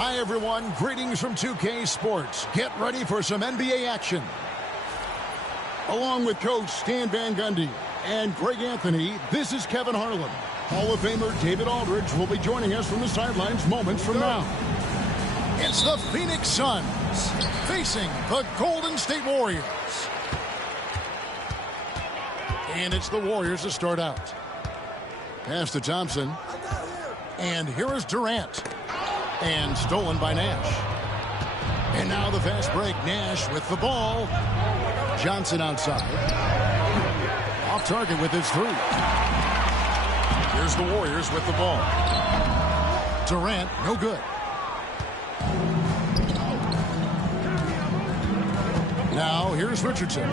Hi, everyone. Greetings from 2K Sports. Get ready for some NBA action. Along with Coach Stan Van Gundy and Greg Anthony, this is Kevin Harlan. Hall of Famer David Aldridge will be joining us from the sidelines moments from now. It's the Phoenix Suns facing the Golden State Warriors. And it's the Warriors to start out. Pass to Thompson. And here is Durant. And stolen by Nash. And now the fast break. Nash with the ball. Johnson outside. Off target with his three. Here's the Warriors with the ball. Durant, no good. Now here's Richardson.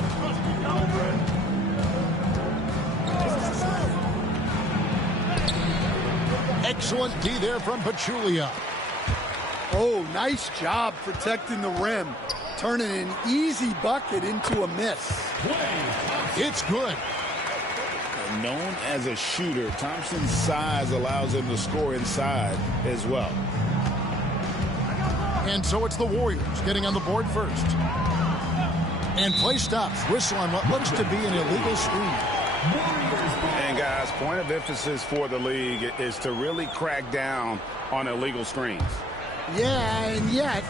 Excellent D there from Pachulia. Oh, nice job protecting the rim. Turning an easy bucket into a miss. It's good. Known as a shooter, Thompson's size allows him to score inside as well. And so it's the Warriors getting on the board first. And play stops. Whistle on what looks to be an illegal screen. And guys, point of emphasis for the league is to really crack down on illegal screens. Yeah, and yet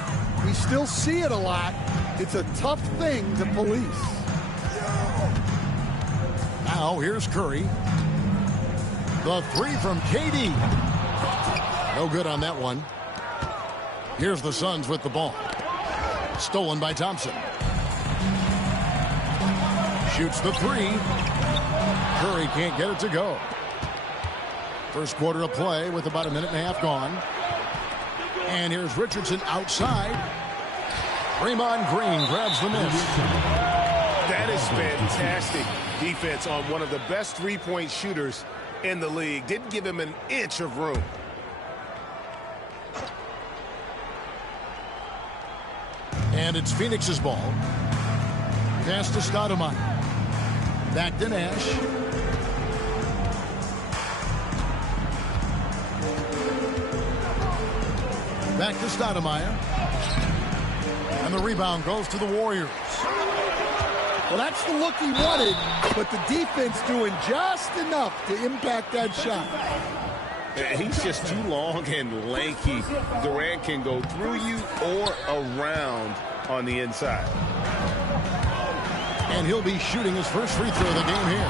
we still see it a lot. It's a tough thing to police. Now here's Curry. The three from KD. No good on that one. Here's the Suns with the ball. Stolen by Thompson. Shoots the three. Curry can't get it to go. First quarter of play with about a minute and a half gone. And here's Richardson outside. Draymond Green grabs the miss. That is fantastic defense on one of the best three-point shooters in the league. Didn't give him an inch of room. And it's Phoenix's ball. Pass to Stoudemire. Back to Nash. Back to Stoudemire. And the rebound goes to the Warriors. Well, that's the look he wanted, but the defense doing just enough to impact that shot. He's just too long and lanky. Durant can go through you or around on the inside. And he'll be shooting his first free throw of the game here.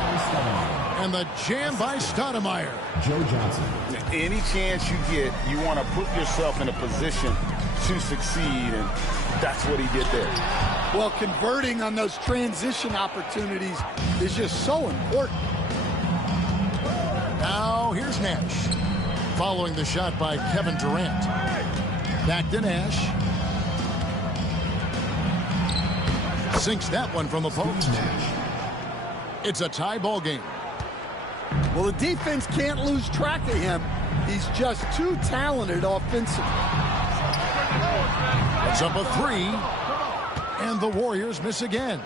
And the jam by Stoudemire. Joe Johnson. Any chance you get, you want to put yourself in a position to succeed, and that's what he did there. Well, converting on those transition opportunities is just so important. Now here's Nash. Following the shot by Kevin Durant. Back to Nash. Sinks that one from the post. It's a tie ball game. Well, the defense can't lose track of him. He's just too talented offensively. It's up a three. And the Warriors miss again.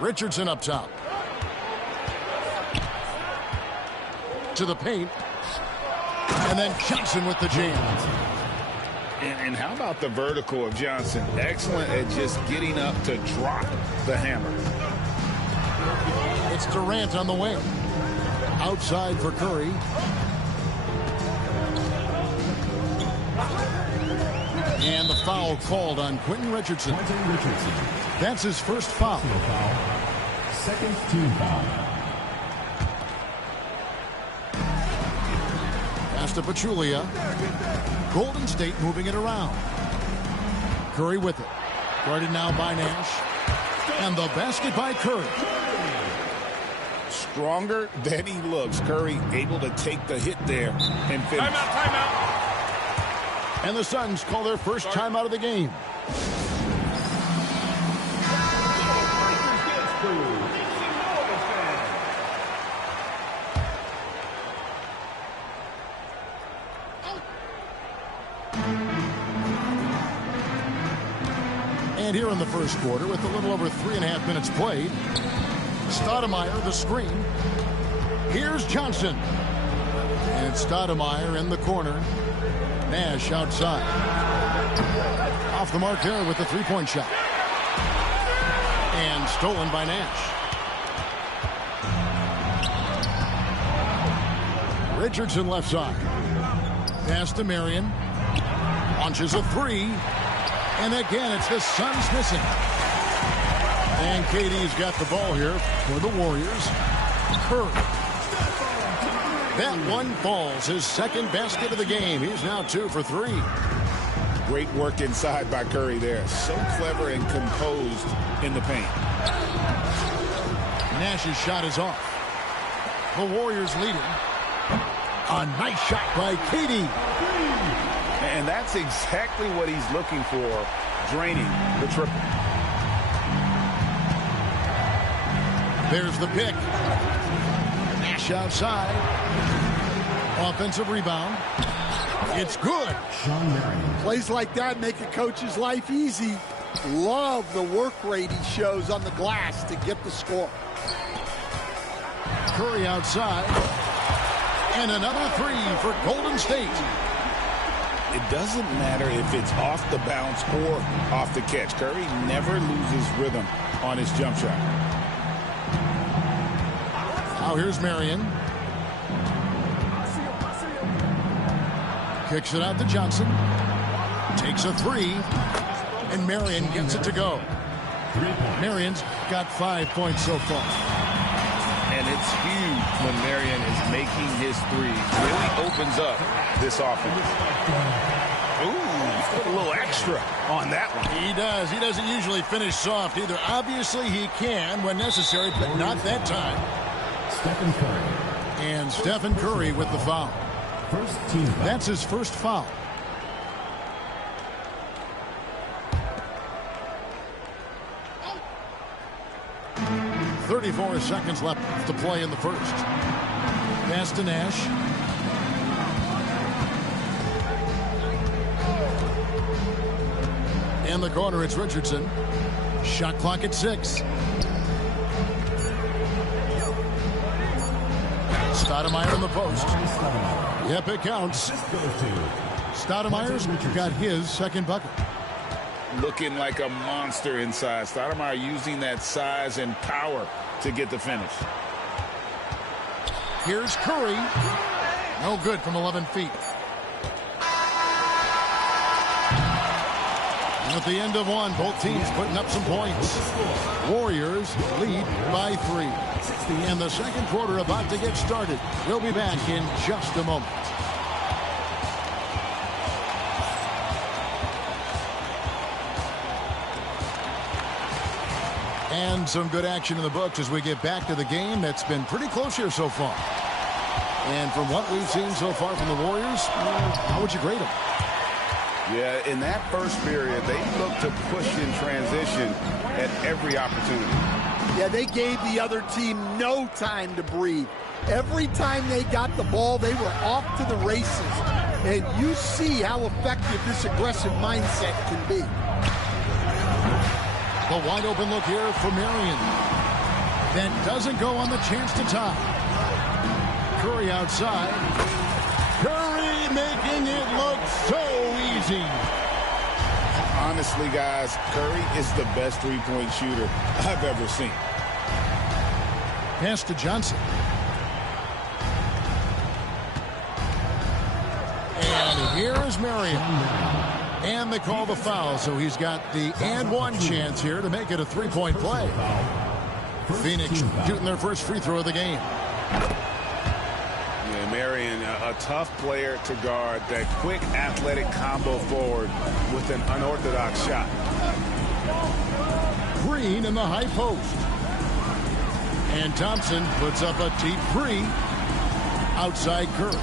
Richardson up top. To the paint. And then Johnson with the jam. And how about the vertical of Johnson? Excellent at just getting up to drop the hammer. It's Durant on the wing. Outside for Curry. And the foul called on Quentin Richardson. That's his first foul. Second team foul. Pass to Pachulia. Golden State moving it around. Curry with it. Guarded now by Nash. And the basket by Curry. Stronger than he looks. Curry able to take the hit there and finish. Timeout. And the Suns call their first timeout of the game. And here in the first quarter, with a little over 3.5 minutes played, Stoudemire the screen. Here's Johnson. And it's Stoudemire in the corner. Nash outside. Off the mark there with the three-point shot. And stolen by Nash. Richardson left side. Pass to Marion. Launches a three. And again, it's the Suns missing. And KD's got the ball here for the Warriors. Curry. That one falls. His second basket of the game. He's now 2 for 3. Great work inside by Curry there. So clever and composed in the paint. Nash's shot is off. The Warriors leading. A nice shot by KD. And that's exactly what he's looking for, draining the triple. There's the pick. Nash outside. Offensive rebound. It's good. Plays like that make a coach's life easy. Love the work rate he shows on the glass to get the score. Curry outside. And another three for Golden State. It doesn't matter if it's off the bounce or off the catch. Curry never loses rhythm on his jump shot. Now here's Marion. Kicks it out to Johnson. Takes a three. And Marion gets it to go. Marion's got 5 points so far. And it's huge when Marion is making his threes. Really opens up this offense. Ooh, put a little extra on that one. He does. He doesn't usually finish soft either. Obviously, he can when necessary, but not that time. Stephen Curry. And Stephen Curry with the foul. First team foul. That's his first foul. "34 seconds left to play in the first." Pass to Nash. In the corner, it's Richardson. Shot clock at 6. Stoudemire in the post. Yep, it counts. Stoudemire's got his second bucket. Looking like a monster inside. Stoudemire using that size and power to get the finish. Here's Curry. No good from 11 feet. At the end of one, both teams putting up some points. Warriors lead by 3. And the second quarter about to get started. We'll be back in just a moment. And some good action in the books as we get back to the game that's been pretty close here so far. And from what we've seen so far from the Warriors, how would you grade them? Yeah, in that first period, they looked to push in transition at every opportunity. Yeah, they gave the other team no time to breathe. Every time they got the ball, they were off to the races. And you see how effective this aggressive mindset can be. The wide open look here for Marion. That doesn't go on the chance to tie. Curry outside. Curry making it look so easy. Honestly, guys, Curry is the best three-point shooter I've ever seen. Pass to Johnson. And here is Marion. And they call the foul, so he's got the and one chance here to make it a three-point play. Phoenix shooting their first free throw of the game. Yeah, Marion, a tough player to guard. That quick athletic combo forward with an unorthodox shot. Green in the high post. And Thompson puts up a deep three. Outside Curry.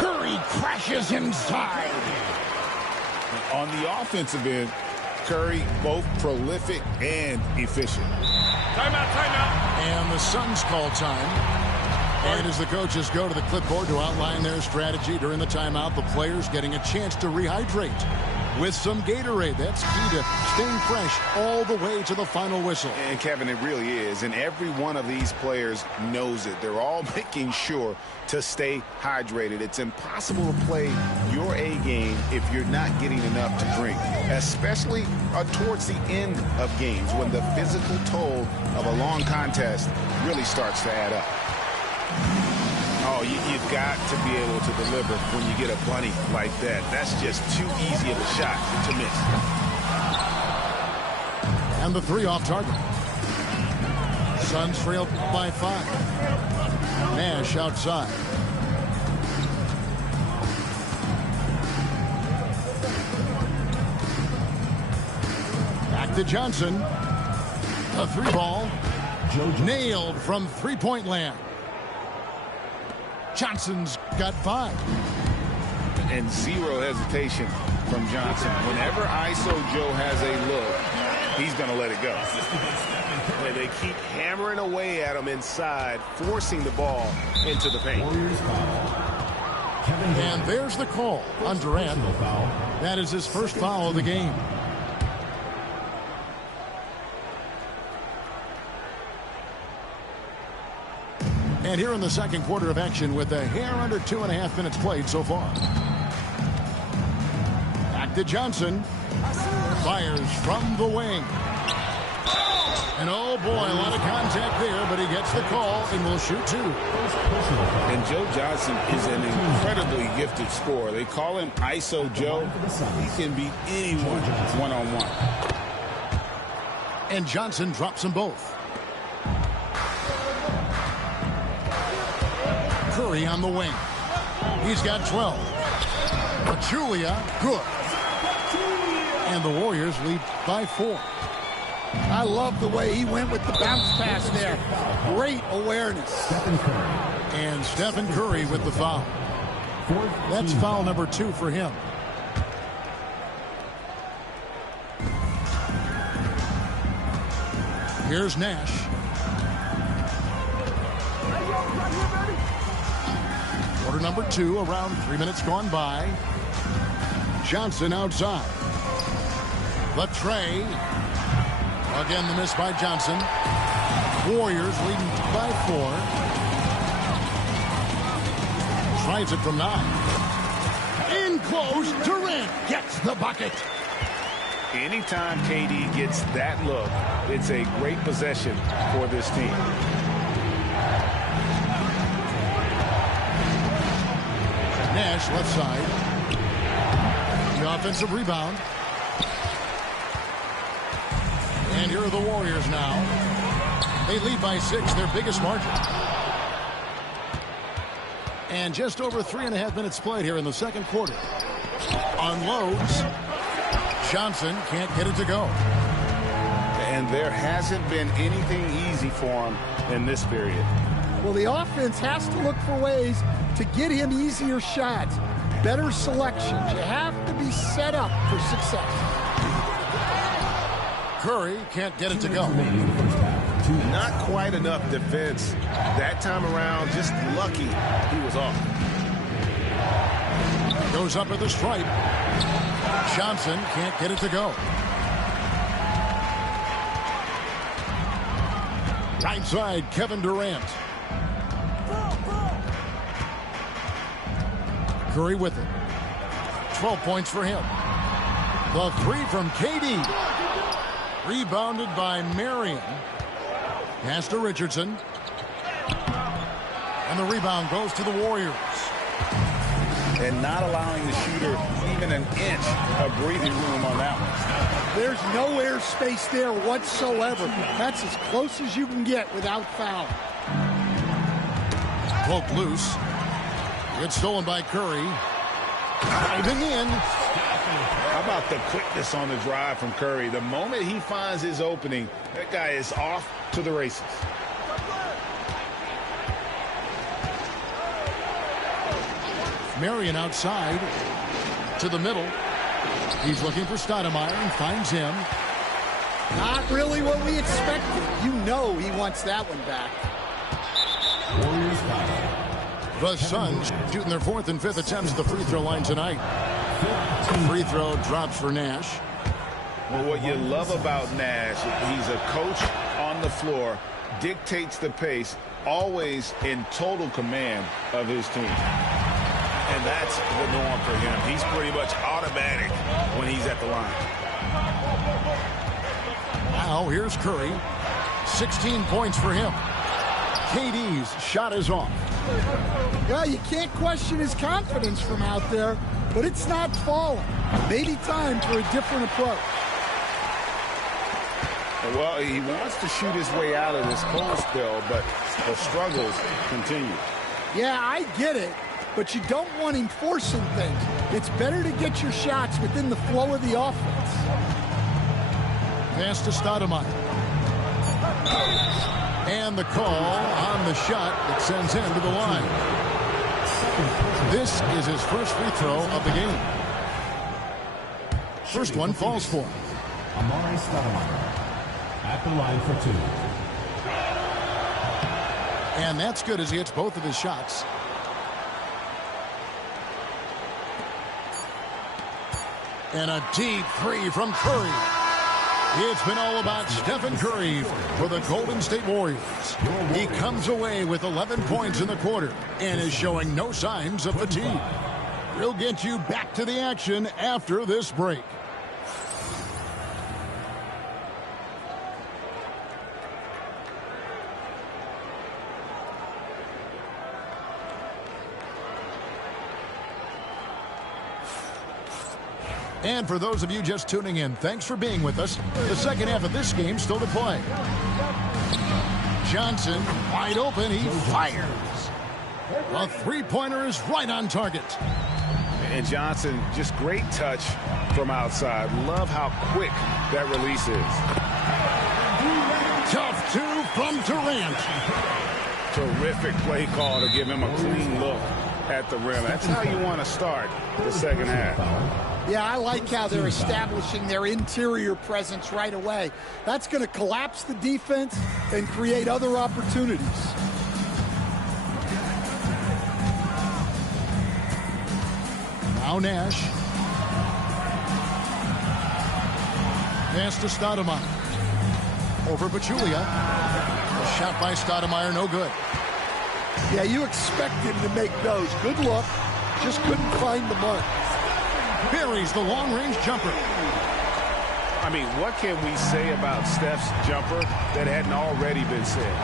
Curry crashes inside. On the offensive end, Curry both prolific and efficient. Timeout. And the Suns call time. And as the coaches go to the clipboard to outline their strategy during the timeout, the players getting a chance to rehydrate. with some Gatorade. That's key to staying fresh all the way to the final whistle. And, Kevin, it really is. And every one of these players knows it. They're all making sure to stay hydrated. It's impossible to play your A game if you're not getting enough to drink, especially towards the end of games when the physical toll of a long contest really starts to add up. Oh, you've got to be able to deliver when you get a bunny like that. That's just too easy of a shot to miss. And the 3 off target. Suns trailed by 5. Nash outside. Back to Johnson. A 3 ball. Nailed from three-point land. Johnson's got 5. And zero hesitation from Johnson. Whenever ISO Joe has a look, he's going to let it go. And they keep hammering away at him inside, forcing the ball into the paint. And there's the call on Durant. That is his first foul of the game. And here in the second quarter of action with a hair under 2.5 minutes played so far. Back to Johnson. Fires from the wing. And oh boy, a lot of contact there, but he gets the call and will shoot 2. And Joe Johnson is an incredibly gifted scorer. They call him ISO Joe. He can beat anyone one-on-one. And Johnson drops them both. Curry on the wing. He's got 12. Pachulia, good. And the Warriors lead by 4. I love the way he went with the bounce pass there. Great awareness. And Stephen Curry with the foul. That's foul number 2 for him. Here's Nash. Quarter number 2, around 3 minutes gone by. Johnson outside. The tray. Again, the miss by Johnson. Warriors leading by 4. Tries it from 9. In close, Durant gets the bucket. Anytime KD gets that look, it's a great possession for this team. Nash left side. The offensive rebound. And here are the Warriors now. They lead by 6, their biggest margin. And just over 3.5 minutes played here in the second quarter. Unloads. Johnson can't get it to go. And there hasn't been anything easy for him in this period. Well, the offense has to look for ways to get him easier shots, better selections. You have to be set up for success. Curry can't get it to go. Not quite enough defense that time around. Just lucky he was off. Goes up at the stripe. Johnson can't get it to go. Right side, Kevin Durant. Curry with it. 12 points for him. The 3 from KD. Rebounded by Marion. Pass to Richardson. And the rebound goes to the Warriors. And not allowing the shooter even an inch of breathing room on that one. There's no air space there whatsoever. That's as close as you can get without foul. Poked loose. It's stolen by Curry. Diving in. How about the quickness on the drive from Curry? The moment he finds his opening, that guy is off to the races. Marion outside to the middle. He's looking for Stoudemire and finds him. Not really what we expected. You know he wants that one back. The Suns shooting their 4th and 5th attempts at the free throw line tonight. Free throw drops for Nash. Well, what you love about Nash, he's a coach on the floor, dictates the pace, always in total command of his team. And that's the norm for him. He's pretty much automatic when he's at the line. Now here's Curry. 16 points for him. KD's shot is off. Well, you can't question his confidence from out there, but it's not falling. Maybe time for a different approach. Well, he wants to shoot his way out of this cold spell, but the struggles continue. Yeah, I get it, but you don't want him forcing things. It's better to get your shots within the flow of the offense. Pass to Stoudemire. And the call on the shot that sends him to the line. This is his first free throw of the game. First one falls for him. Amari Stoudemire at the line for 2. And that's good as he hits both of his shots. And a deep three from Curry. It's been all about Stephen Curry for the Golden State Warriors. He comes away with 11 points in the quarter and is showing no signs of fatigue. We'll get you back to the action after this break. And for those of you just tuning in, thanks for being with us. The second half of this game still to play. Johnson, wide open, he fires. A three-pointer is right on target. And Johnson, just great touch from outside. Love how quick that release is. Tough two from Durant. Terrific play call to give him a clean look at the rim. That's how you want to start the second half. Yeah, I like how they're establishing their interior presence right away. That's going to collapse the defense and create other opportunities. Now Nash. Pass to Stoudemire. Over Pachulia. A shot by Stoudemire, no good. Yeah, you expect him to make those. Good look. Just couldn't find the mark. Buries the long-range jumper. I mean, what can we say about Steph's jumper that hadn't already been said?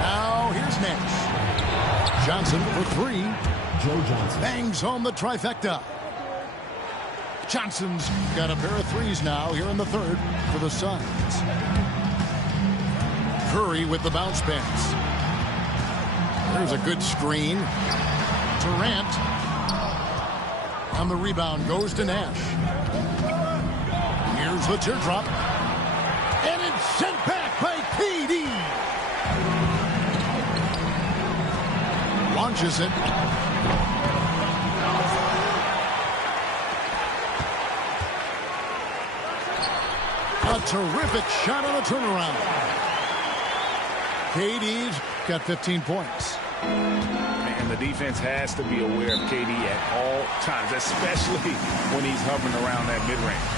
Now here's Nash. Johnson for three. Joe Johnson Bangs home the trifecta. Johnson's got a pair of threes now here in the third for the Suns. Curry with the bounce pass. There's a good screen. Durant. On the rebound goes to Nash. Here's the teardrop. And it's sent back by KD. Launches it. A terrific shot on a turnaround. KD's got 15 points. And the defense has to be aware of KD at all times, especially when he's hovering around that mid-range.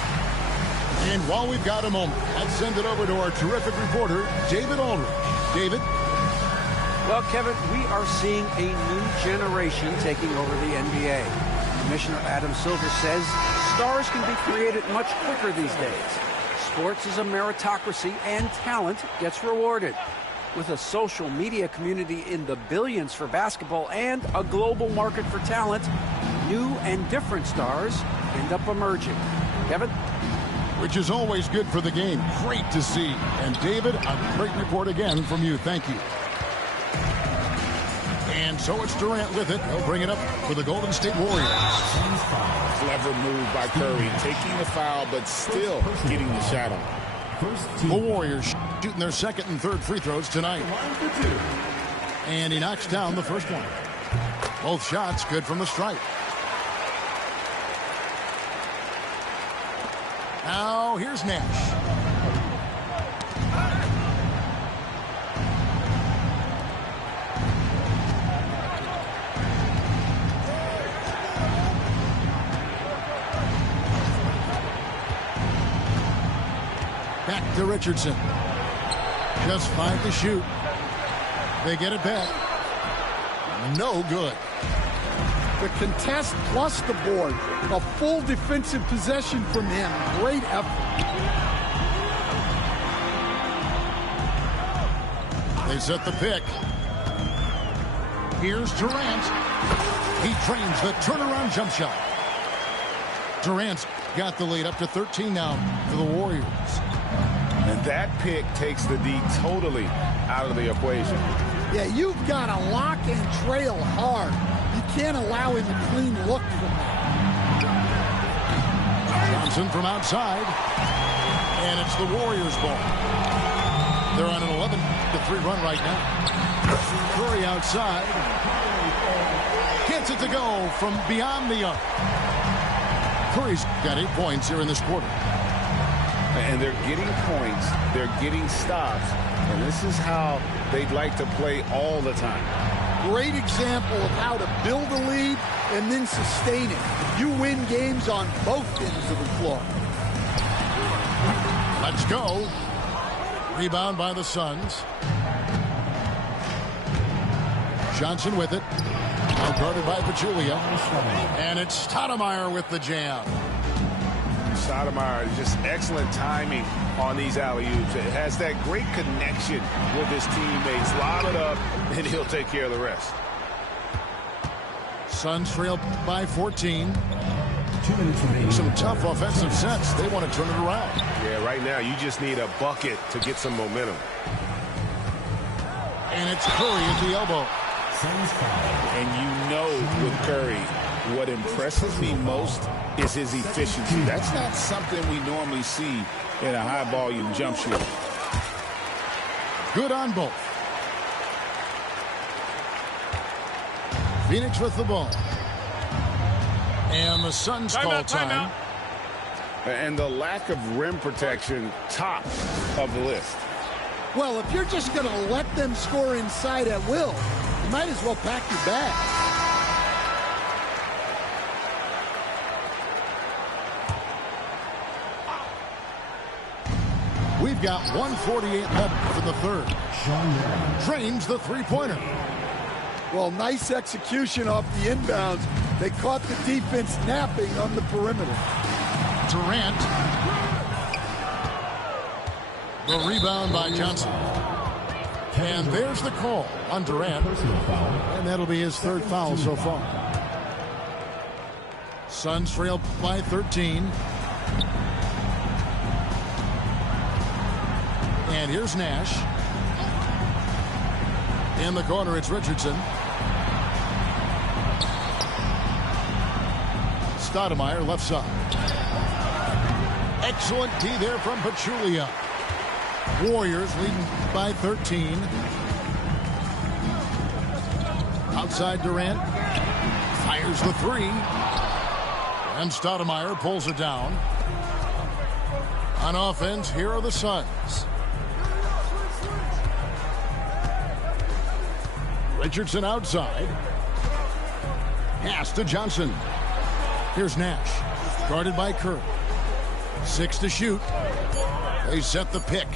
And while we've got a moment, let's send it over to our terrific reporter, David Aldridge. David? Well, Kevin, we are seeing a new generation taking over the NBA. Commissioner Adam Silver says stars can be created much quicker these days. Sports is a meritocracy, and talent gets rewarded. With a social media community in the billions for basketball and a global market for talent, new and different stars end up emerging. Kevin? Which is always good for the game. Great to see. And David, a great report again from you. Thank you. And so it's Durant with it. He'll bring it up for the Golden State Warriors. Clever move by Curry, taking the foul, but still getting the shot on. The Warriors shooting their second and third free throws tonight. And he knocks down the first one. Both shots good from the stripe. Now here's Nash. Back to Richardson. Just 5 to shoot. They get it back. No good. The contest plus the board. A full defensive possession from him. Great effort. They set the pick. Here's Durant. He trains the turnaround jump shot. Durant's got the lead up to 13 now for the Warriors. And that pick takes the D totally out of the equation. Yeah, you've got to lock and trail hard. You can't allow him a clean look from that. Johnson from outside. And it's the Warriors' ball. They're on an 11-3 run right now. Curry outside. Gets it to go from beyond the arc. Curry's got 8 points here in this quarter. And they're getting points. They're getting stops. And this is how they'd like to play all the time. Great example of how to build a lead and then sustain it. You win games on both ends of the floor. Let's go. Rebound by the Suns. Johnson with it. Now guarded by Pachulia. And it's Stoudemire with the jam. Stoudemire, just excellent timing on these alley-oops. It has that great connection with his teammates. Lob it up, and he'll take care of the rest. Suns trail by 14. 2 minutes remaining. Some tough offensive sets. They want to turn it around. Yeah, right now you just need a bucket to get some momentum. And it's Curry at the elbow. And you know with Curry, what impresses me most is his efficiency. That's not something we normally see in a high-volume jump shooter. Good on both. Phoenix with the ball. And the Suns call time. And the lack of rim protection, top of the list. Well, if you're just going to let them score inside at will, you might as well pack your bag. We've got 1:48 left for the third. Drains the three-pointer. Well, nice execution off the inbounds. They caught the defense napping on the perimeter. Durant. The rebound by Johnson. And there's the call on Durant. And that'll be his third foul so far. Suns trail by 13. And here's Nash. In the corner, it's Richardson. Stoudemire, left side. Excellent D there from Pachulia. Warriors leading by 13. Outside Durant. Fires the three. And Stoudemire pulls it down. On offense, here are the Suns. Richardson outside. Pass to Johnson. Here's Nash. Guarded by Curry. 6 to shoot. They set the pick.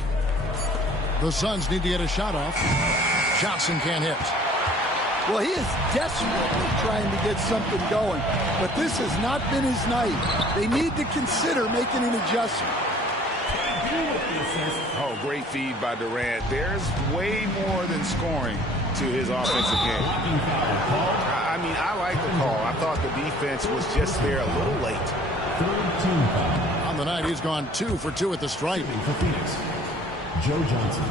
The Suns need to get a shot off. Johnson can't hit. Well, he is desperately trying to get something going, but this has not been his night. They need to consider making an adjustment. Oh, great feed by Durant. There's way more than scoring to his offensive game. I mean, I like the call. I thought the defense was just there a little late. On the night, he's gone 2 for 2 at the stripe. For Phoenix, Joe Johnson.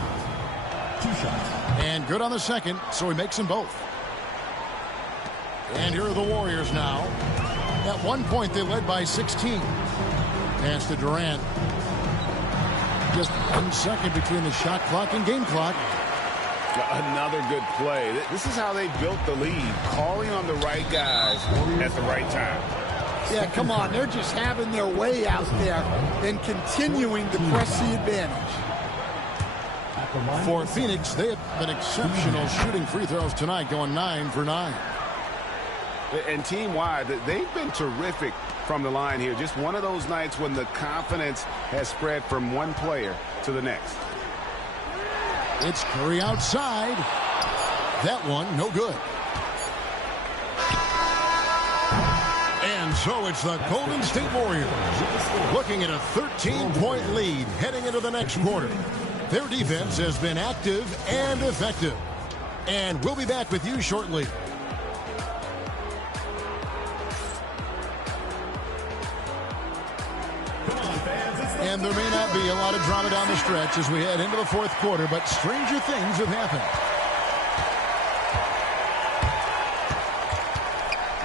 2 shots. And good on the second, so he makes them both. And here are the Warriors now. At one point, they led by 16. Pass to Durant. Just 1 second between the shot clock and game clock. Another good play. This is how they built the lead, calling on the right guys at the right time. Yeah, come on. They're just having their way out there and continuing to press the advantage. For Phoenix, they have been exceptional shooting free throws tonight, going 9 for 9. And team-wide, they've been terrific from the line here. Just one of those nights when the confidence has spread from one player to the next. It's Curry outside. That one, no good. And so it's the Golden State Warriors looking at a 13-point lead heading into the next quarter. Their defense has been active and effective. And we'll be back with you shortly. And there may not be a lot of drama down the stretch as we head into the fourth quarter, but stranger things have happened.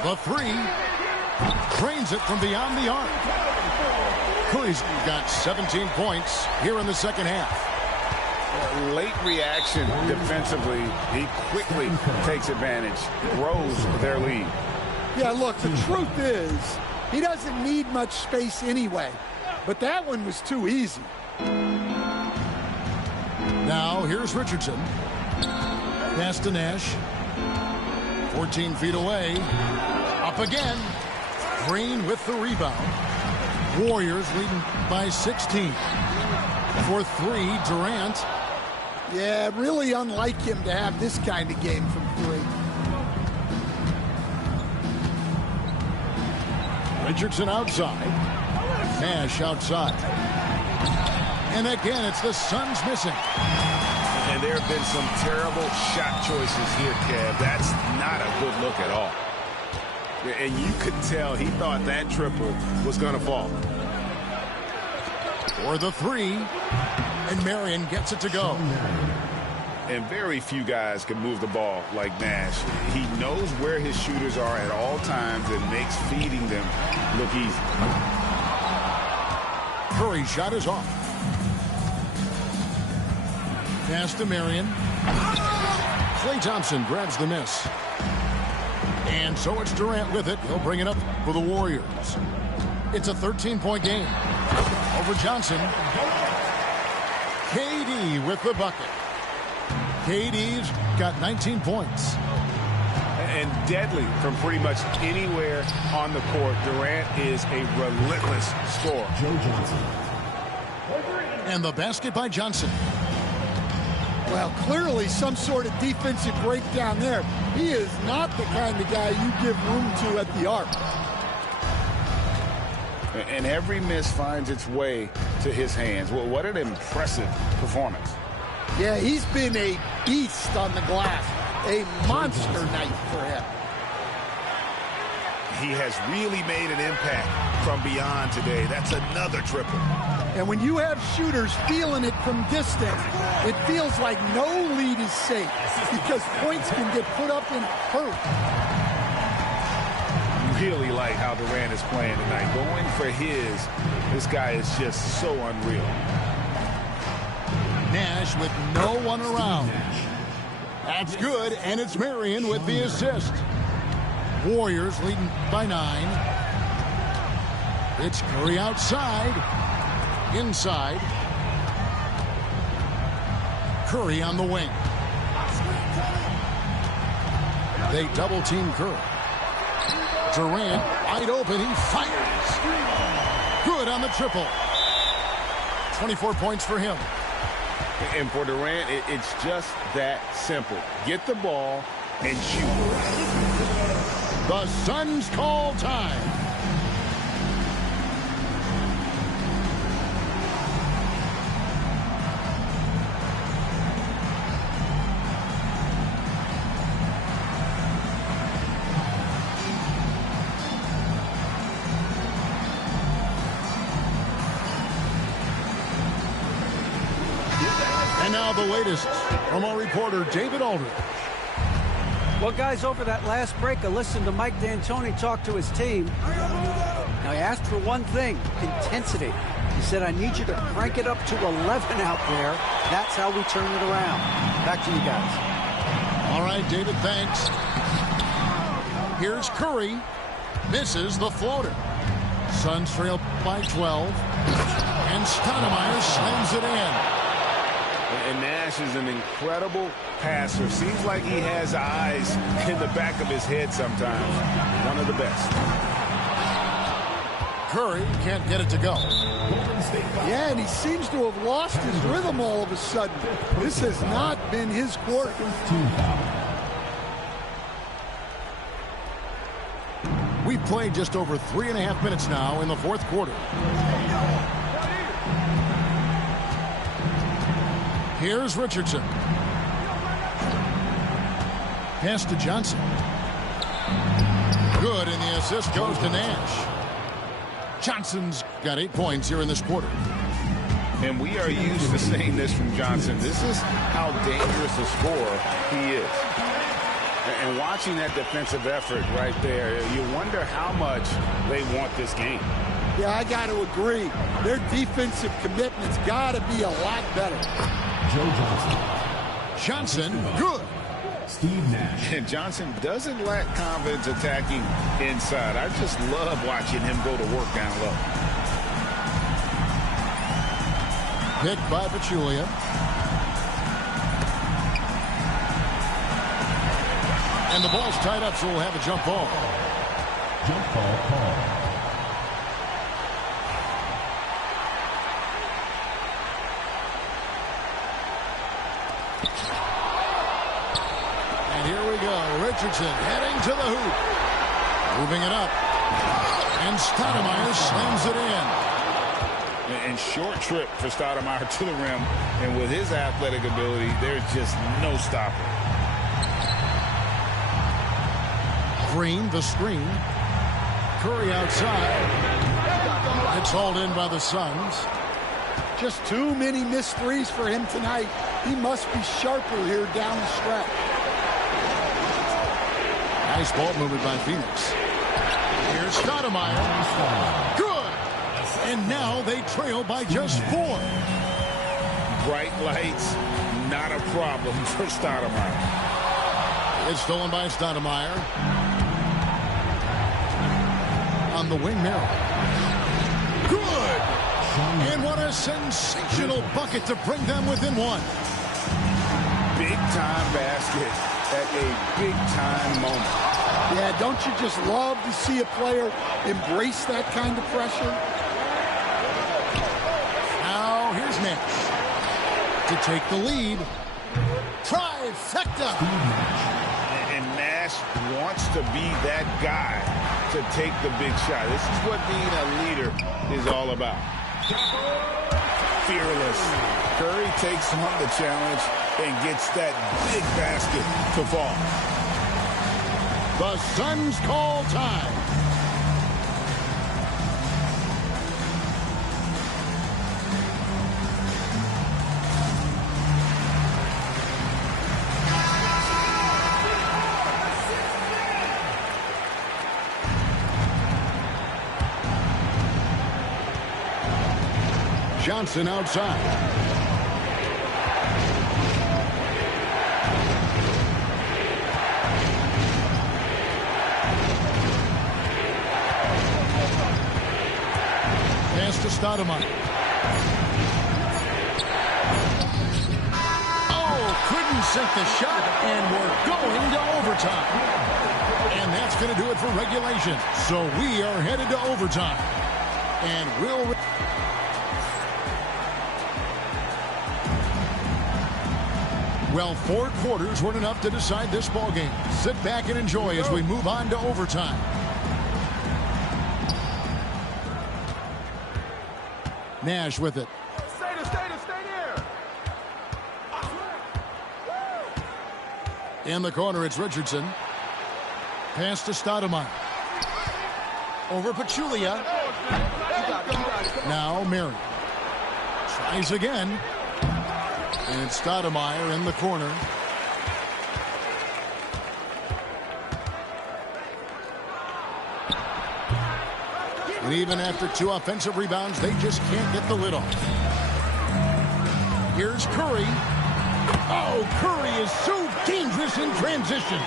The three drains it from beyond the arc. Curry's got 17 points here in the second half. Late reaction defensively. He quickly takes advantage, grows their lead. Yeah, look, the truth is he doesn't need much space anyway. But that one was too easy. Now, here's Richardson. Pass to Nash. 14 feet away. Up again. Green with the rebound. Warriors leading by 16. For three, Durant. Yeah, really unlike him to have this kind of game from three. Richardson outside. Nash outside. And again, it's the Suns missing. And there have been some terrible shot choices here, Kev. That's not a good look at all. And you could tell he thought that triple was going to fall. For the three. And Marion gets it to go. And very few guys can move the ball like Nash. He knows where his shooters are at all times and makes feeding them look easy. Curry's shot is off. Pass to Marion. Klay Thompson grabs the miss. And so it's Durant with it. He'll bring it up for the Warriors. It's a 13-point game. Over Johnson. KD with the bucket. KD's got 19 points. And deadly from pretty much anywhere on the court. Durant is a relentless scorer. Joe Johnson. And the basket by Johnson. Well, clearly some sort of defensive breakdown there. He is not the kind of guy you give room to at the arc. And every miss finds its way to his hands. Well, what an impressive performance. Yeah, he's been a beast on the glass. A monster night for him. He has really made an impact from beyond today. That's another triple. And when you have shooters feeling it from distance, it feels like no lead is safe because points can get put up in hurt. Really like how Durant is playing tonight. Going for this guy is just so unreal. Nash with no one around. That's good, and it's Marion with the assist. Warriors leading by 9. It's Curry outside. Inside. Curry on the wing. They double team Curry. Durant wide open. He fires. Good on the triple. 24 points for him. And for Durant, it's just that simple. Get the ball and shoot. The Suns call time. And now the latest from our reporter, David Aldridge. Well, guys, over that last break, I listened to Mike D'Antoni talk to his team. Now, he asked for one thing, intensity. He said, I need you to crank it up to 11 out there. That's how we turn it around. Back to you guys. All right, David, thanks. Here's Curry. Misses the floater. Suns trail by 12. And Stoudemire slams it in. And Nash is an incredible passer. Seems like he has eyes in the back of his head sometimes. One of the best. Curry can't get it to go. Yeah, and he seems to have lost his rhythm all of a sudden. This has not been his quarter. We've played just over 3.5 minutes now in the fourth quarter. Here's Richardson. Pass to Johnson. Good, and the assist goes to Nash. Johnson's got 8 points here in this quarter. And we are used to seeing this from Johnson. This is how dangerous a scorer he is. And watching that defensive effort right there, you wonder how much they want this game. Yeah, I got to agree. Their defensive commitment's got to be a lot better. Joe Johnson, good. Steve Nash. And Johnson doesn't lack confidence attacking inside. I just love watching him go to work down low. Picked by Pachulia. And the ball's tied up, so we'll have a jump ball. Jump ball call. And here we go. Richardson heading to the hoop. Moving it up. And Stoudemire slams it in. And short trip for Stoudemire to the rim. And with his athletic ability, there's just no stopping. Green, the screen. Curry outside. It's hauled in by the Suns. Just too many missed threes for him tonight. He must be sharper here down the stretch. Nice ball movement by Phoenix. Here's Stoudemire. Good! And now they trail by just 4. Bright lights, not a problem for Stoudemire. It's stolen by Stoudemire. On the wing now. Good! And what a sensational bucket to bring them within 1. Big-time basket at a big-time moment. Yeah, don't you just love to see a player embrace that kind of pressure? Now here's Nash to take the lead. Trifecta! And Nash wants to be that guy to take the big shot. This is what being a leader is all about. Fearless. Curry takes on the challenge and gets that big basket to fall. The Suns call time. Johnson outside. Pass to Stoudemire. Oh, couldn't sink the shot, and we're going to overtime. And that's going to do it for regulation. So we are headed to overtime. And we'll... Well, 4 quarters weren't enough to decide this ball game. Sit back and enjoy as we move on to overtime. Nash with it. Stay there. In the corner, it's Richardson. Pass to Stoudemire. Over Pachulia. Now Mary. Tries again. And it's Stoudemire in the corner. And even after 2 offensive rebounds, they just can't get the lid off. Here's Curry. Oh, Curry is so dangerous in transition.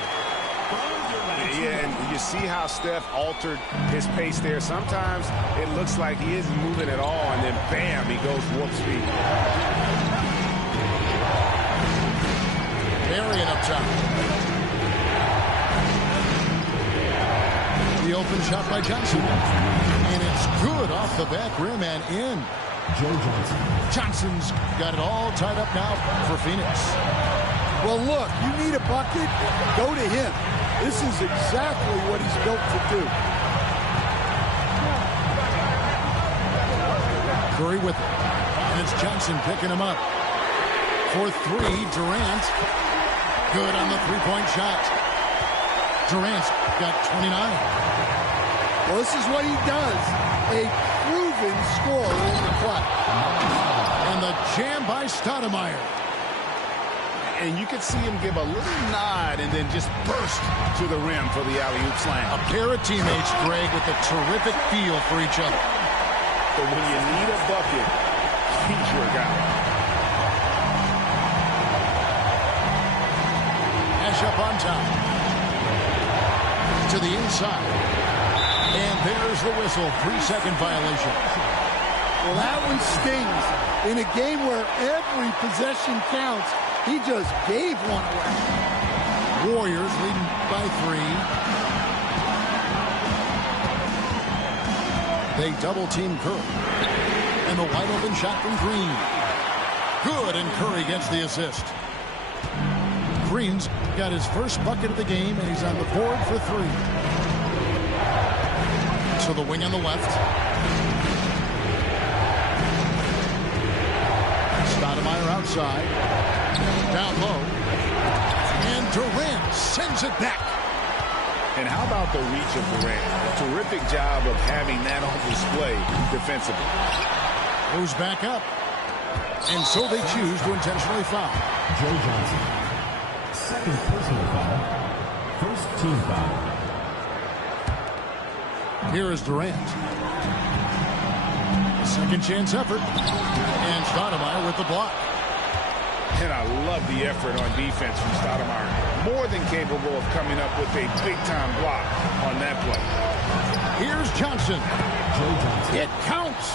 Yeah, and you see how Steph altered his pace there. Sometimes it looks like he isn't moving at all, and then bam, he goes warp speed. Marion up top. The open shot by Johnson. And it's good off the back rim and in. Joe Johnson. Johnson's got it all tied up now for Phoenix. Well, look, you need a bucket, go to him. This is exactly what he's built to do. Curry with it. And it's Johnson picking him up. For three, Durant. Good on the three-point shot. Durant's got 29. Well, this is what he does. A proven scorer in the clutch. And the jam by Stoudemire. And you could see him give a little nod and then just burst to the rim for the alley-oop slam. A pair of teammates, Greg, with a terrific feel for each other. But when you need a bucket, he's your guy. Nash up on top. To the inside. And there's the whistle. 3-second violation. Well, that one stings. In a game where every possession counts, he just gave one away. Warriors leading by 3. They double-team Curry. And the wide-open shot from Green. Good, and Curry gets the assist. Green's got his first bucket of the game, and he's on the board for 3. So the wing on the left. Stoudemire outside. Down low. And Durant sends it back. And how about the reach of Durant? Terrific job of having that on display defensively. Goes back up. And so they choose to intentionally foul. Joe Johnson. Second personal foul. First team foul. Here is Durant. Second chance effort. And Stoudemire with the block. And I love the effort on defense from Stoudemire. More than capable of coming up with a big-time block on that play. Here's Johnson. Joe Johnson. It counts.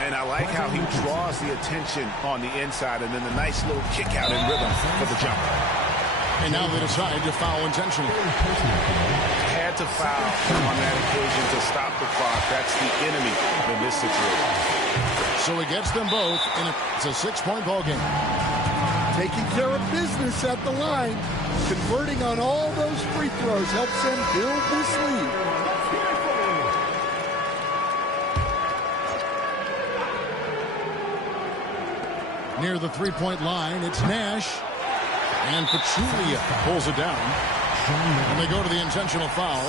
And I like how he draws the attention on the inside and then the nice little kick out in rhythm for the jumper. And now they decide to foul intentionally. Had to foul on that occasion to stop the clock. That's the enemy in this situation. So he gets them both, and it's a 6-point ball game. Taking care of business at the line. Converting on all those free throws helps them build this lead. Near the three-point line, it's Nash. And Pachulia pulls it down. And they go to the intentional foul.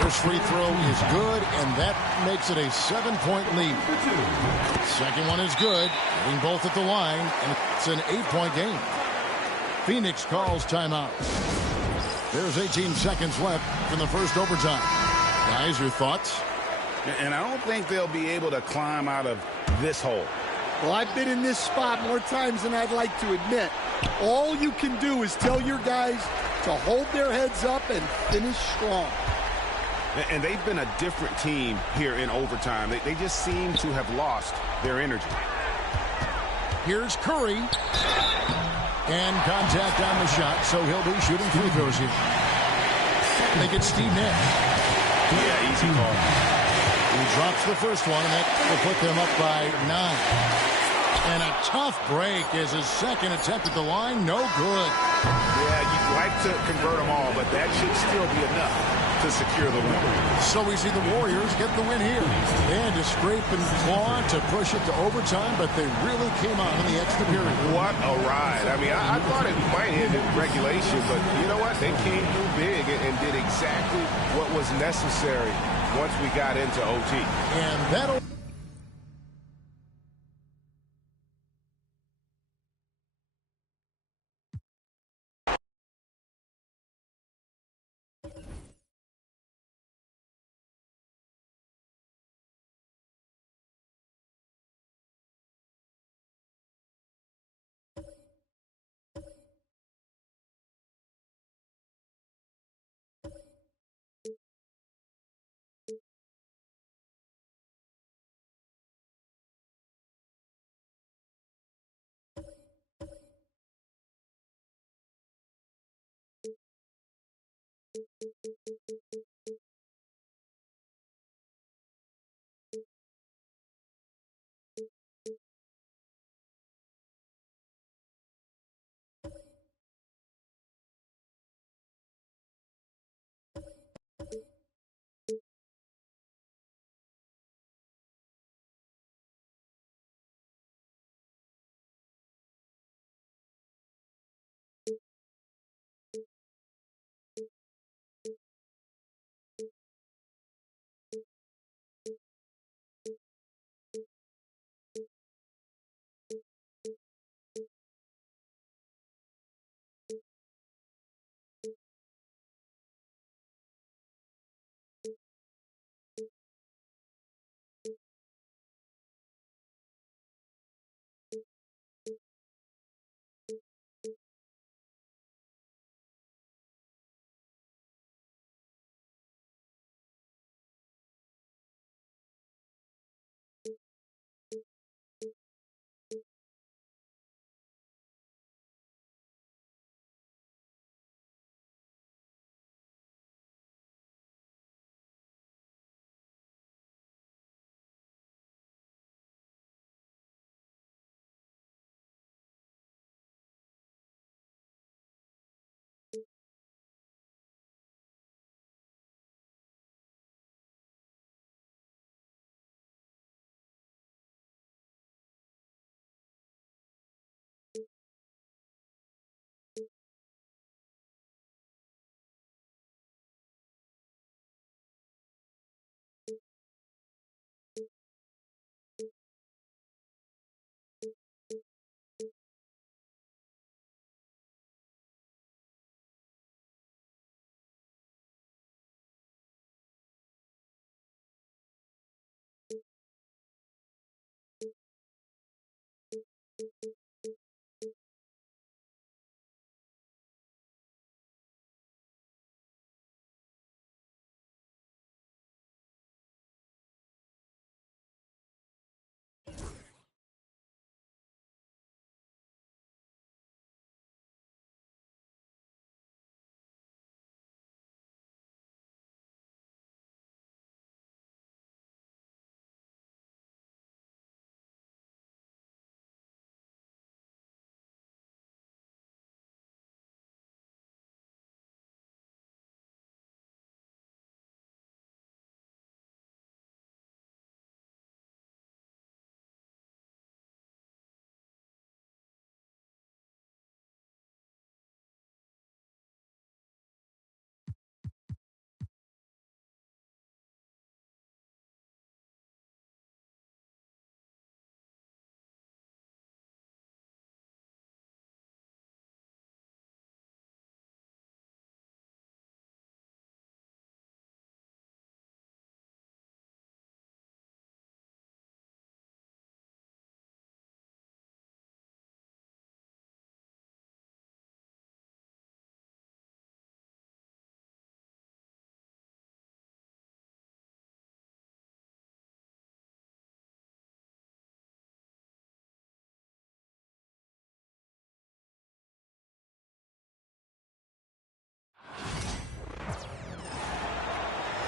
First free throw is good, and that makes it a 7-point lead. Second one is good, getting both at the line, and it's an 8-point game. Phoenix calls timeout. There's 18 seconds left in the first overtime. Guys, your thoughts? And I don't think they'll be able to climb out of this hole. Well, I've been in this spot more times than I'd like to admit. All you can do is tell your guys to hold their heads up and finish strong. And they've been a different team here in overtime. They just seem to have lost their energy. Here's Curry. And contact on the shot, so he'll be shooting free throws here. They get Steve Nash. Yeah, easy call. He drops the first one, and that will put them up by 9. And a tough break is his second attempt at the line. No good. Yeah, you'd like to convert them all, but that should still be enough to secure the win. So we see the Warriors get the win here. They had to scrape and claw to push it to overtime, but they really came on in the extra period. What a ride. I mean, I thought it might end in regulation, but you know what? They came through big and did exactly what was necessary once we got into OT. And that'll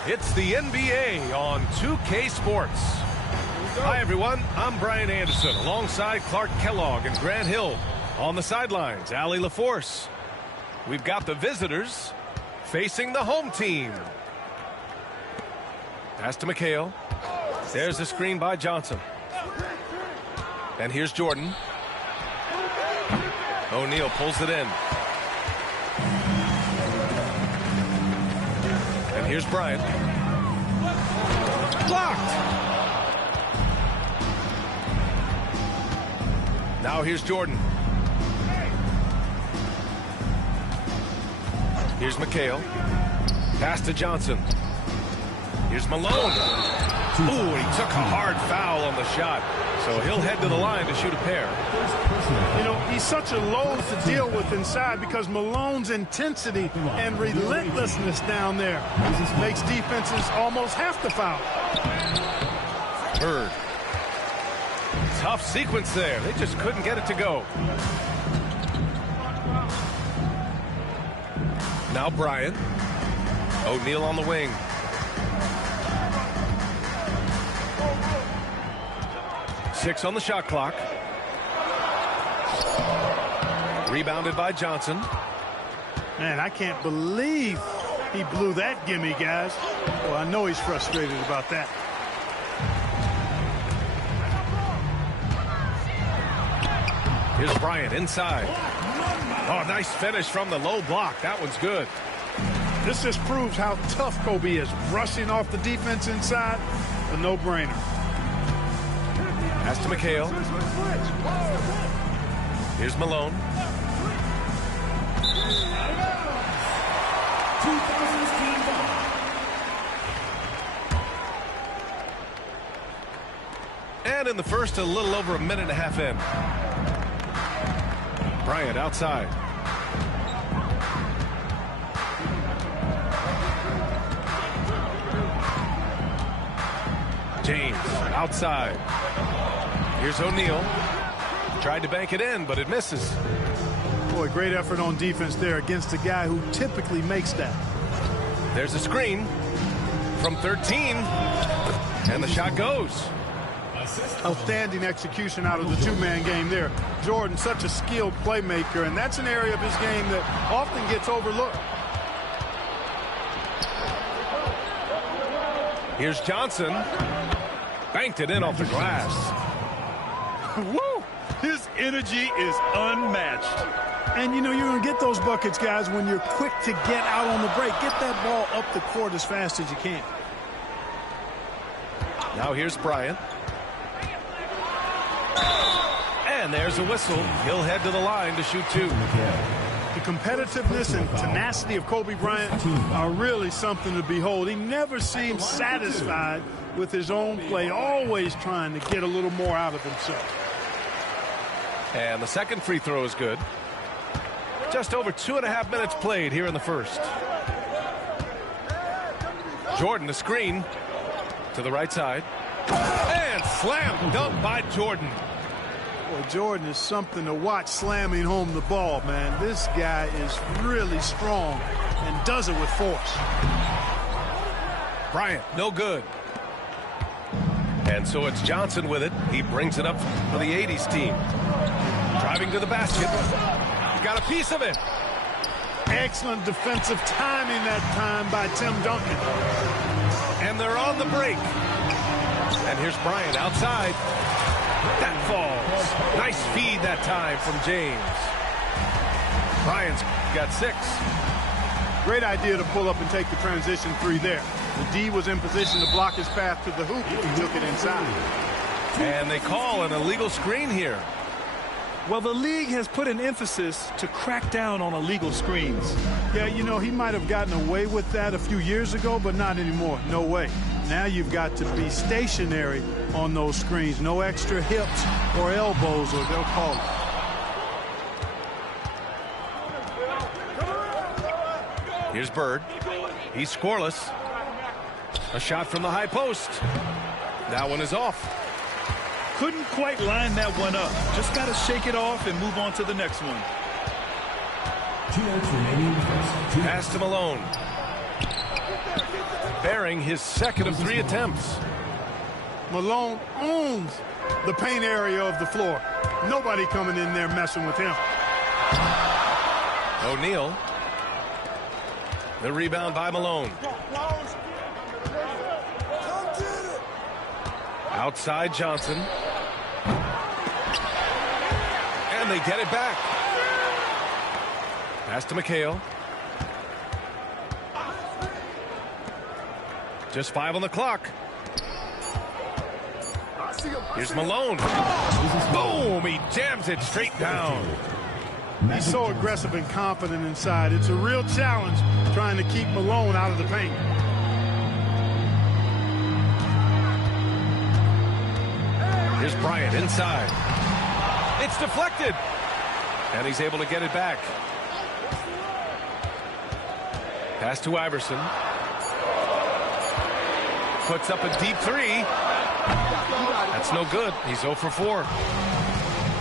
It's the NBA on 2K Sports. Hi, everyone. I'm Brian Anderson alongside Clark Kellogg and Grant Hill. On the sidelines, Allie LaForce. We've got the visitors facing the home team. Pass to McHale. There's the screen by Johnson. And here's Jordan. O'Neal pulls it in. And here's Bryant. Blocked! Now here's Jordan. Here's McHale. Pass to Johnson. Here's Malone. Ooh, he took a hard foul on the shot. So he'll head to the line to shoot a pair. You know, he's such a load to deal with inside because Malone's intensity and relentlessness down there makes defenses almost have to foul. Bird. Tough sequence there. They just couldn't get it to go. Now Bryant. O'Neal on the wing. Six on the shot clock. Rebounded by Johnson. Man, I can't believe he blew that gimme, guys. Well, I know he's frustrated about that. Here's Bryant inside. Oh, nice finish from the low block. That one's good. This just proves how tough Kobe is. Rushing off the defense inside, a no-brainer. Pass to McHale. Here's Malone. And in the first, a little over a minute and a half in. Bryant outside. James outside. Here's O'Neal. Tried to bank it in, but it misses. Boy, great effort on defense there against a guy who typically makes that. There's a screen from 13. And the shot goes. Outstanding execution out of the two-man game there. Jordan, such a skilled playmaker, and that's an area of his game that often gets overlooked. Here's Johnson. Banked it in off the glass. Woo! His energy is unmatched. And, you know, you're going to get those buckets, guys, when you're quick to get out on the break. Get that ball up the court as fast as you can. Now here's Bryant. And there's a whistle. He'll head to the line to shoot two. The competitiveness and tenacity of Kobe Bryant are really something to behold. He never seems satisfied with his own play, always trying to get a little more out of himself. And the second free throw is good. Just over 2.5 minutes played here in the first. Jordan, the screen to the right side. And slam dunk by Jordan. Boy, Jordan is something to watch slamming home the ball, man. This guy is really strong and does it with force. Bryant, no good. And so it's Johnson with it. He brings it up for the 80s team. Driving to the basket. He's got a piece of it. Excellent defensive timing that time by Tim Duncan. And they're on the break. And here's Bryant outside. That falls. Nice feed that time from James. Bryant's got 6. Great idea to pull up and take the transition three there. The D was in position to block his path to the hoop. He took it inside. And they call an illegal screen here. Well, the league has put an emphasis to crack down on illegal screens. Yeah, you know, he might have gotten away with that a few years ago, but not anymore. No way. Now you've got to be stationary on those screens. No extra hips or elbows, or they'll call it. Here's Bird. He's scoreless. A shot from the high post. That one is off. Couldn't quite line that one up. Just got to shake it off and move on to the next one. 2 minutes remaining. Pass to Malone. Bearing his second of 3 attempts. Malone owns the paint area of the floor. Nobody coming in there messing with him. O'Neal. The rebound by Malone. Outside Johnson. And they get it back. Pass to McHale. Just 5 on the clock. Here's Malone. Boom! He jams it straight down. He's so aggressive and confident inside. It's a real challenge trying to keep Malone out of the paint. Here's Bryant inside. It's deflected. And he's able to get it back. Pass to Iverson. Puts up a deep 3. That's no good. He's 0 for 4.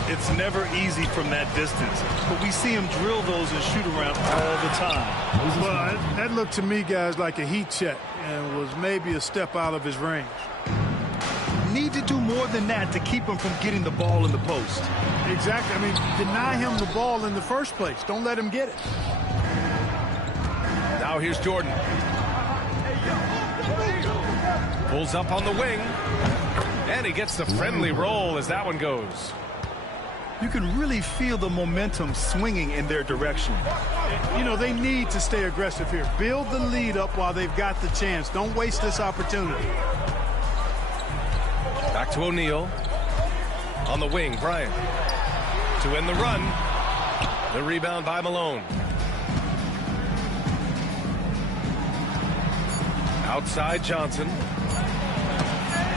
It's never easy from that distance, but we see him drill those and shoot around all the time. Well, that looked to me, guys, like a heat check and was maybe a step out of his range. Need to do more than that to keep him from getting the ball in the post. Exactly. I mean, deny him the ball in the first place. Don't let him get it. Now here's Jordan. Pulls up on the wing. And he gets the friendly roll as that one goes. You can really feel the momentum swinging in their direction. You know, they need to stay aggressive here. Build the lead up while they've got the chance. Don't waste this opportunity. Back to O'Neal. On the wing, Bryant. To win the run. The rebound by Malone. Outside Johnson.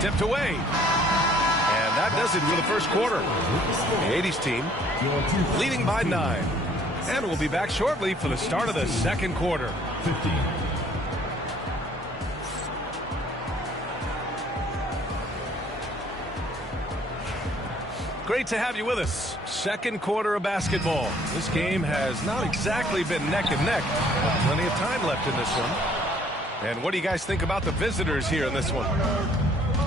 Tipped away. And that does it for the first quarter. The 80s team leading by 9. And we'll be back shortly for the start of the second quarter. 15. Great to have you with us. Second quarter of basketball. This game has not exactly been neck and neck, but plenty of time left in this one. And what do you guys think about the visitors here in this one?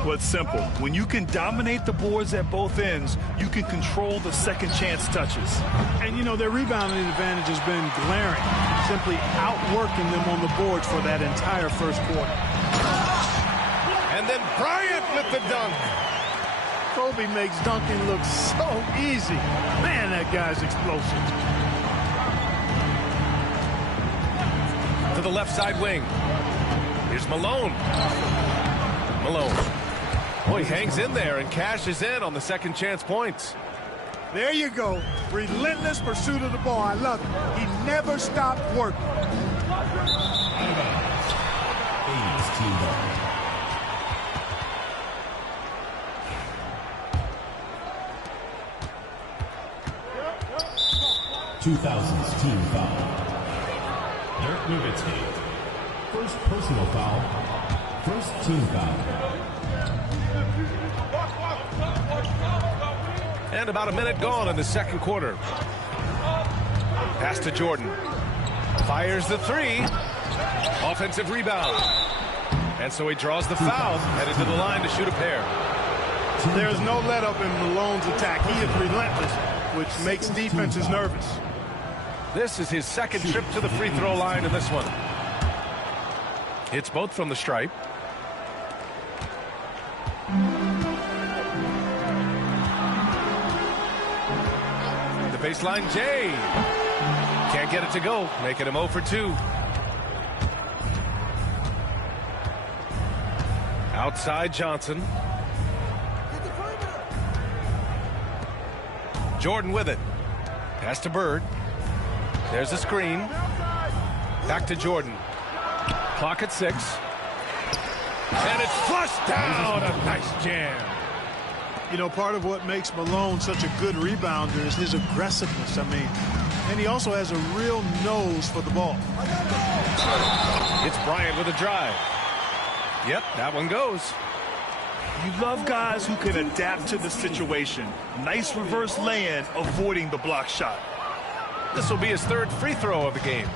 Well, it's simple. When you can dominate the boards at both ends, you can control the second chance touches. And, you know, their rebounding advantage has been glaring, simply outworking them on the boards for that entire first quarter. And then Bryant with the dunk. Kobe makes dunking look so easy. Man, that guy's explosive. To the left side wing. Here's Malone. Malone. Boy, he hangs in there and cashes in on the second chance points. There you go. Relentless pursuit of the ball. I love it. He never stopped working. Aids team ball. 2000's team foul. Dirk Nowitzki. First personal foul. First team foul. And about a minute gone in the second quarter. Pass to Jordan. Fires the three. Offensive rebound. And so he draws the foul, headed to the line to shoot a pair. There's no let up in Malone's attack. He is relentless, which makes defenses nervous. This is his second trip to the free throw line in this one. Hits both from the stripe. The baseline, Jay. Can't get it to go, making him 0 for 2. Outside Johnson. Jordan with it. Pass to Bird. There's a screen. Back to Jordan. Clock at 6. And it's flushed down. A nice jam. You know, part of what makes Malone such a good rebounder is his aggressiveness. I mean, and he also has a real nose for the ball. It's Bryant with a drive. Yep, that one goes. You love guys who can adapt to the situation. Nice reverse lay-in, avoiding the block shot. This will be his third free throw of the game.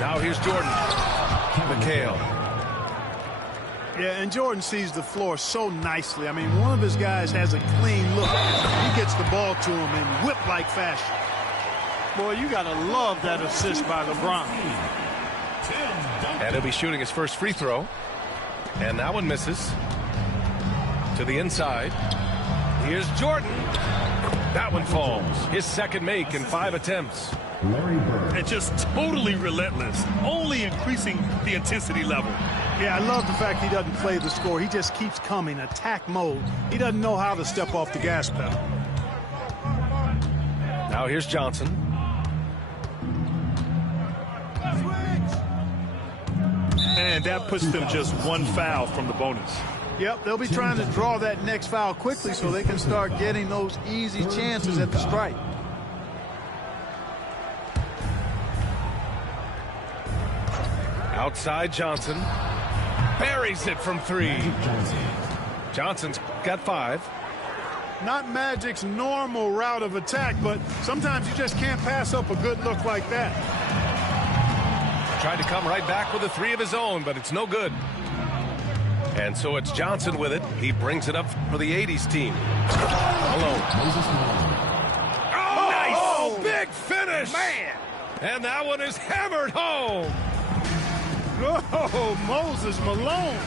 Now here's Jordan. McHale. Yeah, and Jordan sees the floor so nicely. I mean, one of his guys has a clean look. He gets the ball to him in whip-like fashion. Boy, you got to love that assist by LeBron. And he'll be shooting his first free throw. And that one misses. To the inside. Here's Jordan. That one falls. His second make in 5 attempts. Larry Bird. And just totally relentless, only increasing the intensity level. Yeah, I love the fact he doesn't play the score. He just keeps coming, attack mode. He doesn't know how to step off the gas pedal. Now here's Johnson. And that puts them just one foul from the bonus. Yep, they'll be trying to draw that next foul quickly so they can start getting those easy chances at the stripe. Outside Johnson. Buries it from 3. Johnson's got 5. Not Magic's normal route of attack, but sometimes you just can't pass up a good look like that. Tried to come right back with a three of his own, but it's no good. And so it's Johnson with it. He brings it up for the 80s team. Malone. Oh, nice! Oh, big finish! Man! And that one is hammered home. Oh, Moses Malone.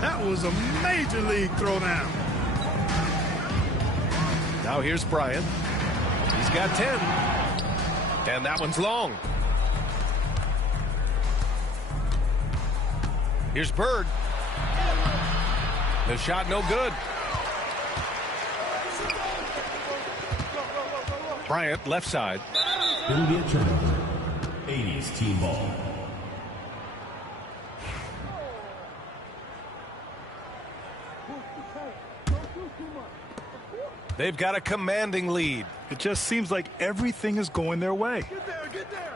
That was a major league throwdown. Now here's Bryant. He's got 10. And that one's long. Here's Bird. The shot no good. Bryant left side. It'll be a turnover. 80s team ball. They've got a commanding lead. It just seems like everything is going their way.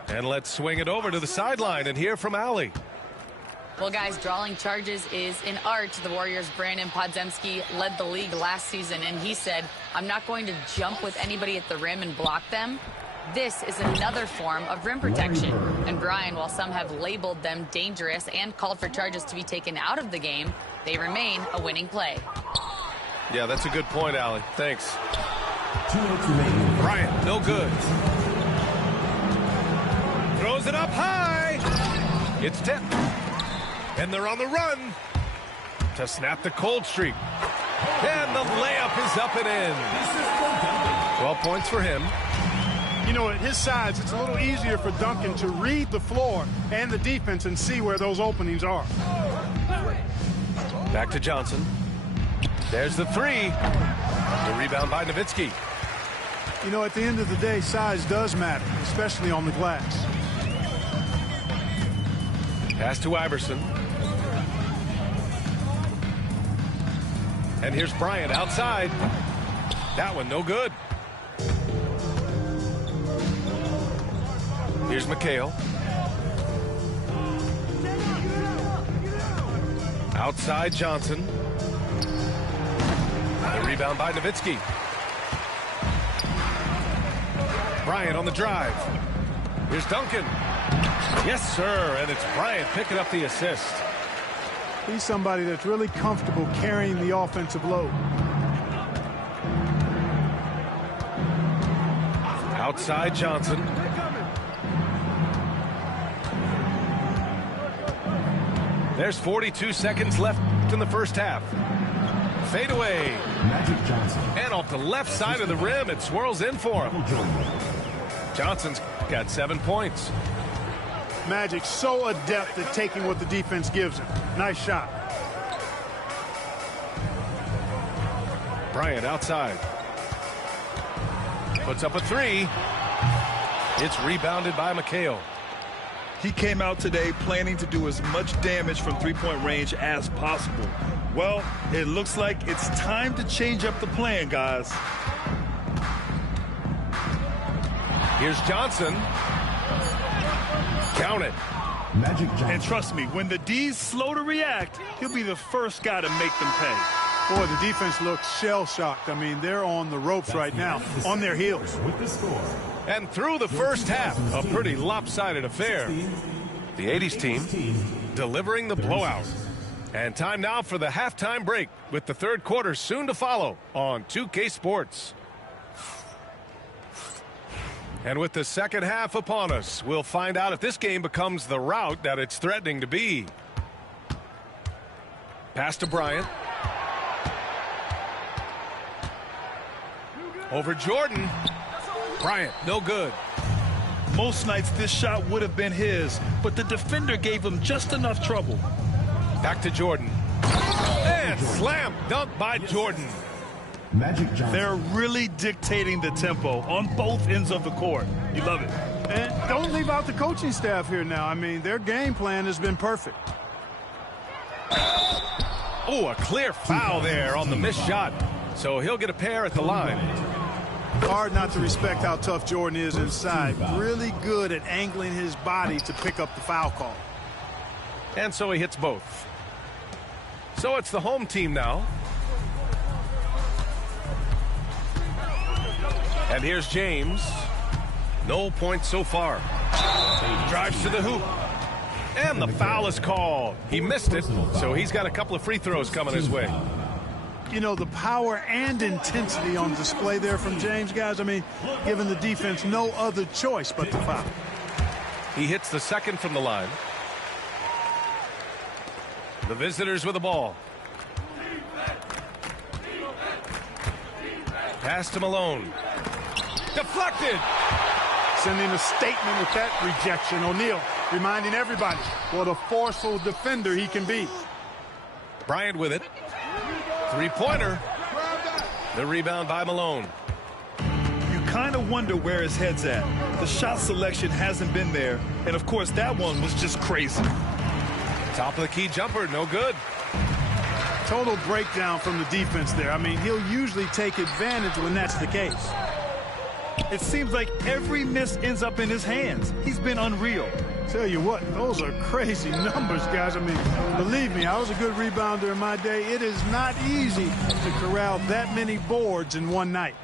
And let's swing it over to the sideline and hear from Allie. Well, guys, drawing charges is an art. The Warriors' Brandon Podziemski led the league last season, and he said, I'm not going to jump with anybody at the rim and block them. This is another form of rim protection. And Brian, while some have labeled them dangerous and called for charges to be taken out of the game, they remain a winning play. Yeah, that's a good point, Allie. Thanks. 2 minutes remaining. Bryant, no good. Throws it up high. It's tipped. And they're on the run to snap the cold streak. And the layup is up and in. 12 points for him. You know, at his size, it's a little easier for Duncan to read the floor and the defense and see where those openings are. Back to Johnson. There's the three. The rebound by Nowitzki. You know, at the end of the day, size does matter, especially on the glass. Pass to Iverson. And here's Bryant outside. That one no good. Here's McHale. Outside Johnson. The rebound by Nowitzki. Bryant on the drive. Here's Duncan. Yes, sir. And it's Bryant picking up the assist. He's somebody that's really comfortable carrying the offensive load. Outside Johnson. There's 42 seconds left in the first half. Fade away. Magic Johnson. And off the left side of the rim, it swirls in for him. Johnson's got 7 points. Magic so adept at taking what the defense gives him. Nice shot. Bryant outside. Puts up a three. It's rebounded by McHale. He came out today planning to do as much damage from three-point range as possible. Well, it looks like it's time to change up the plan, guys. Here's Johnson. Count it. Magic Johnson. And trust me, when the D's slow to react, he'll be the first guy to make them pay. Boy, the defense looks shell-shocked. I mean, they're on the ropes right now, on their heels. With the score. And through the first half, a pretty lopsided affair. The 80s team delivering the blowout. And time now for the halftime break, with the third quarter soon to follow on 2K Sports. And with the second half upon us, we'll find out if this game becomes the rout that it's threatening to be. Pass to Bryant. Over Jordan. Bryant, no good. Most nights this shot would have been his, but the defender gave him just enough trouble. Back to Jordan. And slam dunk by Jordan. Magic Johnson. They're really dictating the tempo on both ends of the court. You love it. And don't leave out the coaching staff here now. I mean, their game plan has been perfect. Oh, a clear foul there on the missed shot. So he'll get a pair at the line. Hard not to respect how tough Jordan is inside. Really good at angling his body to pick up the foul call. And so he hits both. So it's the home team now. And here's James. No points so far. Drives to the hoop. And the foul is called. He missed it, so he's got a couple of free throws coming his way. You know, the power and intensity on display there from James, guys. I mean, giving the defense no other choice but to foul. He hits the second from the line. The visitors with the ball. Pass to Malone. Deflected. Sending a statement with that rejection. O'Neal reminding everybody what a forceful defender he can be. Bryant with it. Three-pointer. The rebound by Malone. You kind of wonder where his head's at. The shot selection hasn't been there. And, of course, that one was just crazy. Top of the key jumper, no good. Total breakdown from the defense there. I mean, he'll usually take advantage when that's the case. It seems like every miss ends up in his hands. He's been unreal. Tell you what, those are crazy numbers, guys. I mean, believe me, I was a good rebounder in my day. It is not easy to corral that many boards in one night.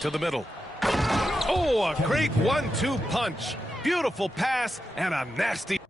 To the middle. Oh, a great 1-2 punch. Beautiful pass and a nasty.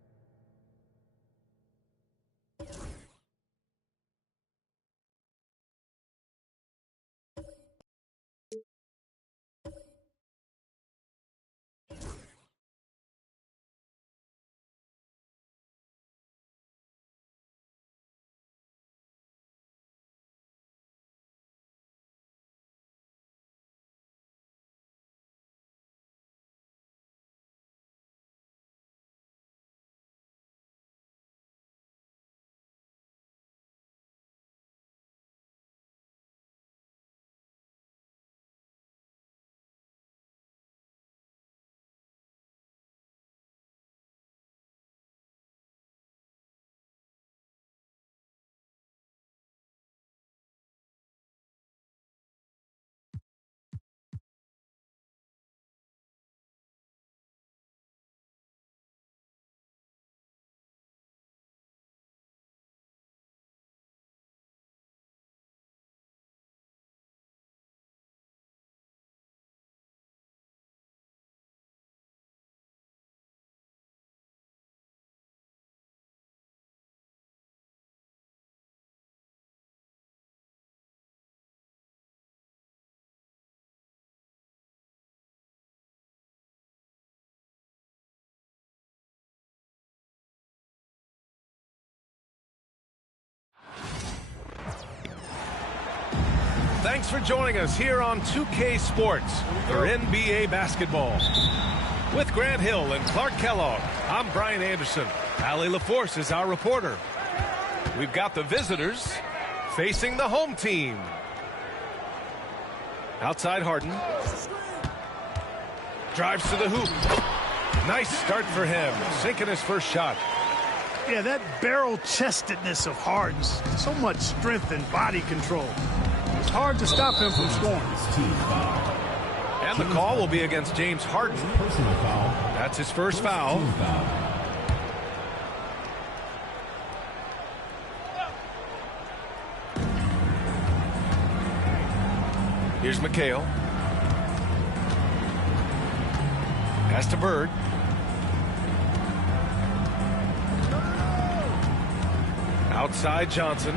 Thanks for joining us here on 2K Sports for NBA basketball. With Grant Hill and Clark Kellogg, I'm Brian Anderson. Allie LaForce is our reporter. We've got the visitors facing the home team. Outside Harden. Drives to the hoop. Nice start for him, sinking his first shot. Yeah, that barrel-chestedness of Harden's, so much strength and body control. It's hard to stop him from scoring. And the call will be against James Harden. That's his first foul. Here's McHale. Pass to Bird. Outside Johnson.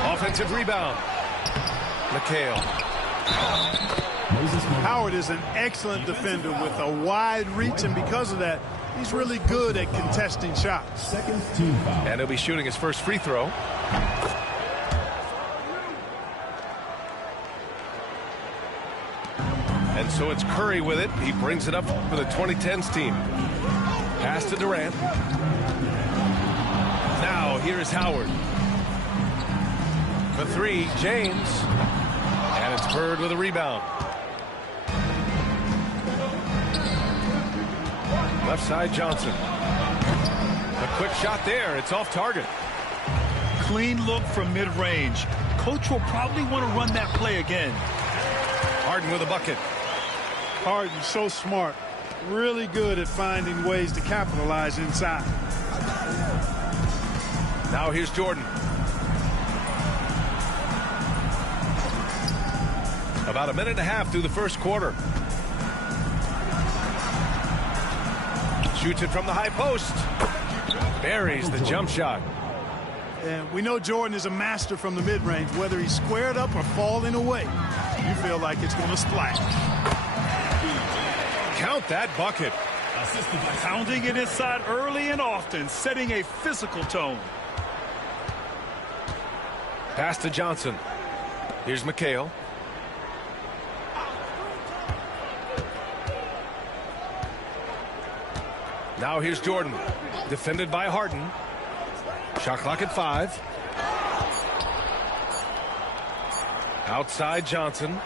Offensive rebound. McHale. Howard is an excellent defender with a wide reach, and because of that, he's really good at contesting shots. And he'll be shooting his first free throw. And so it's Curry with it. He brings it up for the 2010s team. Pass to Durant. Now here's Howard. For three, James. And it's Bird with a rebound. Left side, Johnson. A quick shot there. It's off target. Clean look from mid-range. Coach will probably want to run that play again. Harden with a bucket. Harden, so smart. Really good at finding ways to capitalize inside. Now here's Jordan. About a minute and a half through the first quarter. Shoots it from the high post. Buries the jump shot. And we know Jordan is a master from the mid-range, whether he's squared up or falling away. You feel like it's going to splash. Count that bucket. Pounding it inside early and often, setting a physical tone. Pass to Johnson. Here's McHale. Now here's Jordan. Defended by Harden. Shot clock at 5. Outside Johnson.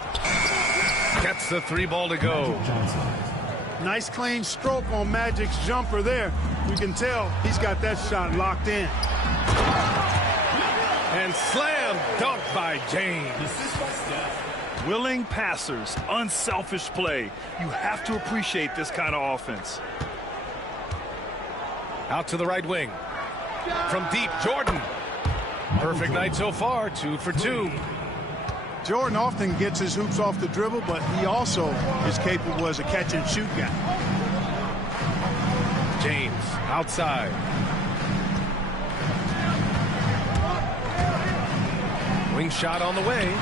Gets the 3 ball to go. Nice clean stroke on Magic's jumper there. You can tell he's got that shot locked in. And slam dunk by James. Willing passers, unselfish play. You have to appreciate this kind of offense. Out to the right wing. From deep, Jordan. Perfect night so far, 2 for 2. Jordan often gets his hoops off the dribble, but he also is capable as a catch-and-shoot guy. James outside. Wing shot on the way.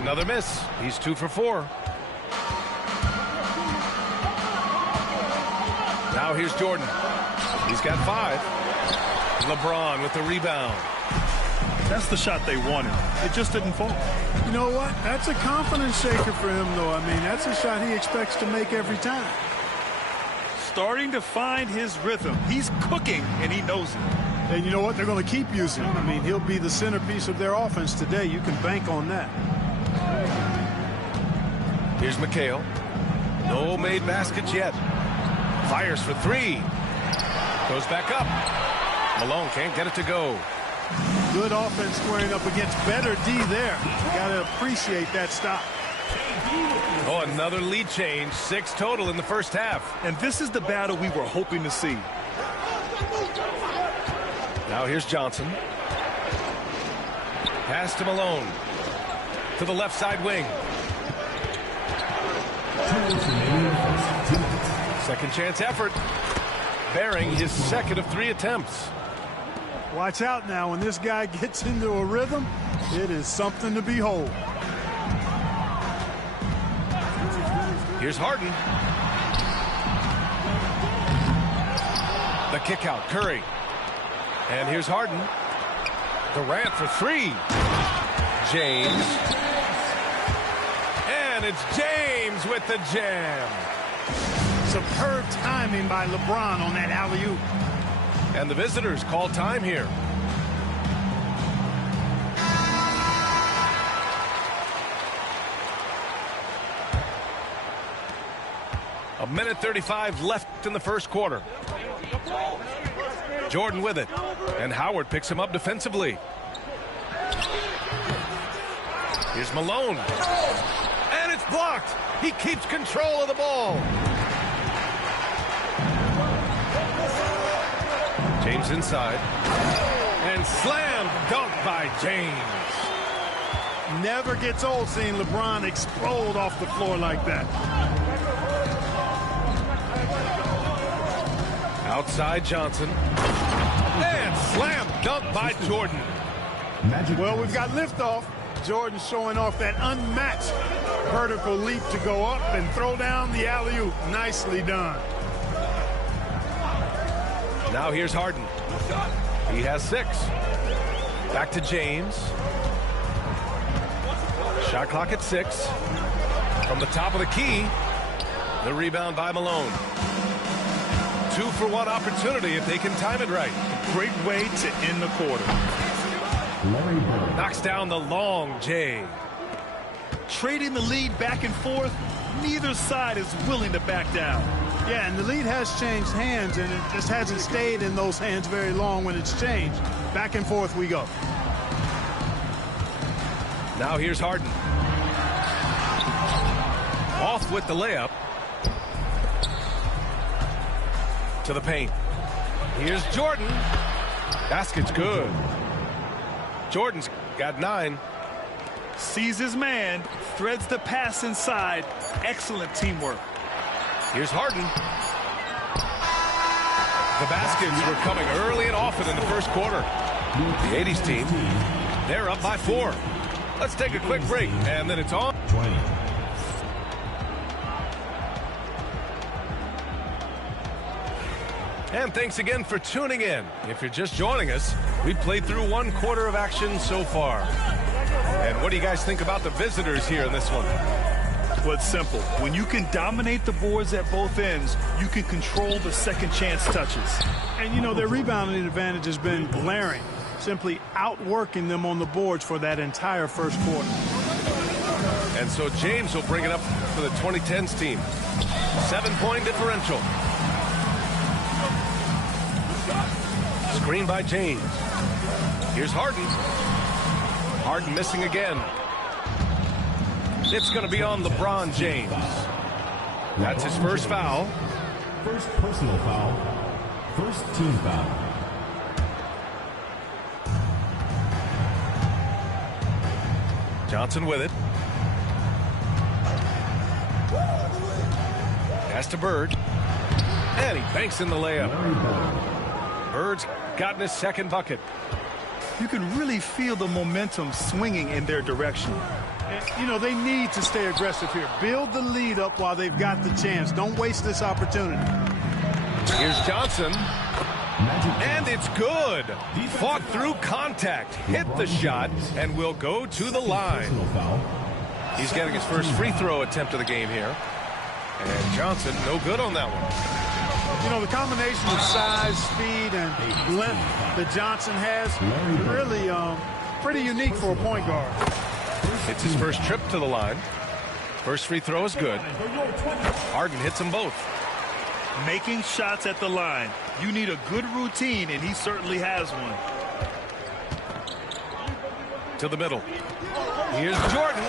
Another miss. He's 2 for 4. Now here's Jordan. He's got 5. LeBron with the rebound. That's the shot they wanted. It just didn't fall. You know what? That's a confidence shaker for him, though. I mean, that's a shot he expects to make every time. Starting to find his rhythm. He's cooking, and he knows it. And you know what? They're going to keep using him. I mean, he'll be the centerpiece of their offense today. You can bank on that. Here's McHale. No made baskets yet. Fires for 3. Goes back up. Malone can't get it to go. Good offense squaring up against better D there. You got to appreciate that stop. Oh, another lead change. 6 total in the first half. And this is the battle we were hoping to see. Now here's Johnson. Pass to Malone. To the left side wing. Second chance effort. Bearing his second of 3 attempts. Watch out now. When this guy gets into a rhythm, it is something to behold. Here's Harden. The kick out. Curry. And here's Harden. Durant for 3. James. And it's James with the jam. Superb timing by LeBron on that alley-oop. And the visitors call time here. A minute 35 left in the first quarter. Jordan with it. And Howard picks him up defensively. Here's Malone. And it's blocked. He keeps control of the ball. James inside. And slam dunk by James. Never gets old seeing LeBron explode off the floor like that. Outside Johnson. And slam dunk by Jordan. Well, we've got liftoff. Jordan showing off that unmatched vertical leap to go up and throw down the alley-oop. Nicely done. Now here's Harden. He has 6. Back to James. Shot clock at 6. From the top of the key. The rebound by Malone. 2 for 1 opportunity if they can time it right. Great way to end the quarter. Knocks down the long J. Trading the lead back and forth, neither side is willing to back down. Yeah, and the lead has changed hands, and it just hasn't stayed in those hands very long when it's changed. Back and forth we go. Now here's Harden. Off with the layup. To the paint. Here's Jordan. Basket's good. Jordan's got 9. Sees his man, threads the pass inside. Excellent teamwork. Here's Harden. The baskets were coming early and often in the first quarter. The 80s team, they're up by 4. Let's take a quick break, and then it's on. 20. And thanks again for tuning in. If you're just joining us, we've played through 1 quarter of action so far. And what do you guys think about the visitors here in this one? Well, it's simple. When you can dominate the boards at both ends, you can control the second chance touches. And, you know, their rebounding advantage has been glaring, simply outworking them on the boards for that entire first quarter. And so James will bring it up for the 2010s team. 7-point differential. Screen by James. Here's Harden. Harden missing again. It's going to be on LeBron James. That's his first foul. First personal foul. First team foul. Johnson with it. Pass to Bird. And he banks in the layup. Bird's gotten his second bucket. You can really feel the momentum swinging in their direction. And, you know, they need to stay aggressive here. Build the lead up while they've got the chance. Don't waste this opportunity. Here's Johnson. And it's good. Fought through contact, hit the shot, and will go to the line. He's getting his first free throw attempt of the game here. And Johnson, no good on that one. You know, the combination of size, speed, and length that Johnson has, really pretty unique for a point guard. It's his first trip to the line. First free throw is good. Harden hits them both. Making shots at the line. You need a good routine, and he certainly has one. To the middle. Here's Jordan.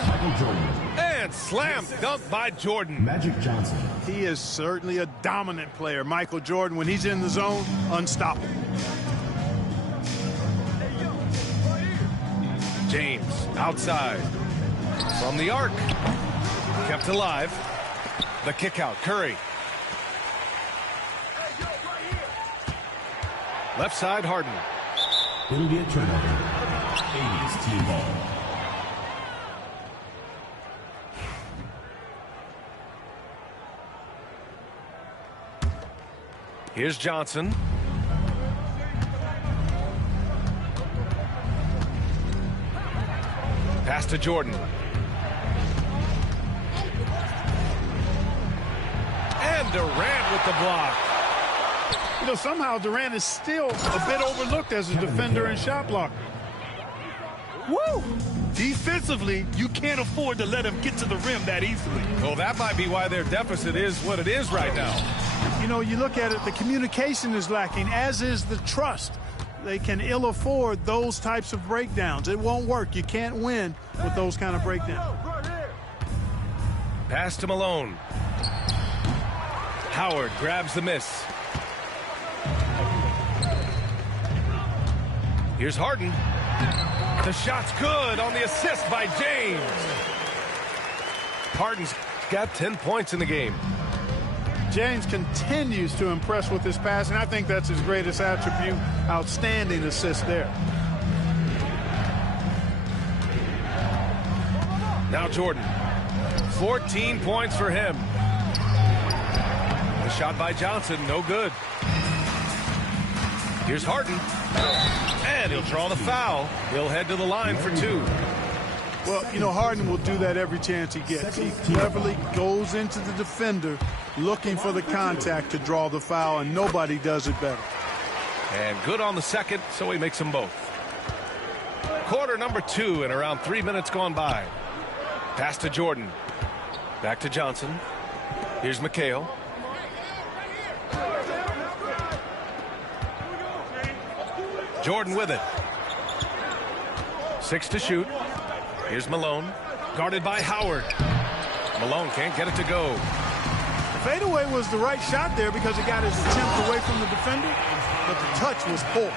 And slam dunk by Jordan. Magic Johnson. He is certainly a dominant player. Michael Jordan, when he's in the zone, unstoppable. James outside. From the arc. Kept alive. The kick out. Curry. Left side, Harden. It'll be a turnover. 80s team ball. Here's Johnson. Pass to Jordan. And Durant with the block. You know, somehow Durant is still a bit overlooked as a defender and shot blocker. Woo! Defensively, you can't afford to let him get to the rim that easily. Well, that might be why their deficit is what it is right now. You know, you look at it, the communication is lacking, as is the trust. They can ill afford those types of breakdowns. It won't work. You can't win with those kind of breakdowns. Pass to Malone. Howard grabs the miss. Here's Harden. The shot's good on the assist by James. Harden's got 10 points in the game. James continues to impress with his passing. I think that's his greatest attribute. Outstanding assist there. Now Jordan. 14 points for him. The shot by Johnson, no good. Here's Harden. And he'll draw the foul. He'll head to the line for 2. Well, you know, Harden will do that every chance he gets. He cleverly goes into the defender looking for the contact to draw the foul, and nobody does it better. And good on the second, so he makes them both. Quarter number 2 and around 3 minutes gone by. Pass to Jordan. Back to Johnson. Here's McHale. Jordan with it. 6 to shoot. Here's Malone. Guarded by Howard. Malone can't get it to go. The fadeaway was the right shot there because it got his attempt away from the defender, but the touch was poor.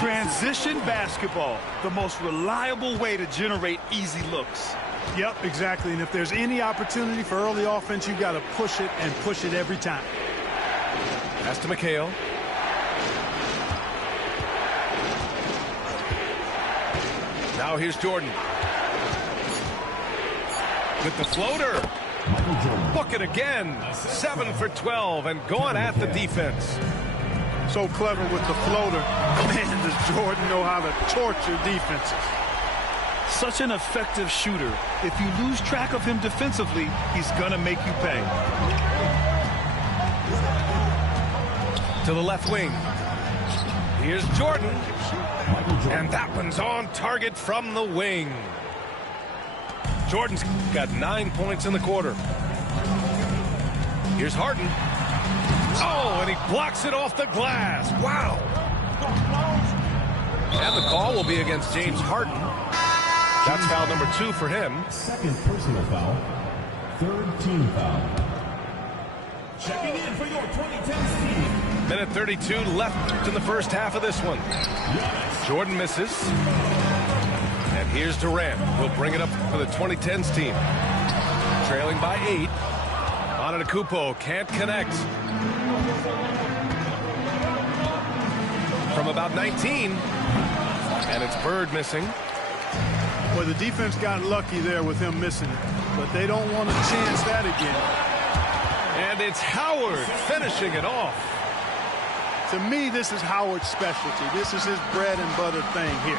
Transition basketball, the most reliable way to generate easy looks. Yep, exactly. And if there's any opportunity for early offense, you got to push it and push it every time. Pass to McHale. Now here's Jordan. With the floater. Bucket again. 7 for 12 and going at the defense. So clever with the floater. Man, does Jordan know how to torture defenses. Such an effective shooter. If you lose track of him defensively, he's going to make you pay. To the left wing. Here's Jordan. And that one's on target from the wing. Jordan's got 9 points in the quarter. Here's Harden. Oh, and he blocks it off the glass. Wow. And the call will be against James Harden. That's foul number 2 for him. Second personal foul. Third team foul. Checking in for your 2010 team. Minute 32 left in the first half of this one. Jordan misses. And here's Durant. We'll bring it up for the 2010s team. Trailing by 8. Antetokounmpo can't connect. From about 19. And it's Bird missing. Well, the defense got lucky there with him missing it. But they don't want to chance that again. And it's Howard finishing it off. To me, this is Howard's specialty. This is his bread and butter thing here.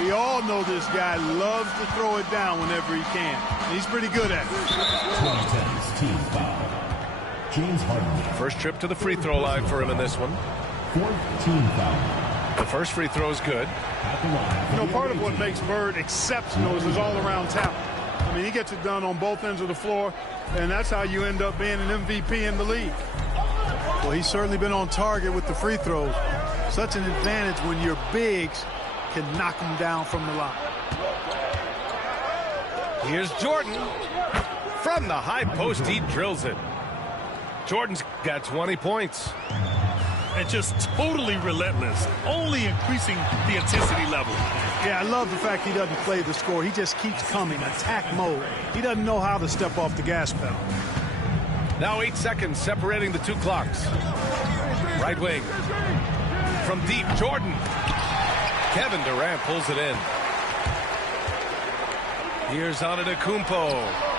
We all know this guy loves to throw it down whenever he can. He's pretty good at it. 2010's team foul. James Harden. First trip to the free throw line for him in this one. Fourth team foul. The first free throw is good. You know, part of what makes Bird exceptional is his all-around talent. I mean, he gets it done on both ends of the floor, and that's how you end up being an MVP in the league. Well, he's certainly been on target with the free throws. Such an advantage when your bigs can knock them down from the line. Here's Jordan. From the high post, he drills it. Jordan's got 20 points. And just totally relentless, only increasing the intensity level. Yeah, I love the fact he doesn't play the score. He just keeps coming, attack mode. He doesn't know how to step off the gas pedal. Now 8 seconds separating the two clocks. Right wing. From deep, Jordan. Kevin Durant pulls it in. Here's Antetokounmpo.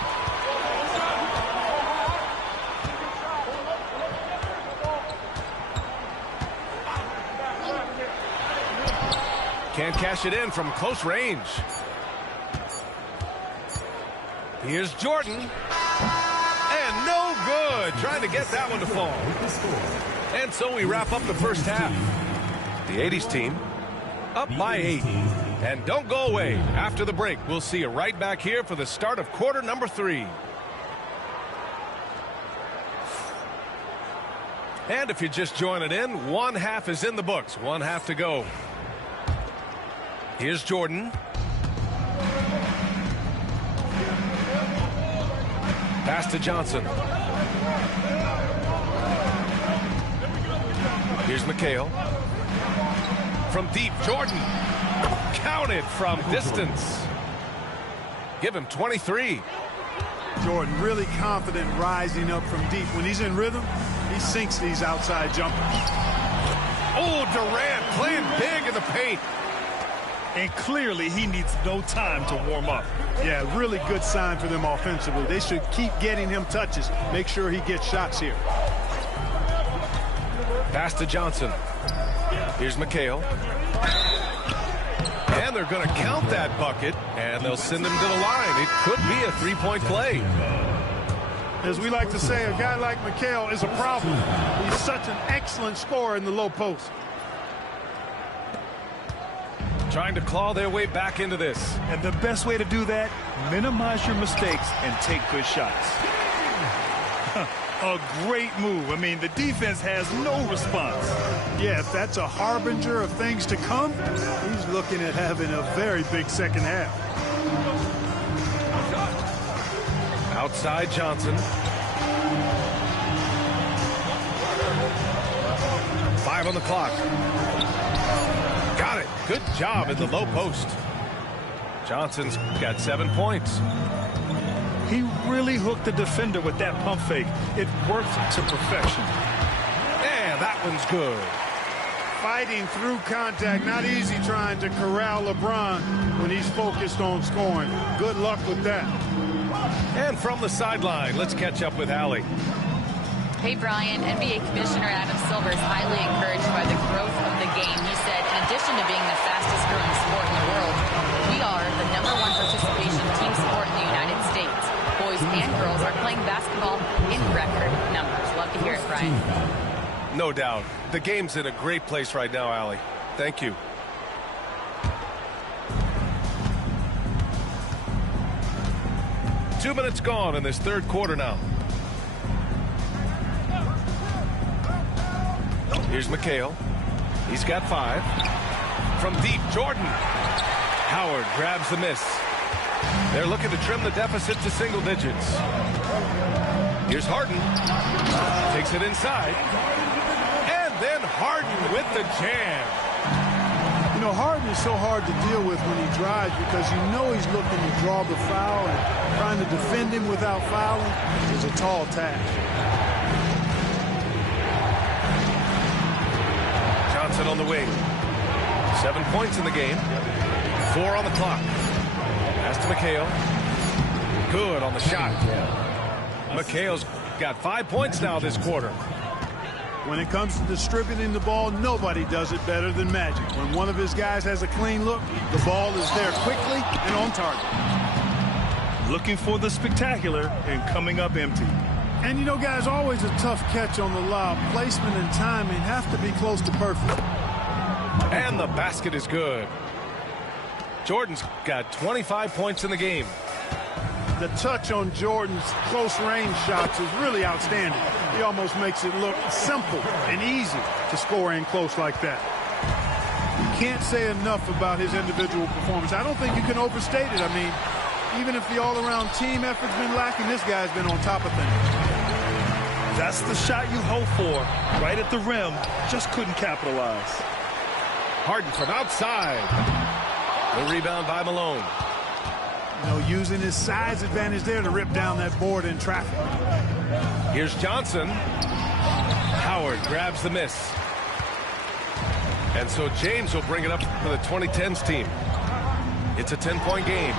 Can't cash it in from close range. Here's Jordan. And no good. Trying to get that one to fall. And so we wrap up the first half. The 80s team up by 8. And don't go away. After the break, we'll see you right back here for the start of quarter number 3. And if you're just joining in, one half is in the books. One half to go. Here's Jordan. Pass to Johnson. Here's McHale. From deep, Jordan. Counted from distance. Give him 23. Jordan really confident rising up from deep. When he's in rhythm, he sinks these outside jumpers. Oh, Durant playing big in the paint. And clearly he needs no time to warm up. Yeah, really good sign for them offensively. They should keep getting him touches. Make sure he gets shots here. Pass to Johnson. Here's McHale. And they're going to count that bucket, and they'll send him to the line. It could be a three-point play. As we like to say, a guy like McHale is a problem. He's such an excellent scorer in the low post. Trying to claw their way back into this. And the best way to do that, minimize your mistakes and take good shots. A great move. I mean, the defense has no response. Yeah, if that's a harbinger of things to come, he's looking at having a very big second half. Outside Johnson. 5 on the clock. Got it. Good job in the low post. Johnson's got 7 points. He really hooked the defender with that pump fake. It worked to perfection. And that one's good. Fighting through contact, not easy trying to corral LeBron when he's focused on scoring. Good luck with that. And from the sideline, let's catch up with Allie. Hey, Brian, NBA Commissioner Adam Silver is highly encouraged by the growth of the game. He said, in addition to being the fastest growing sport in the world, we are the #1 participation team sport in the United States. Boys and girls are playing basketball in record numbers. Love to hear it, Brian. No doubt. The game's in a great place right now, Allie. Thank you. Two minutes gone in this third quarter now. Here's McHale. He's got 5. From deep, Jordan. Howard grabs the miss. They're looking to trim the deficit to single digits. Here's Harden. Takes it inside. And then Harden with the jam. You know, Harden is so hard to deal with when he drives because you know he's looking to draw the foul, and trying to defend him without fouling is a tall task. Johnson on the wing. 7 points in the game. 4 on the clock. Pass to McHale. Good on the shot. McHale's got 5 points now this quarter. When it comes to distributing the ball, nobody does it better than Magic. When one of his guys has a clean look, the ball is there quickly and on target. Looking for the spectacular and coming up empty. And, you know, guys, always a tough catch on the lob. Placement and timing have to be close to perfect. And the basket is good. Jordan's got 25 points in the game. The touch on Jordan's close-range shots is really outstanding. He almost makes it look simple and easy to score in close like that. You can't say enough about his individual performance. I don't think you can overstate it. I mean, even if the all-around team effort's been lacking, this guy's been on top of things. That's the shot you hope for. Right at the rim. Just couldn't capitalize. Harden from outside. The rebound by Malone. You know, using his size advantage there to rip down that board in traffic. Here's Johnson. Howard grabs the miss. And so James will bring it up for the 2010s team. It's a 10-point game.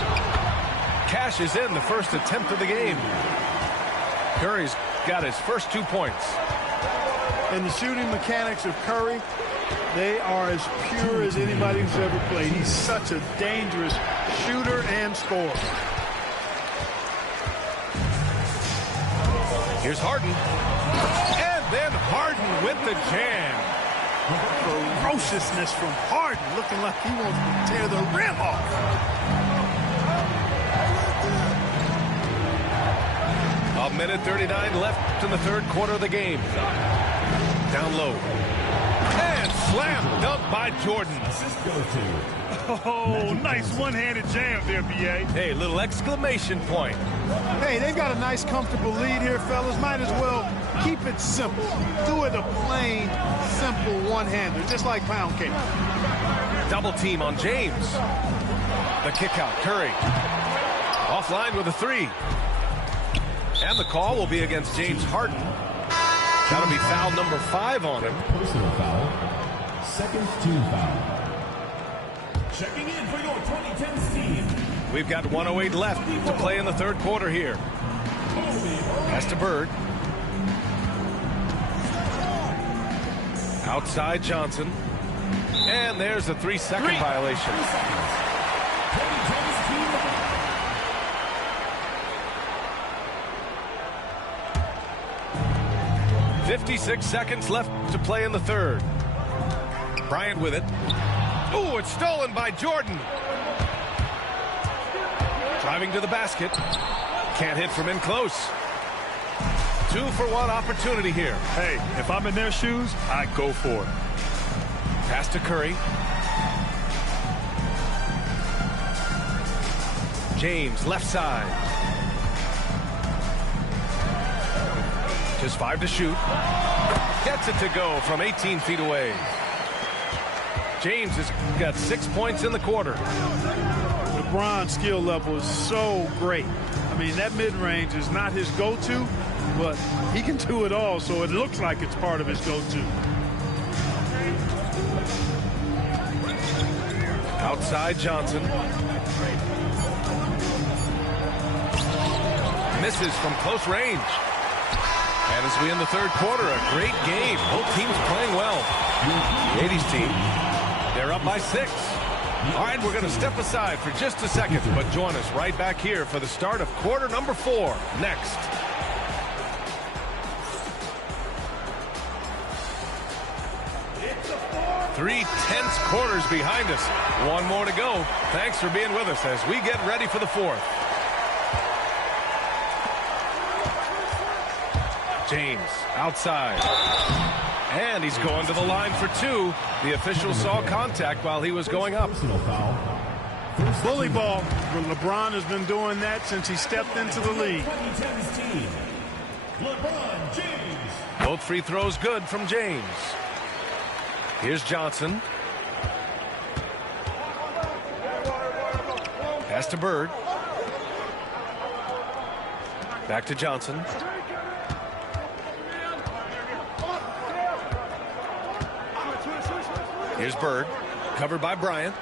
Cash is in the first attempt of the game. Curry's got his first 2 points. And the shooting mechanics of Curry, they are as pure as anybody who's ever played. He's such a dangerous shooter and scorer. Here's Harden. And then Harden with the jam. Ferociousness from Harden, looking like he wants to tear the rim off. A minute 39 left in the third quarter of the game. Down low. And slam dunk by Jordan. Oh, nice one-handed jam there, B.A. Hey, little exclamation point. Hey, they've got a nice, comfortable lead here, fellas. Might as well keep it simple. Do it a plain, simple one-hander, just like pound cake. Double team on James. The kick out, Curry. Offline with a 3. And the call will be against James Harden. That'll be foul number 5 on him. Personal foul. Second team foul. Checking in for your 2010 team. We've got 1:08 left to play in the third quarter here. Pass to Bird. Outside Johnson. And there's a 3-second violation. 56 seconds left to play in the third. Bryant with it. Ooh, it's stolen by Jordan. Driving to the basket. Can't hit from in close. 2-for-1 opportunity here. Hey, if I'm in their shoes, I'd go for it. Pass to Curry. James, left side. Just 5 to shoot. Gets it to go from 18 feet away. James has got 6 points in the quarter. LeBron's skill level is so great. I mean, that mid-range is not his go-to, but he can do it all, so it looks like it's part of his go-to. Outside Johnson. Misses from close range. And as we end the third quarter, a great game. Both teams playing well. The 80s team, they're up by 6. All right, we're going to step aside for just a second, but join us right back here for the start of quarter number 4 next. Three tense quarters behind us. One more to go. Thanks for being with us as we get ready for the 4th. James outside. And he's going to the line for 2. The official saw contact while he was going up. Bully ball. LeBron has been doing that since he stepped into the league. Both free throws good from James. Here's Johnson. Pass to Bird. Back to Johnson. Here's Bird, covered by Bryant.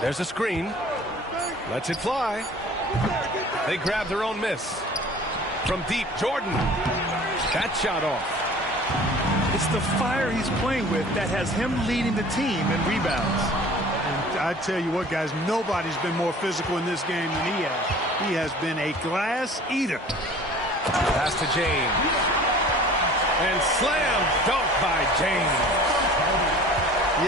There's a screen. Lets it fly. They grab their own miss. From deep, Jordan. That shot off. It's the fire he's playing with that has him leading the team in rebounds. And I tell you what, guys, nobody's been more physical in this game than he has. He has been a glass eater. Pass to James. And slam dunk by James.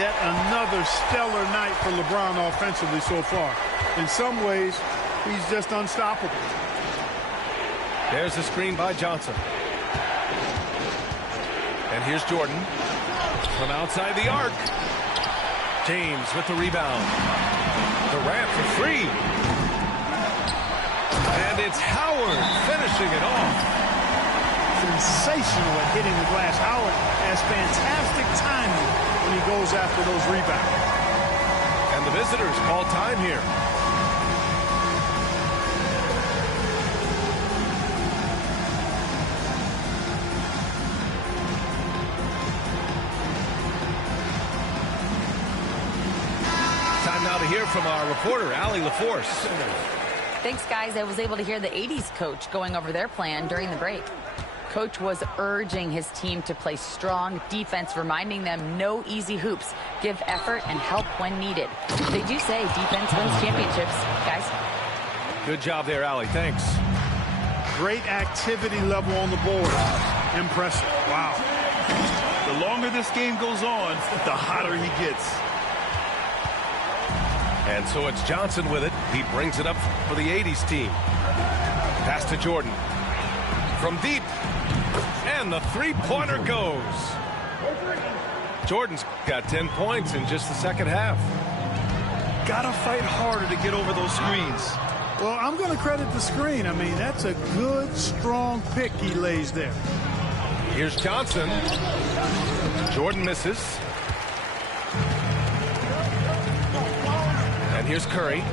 Yet another stellar night for LeBron offensively so far. In some ways, he's just unstoppable. There's the screen by Johnson. And here's Jordan from outside the arc. James with the rebound. Durant for 3. And it's Howard finishing it off. Sensational at hitting the glass. Howard has fantastic timing when he goes after those rebounds. And the visitors call time here. Time now to hear from our reporter, Allie LaForce. Thanks, guys. I was able to hear the 80s coach going over their plan during the break. Coach was urging his team to play strong defense, reminding them no easy hoops, give effort and help when needed. They do say defense wins championships, guys. Good job there, Allie. Thanks. Great activity level on the board. Impressive. Wow. The longer this game goes on, the hotter he gets. And so it's Johnson with it. He brings it up for the 80s team. Pass to Jordan. From deep. And the three-pointer goes. Jordan's got 10 points in just the second half. Gotta fight harder to get over those screens. Well, I'm going to credit the screen. I mean, that's a good, strong pick he lays there. Here's Johnson. Jordan misses. And here's Curry.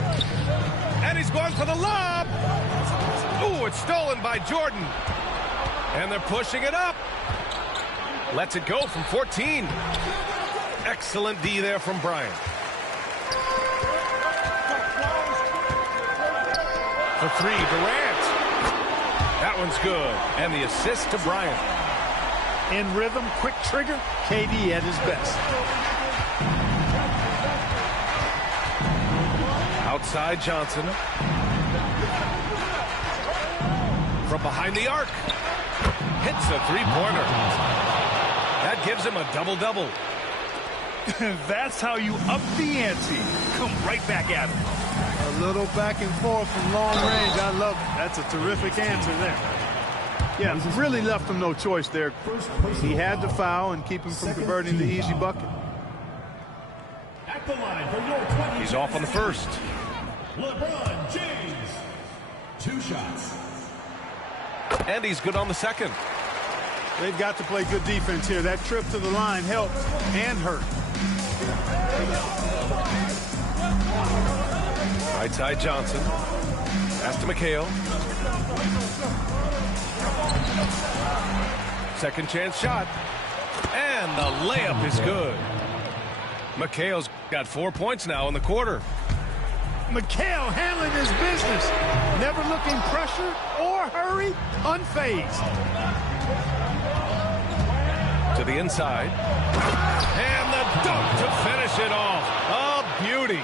And he's going for the lob. Ooh, it's stolen by Jordan. And they're pushing it up. Lets it go from 14. Excellent D there from Bryant. For 3, Durant. That one's good. And the assist to Bryant. In rhythm, quick trigger, KD at his best. Outside Johnson. From behind the arc. Hits a three-pointer. That gives him a double-double. That's how you up the ante. Come right back at him. A little back and forth from long range. I love it. That's a terrific answer there. Yeah, really left him no choice there. He had to foul and keep him from converting the easy bucket. He's off on the first. LeBron James. 2 shots. And he's good on the second. They've got to play good defense here. That trip to the line helped and hurt. Right side Johnson. Pass to McHale. Second chance shot. And the layup is good. McHale's got 4 points now in the quarter. McHale handling his business. Never looking pressure or hurry. Unfazed. To the inside. And the dunk to finish it off. A beauty.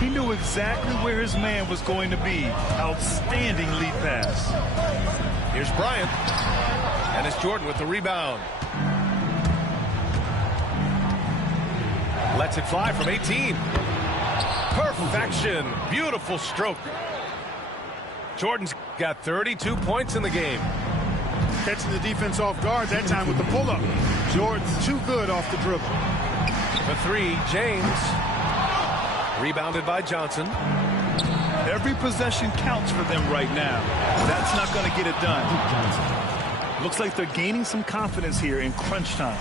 He knew exactly where his man was going to be. Outstanding lead pass. Here's Bryant. And it's Jordan with the rebound. Lets it fly from 18. Perfection. Beautiful stroke. Jordan's got 32 points in the game. Catching the defense off guard that time with the pull-up. Jordan's too good off the dribble. The three, James. Rebounded by Johnson. Every possession counts for them right now. That's not going to get it done. Looks like they're gaining some confidence here in crunch time.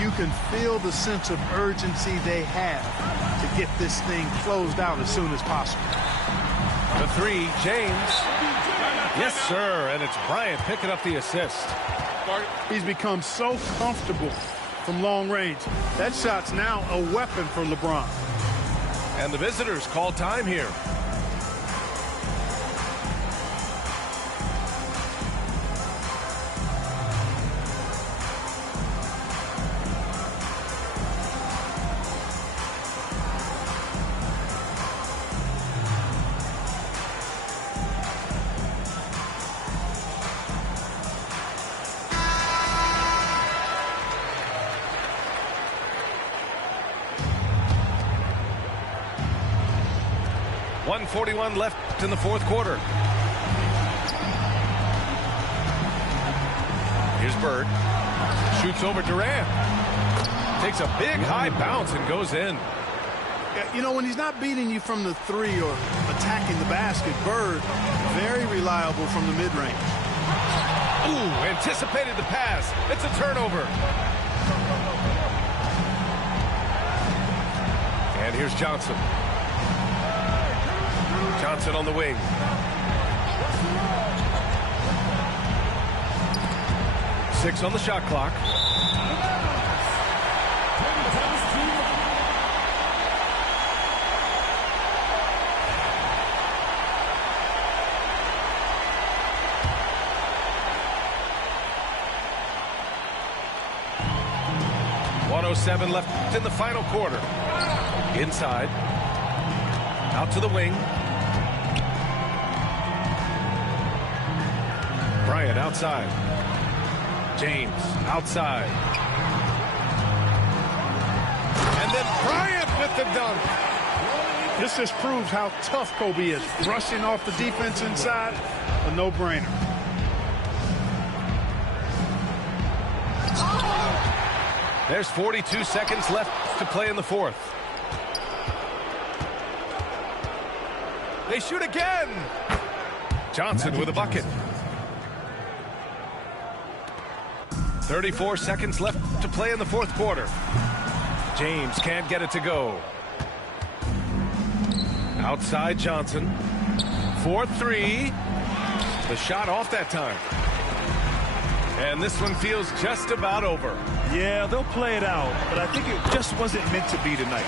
You can feel the sense of urgency they have to get this thing closed out as soon as possible. The three, James. Yes, sir. And it's Bryant picking up the assist. He's become so comfortable from long range. That shot's now a weapon for LeBron. And the visitors call time here. .41 left in the fourth quarter. Here's Bird. Shoots over Durant. Takes a big high bounce and goes in. Yeah, you know, when he's not beating you from the three or attacking the basket, Bird, very reliable from the mid-range. Ooh, anticipated the pass. It's a turnover. And here's Johnson. Johnson on the wing. Six on the shot clock. .107 left in the final quarter. Inside. Out to the wing. Bryant outside. James outside. And then Bryant with the dunk. This just proves how tough Kobe is. Rushing off the defense inside, a no-brainer. There's 42 seconds left to play in the fourth. They shoot again. Johnson with a bucket. 34 seconds left to play in the fourth quarter. James can't get it to go. Outside Johnson. 4-3. The shot off that time. And this one feels just about over. Yeah, they'll play it out, but I think it just wasn't meant to be tonight.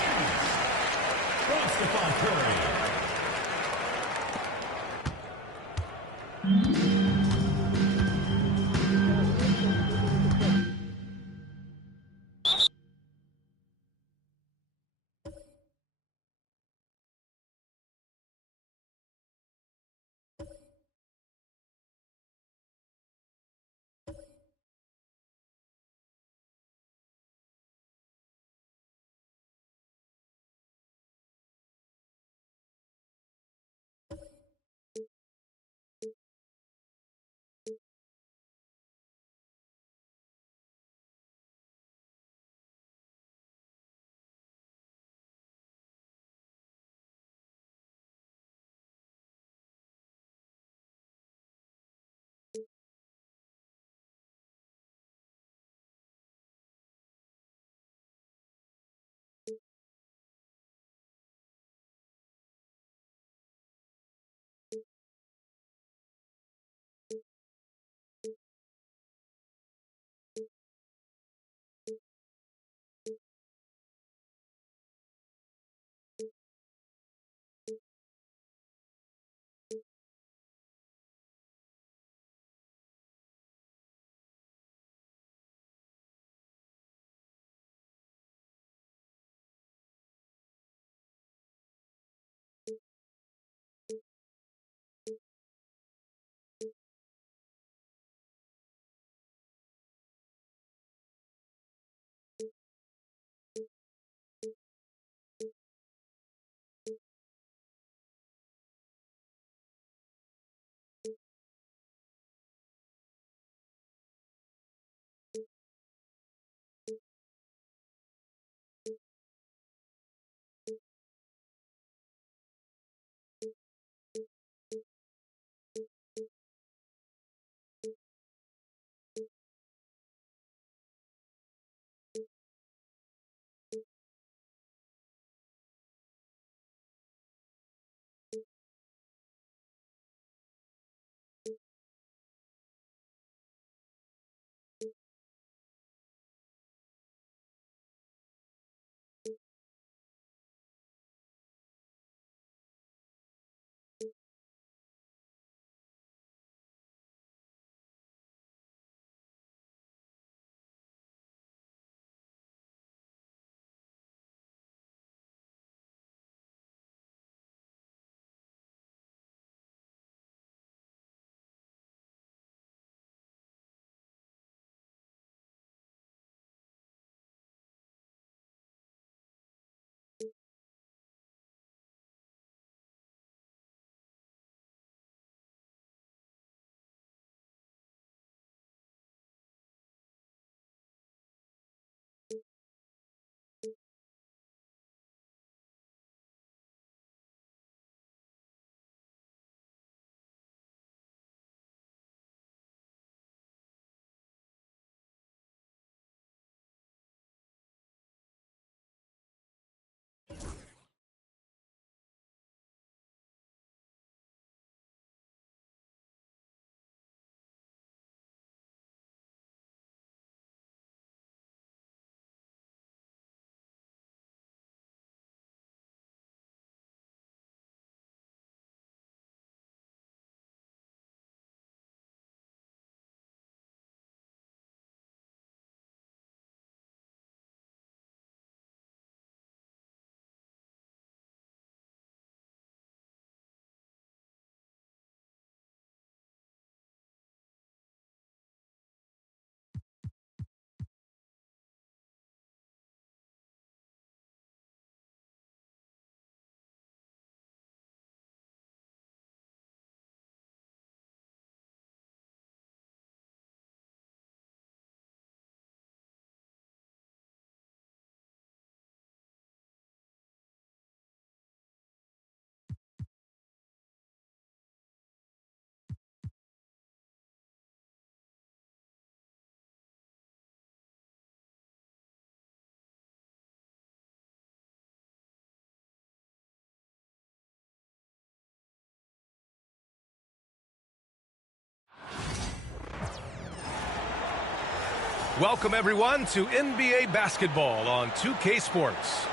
Welcome, everyone, to NBA basketball on 2K Sports.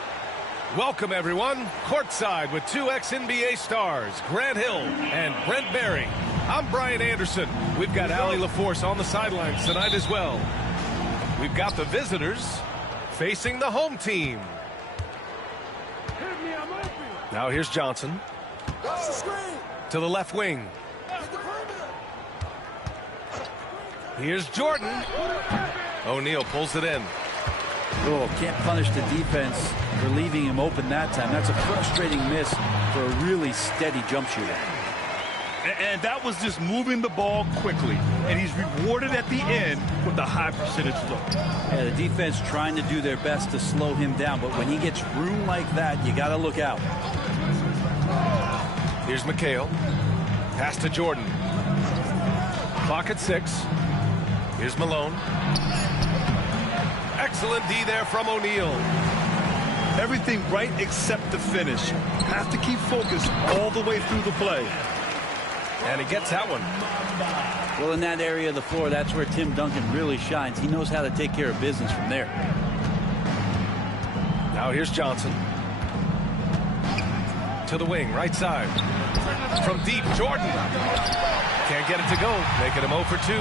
Welcome, everyone, courtside with two ex-NBA stars, Grant Hill and Brent Barry. I'm Brian Anderson. We've got Allie LaForce on the sidelines tonight as well. We've got the visitors facing the home team. Now here's Johnson. To the left wing. Here's Jordan. O'Neal pulls it in. Oh, can't punish the defense for leaving him open that time. That's a frustrating miss for a really steady jump shooter. And that was just moving the ball quickly. And he's rewarded at the end with a high percentage look. Yeah, the defense trying to do their best to slow him down. But when he gets room like that, you got to look out. Here's McHale. Pass to Jordan. Clock at 6. Here's Malone. Excellent D there from O'Neal. Everything right except the finish. Have to keep focused all the way through the play. And he gets that one. Well, in that area of the floor, that's where Tim Duncan really shines. He knows how to take care of business from there. Now here's Johnson. To the wing, right side. From deep, Jordan. Can't get it to go. Making him 0 for 2.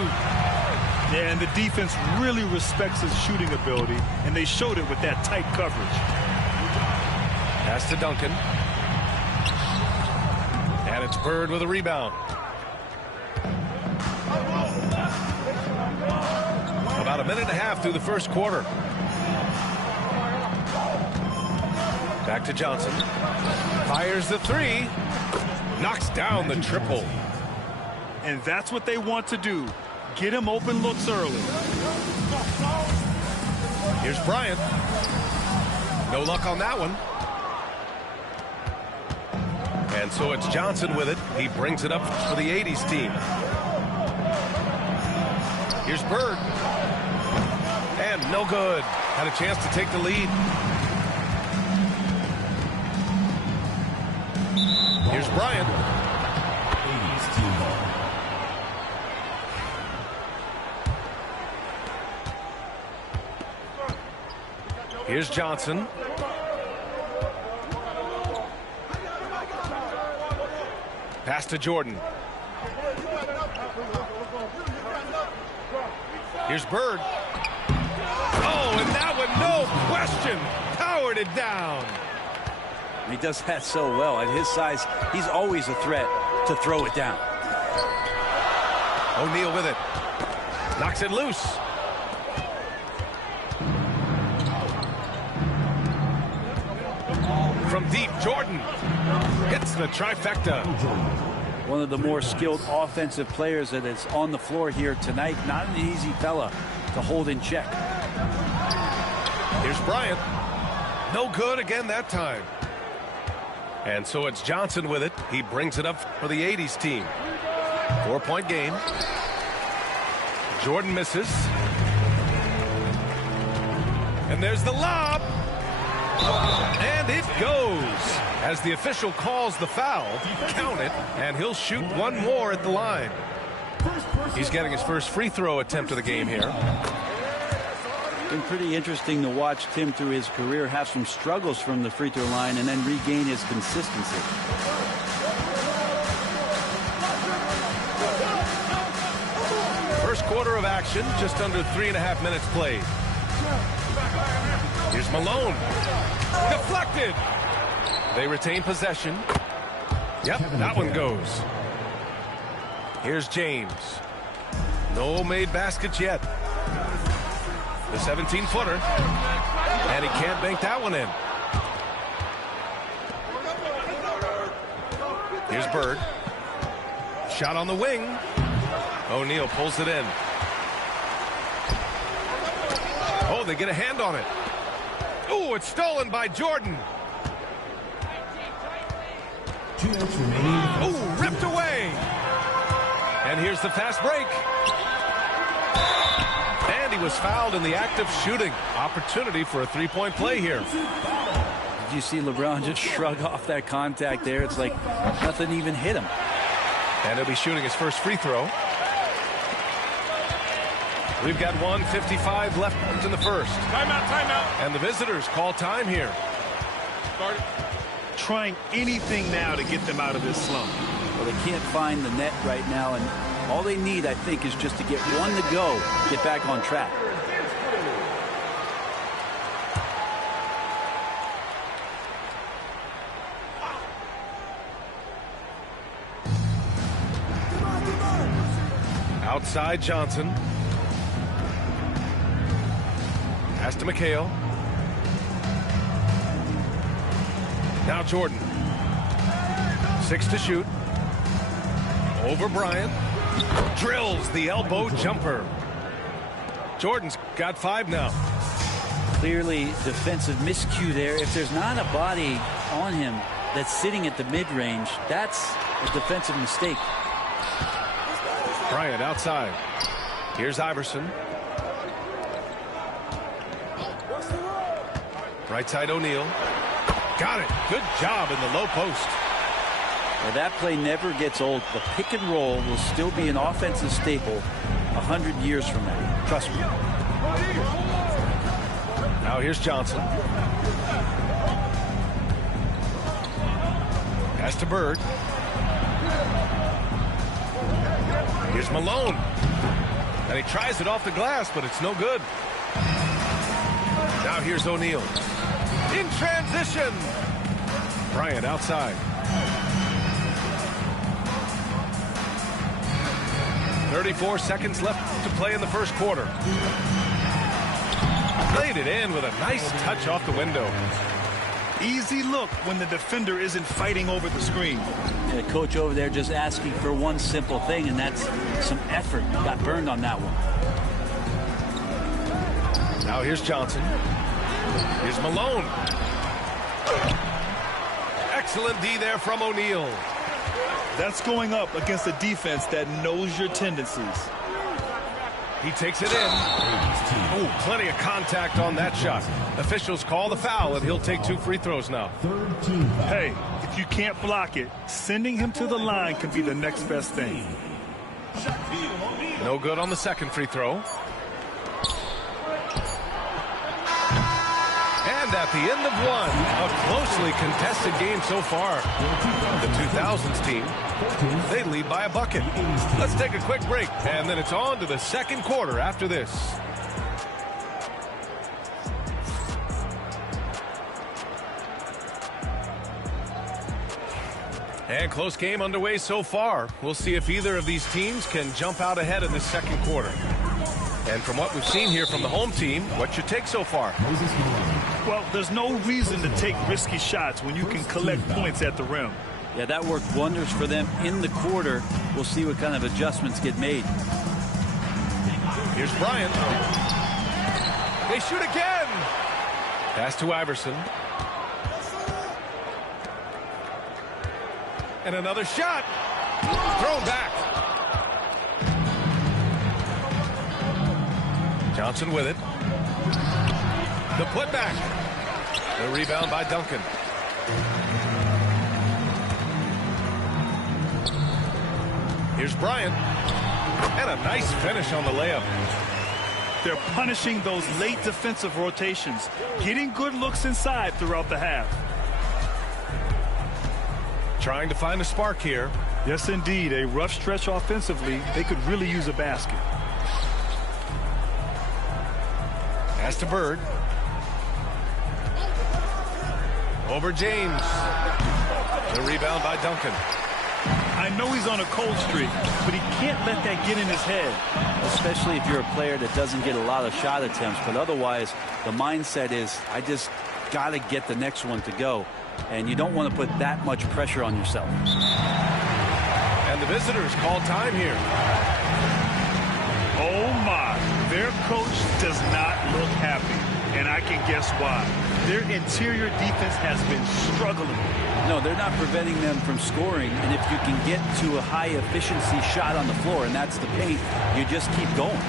Yeah, and the defense really respects his shooting ability, and they showed it with that tight coverage. Pass to Duncan. And it's Bird with a rebound. About a minute and a half through the first quarter. Back to Johnson. Fires the 3. Knocks down the triple. And that's what they want to do. Get him open looks early. Here's Bryant. No luck on that one. And so it's Johnson with it. He brings it up for the 80s team. Here's Bird. And no good. Had a chance to take the lead. Here's Bryant. 80s team ball. Here's Johnson. Pass to Jordan. Here's Bird. Oh, and that one, no question, powered it down. He does that so well. At his size, he's always a threat to throw it down. O'Neal with it. Knocks it loose. From deep, Jordan hits the trifecta. One of the more skilled offensive players that is on the floor here tonight. Not an easy fella to hold in check. Here's Bryant. No good again that time. And so it's Johnson with it. He brings it up for the 80s team. 4-point game. Jordan misses. And there's the lob. And it goes. As the official calls the foul, count it, and he'll shoot one more at the line. He's getting his first free throw attempt of the game here. Been pretty interesting to watch Tim through his career have some struggles from the free throw line and then regain his consistency. First quarter of action, just under 3.5 minutes played. Here's Malone. Deflected. They retain possession. Yep, that one goes. Here's James. No made baskets yet. The 17-footer. And he can't bank that one in. Here's Bird. Shot on the wing. O'Neal pulls it in. Oh, they get a hand on it. Oh, it's stolen by Jordan. Oh, ripped away. And here's the fast break. And he was fouled in the act of shooting. Opportunity for a three-point play here. Did you see LeBron just shrug off that contact there? It's like nothing even hit him. And he'll be shooting his first free throw. We've got 1:55 left in the first. Timeout, timeout. And the visitors call time here. Start it. Trying anything now to get them out of this slump. Well, they can't find the net right now, and all they need, I think, is just to get one to go, get back on track. Outside Johnson. Pass to McHale. Now Jordan. 6 to shoot. Over Bryant. Drills the elbow jumper. Jordan's got 5 now. Clearly defensive miscue there. If there's not a body on him that's sitting at the mid-range, that's a defensive mistake. Bryant outside. Here's Iverson. Right side O'Neal. Got it. Good job in the low post. Well, that play never gets old. The pick and roll will still be an offensive staple 100 years from now. Trust me. Now here's Johnson. Pass to Bird. Here's Malone. And he tries it off the glass, but it's no good. Now here's O'Neal. In transition. Bryant outside. 34 seconds left to play in the first quarter. Played it in with a nice touch off the window. Easy look when the defender isn't fighting over the screen. Yeah, coach over there just asking for one simple thing, and that's some effort. Got burned on that one. Now here's Johnson. Here's Malone. Excellent D there from O'Neal. That's going up against a defense that knows your tendencies. He takes it in. Oh, plenty of contact on that shot. Officials call the foul, and he'll take 2 free throws now. Hey, if you can't block it, sending him to the line can be the next best thing. No good on the second free throw. And at the end of one, a closely contested game so far. The 2000s team, they lead by a bucket. Let's take a quick break, and then it's on to the second quarter after this. And close game underway so far. We'll see if either of these teams can jump out ahead in the second quarter. And from what we've seen here from the home team, what's your take so far? Well, there's no reason to take risky shots when you can collect points at the rim. Yeah, that worked wonders for them in the quarter. We'll see what kind of adjustments get made. Here's Bryant. They shoot again. Pass to Iverson. And another shot. Thrown back. Johnson with it. The putback. The rebound by Duncan. Here's Bryant. And a nice finish on the layup. They're punishing those late defensive rotations, getting good looks inside throughout the half. Trying to find a spark here. Yes, indeed. A rough stretch offensively. They could really use a basket. Pass to Bird. Over James. The rebound by Duncan. I know he's on a cold streak, but he can't let that get in his head. Especially if you're a player that doesn't get a lot of shot attempts. But otherwise, the mindset is, I just got to get the next one to go. And you don't want to put that much pressure on yourself. And the visitors call time here. Oh, my. Their coach does not look happy. And I can guess why. Their interior defense has been struggling. No, they're not preventing them from scoring. And if you can get to a high-efficiency shot on the floor, and that's the paint, you just keep going.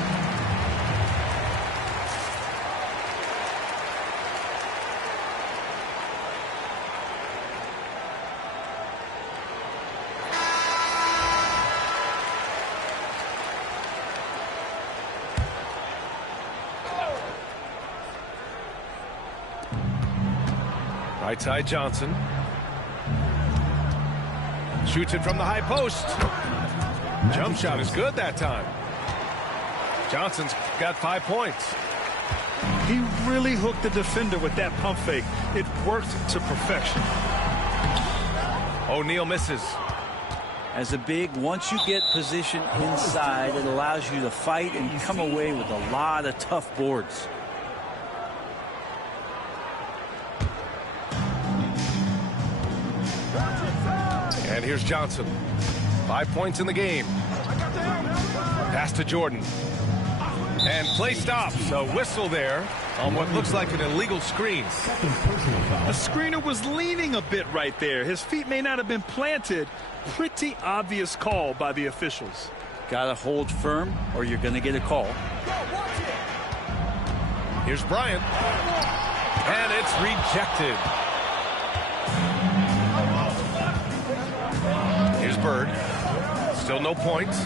Right side Johnson. Shoots it from the high post. Jump shot is good that time. Johnson's got 5 points. He really hooked the defender with that pump fake. It worked to perfection. O'Neal misses. As a big, once you get position inside, it allows you to fight and come away with a lot of tough boards. And here's Johnson. 5 points in the game. Pass to Jordan. And play stops. A whistle there on what looks like an illegal screen. The screener was leaning a bit right there. His feet may not have been planted. Pretty obvious call by the officials. Got to hold firm or you're going to get a call. Here's Bryant. And it's rejected. Here's Bird. Still no points.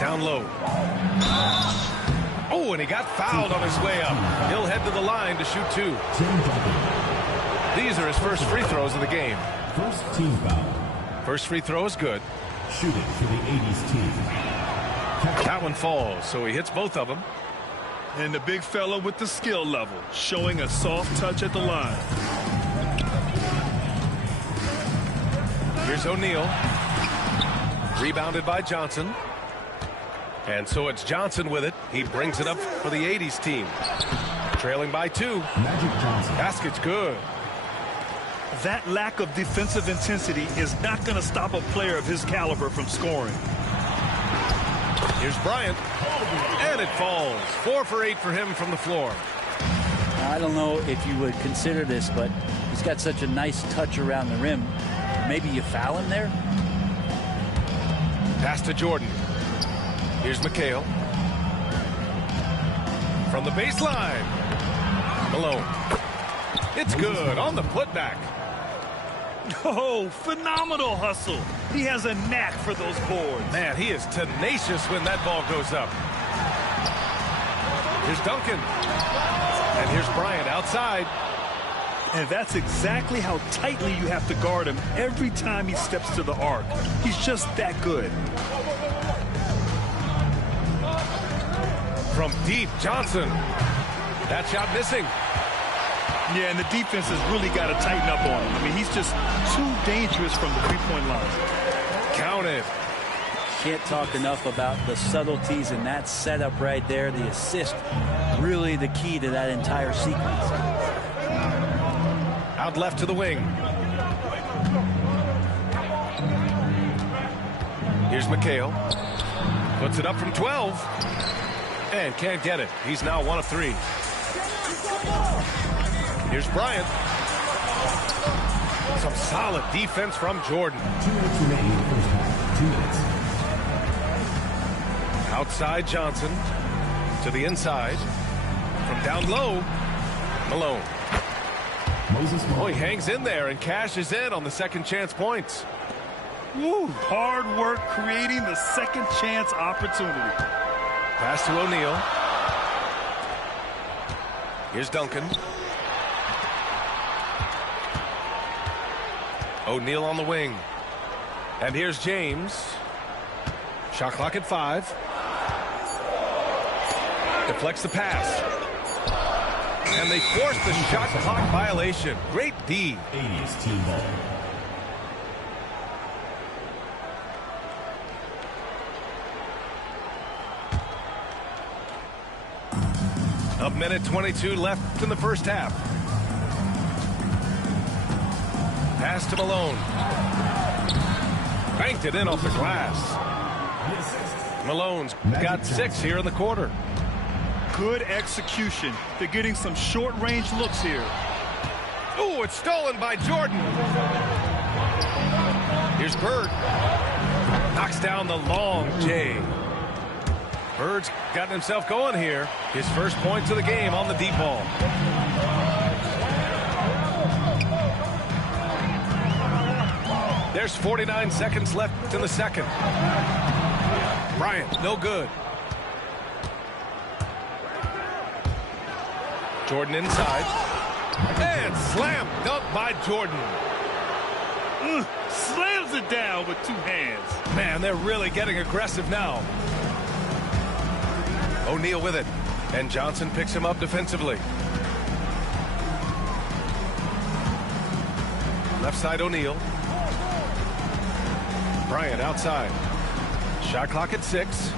Down low. Oh, and he got fouled on his way up. He'll head to the line to shoot 2. These are his first free throws of the game. First team foul. First free throw is good. Shooting for the 80s team. That one falls, so he hits both of them. And the big fella with the skill level, showing a soft touch at the line. Here's O'Neal. Rebounded by Johnson. And so it's Johnson with it. He brings it up for the 80s team. Trailing by 2. Magic Johnson. Basket's good. That lack of defensive intensity is not going to stop a player of his caliber from scoring. Here's Bryant. And it falls. 4 for 8 for him from the floor. I don't know if you would consider this, but he's got such a nice touch around the rim. Maybe you foul him there? Pass to Jordan. Here's McHale. From the baseline. Malone. It's good on the putback. Oh, phenomenal hustle. He has a knack for those boards. Man, he is tenacious when that ball goes up. Here's Duncan. And here's Bryant outside. And that's exactly how tightly you have to guard him every time he steps to the arc. He's just that good. From deep, Johnson. That shot missing. Yeah, and the defense has really got to tighten up on him. I mean, he's just too dangerous from the three-point line. Counted. Can't talk enough about the subtleties in that setup right there. The assist, really the key to that entire sequence. Out left to the wing. Here's McHale. Puts it up from 12. And can't get it. He's now 1 of 3. Here's Bryant. Some solid defense from Jordan. 2 minutes remaining in the first half. 2 minutes. Outside Johnson. To the inside. From down low. Malone. Oh, he hangs in there and cashes in on the second chance points. Woo, hard work creating the second chance opportunity. Pass to O'Neal. Here's Duncan. O'Neal on the wing. And here's James. Shot clock at 5. Deflects the pass. And they force the shot clock violation. Great D. 80s team ball. A minute 22 left in the first half. Pass to Malone. Banked it in off the glass. Malone's got 6 here in the quarter. Good execution. They're getting some short-range looks here. Oh, it's stolen by Jordan. Here's Bird. Knocks down the long J. Bird's gotten himself going here. His first points of the game on the deep ball. There's 49 seconds left in the second. Bryant, no good. Jordan inside. And slam dunk by Jordan. Slams it down with two hands. Man, they're really getting aggressive now. O'Neal with it. And Johnson picks him up defensively. Left side O'Neal. Bryant outside. Shot clock at 6.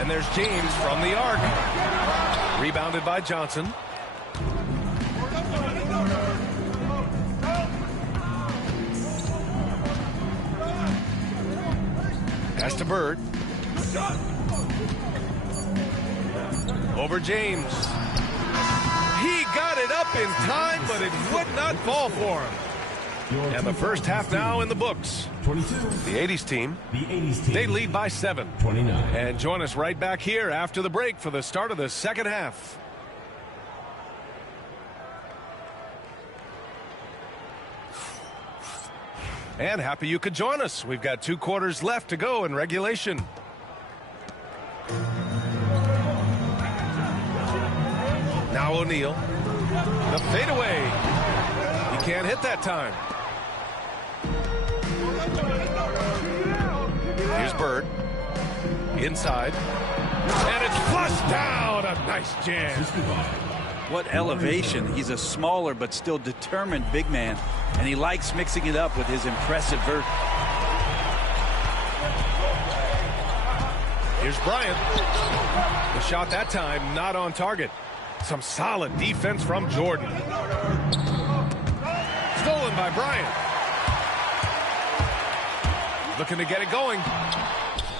And there's James from the arc. Rebounded by Johnson. Pass to Bird. Over James. He got it up in time, but it would not fall for him. And the first half now in the books. 22. The 80s team. The 80s team. They lead by 7. 29. And join us right back here after the break for the start of the second half. And happy you could join us. We've got 2 quarters left to go in regulation. Now O'Neal. The fadeaway. He can't hit that time. Here's Bird. Inside. And it's flushed down. A nice jam. What elevation. He's a smaller but still determined big man. And he likes mixing it up with his impressive vert. Here's Bryant. The shot that time not on target. Some solid defense from Jordan. Stolen by Bryant. Looking to get it going.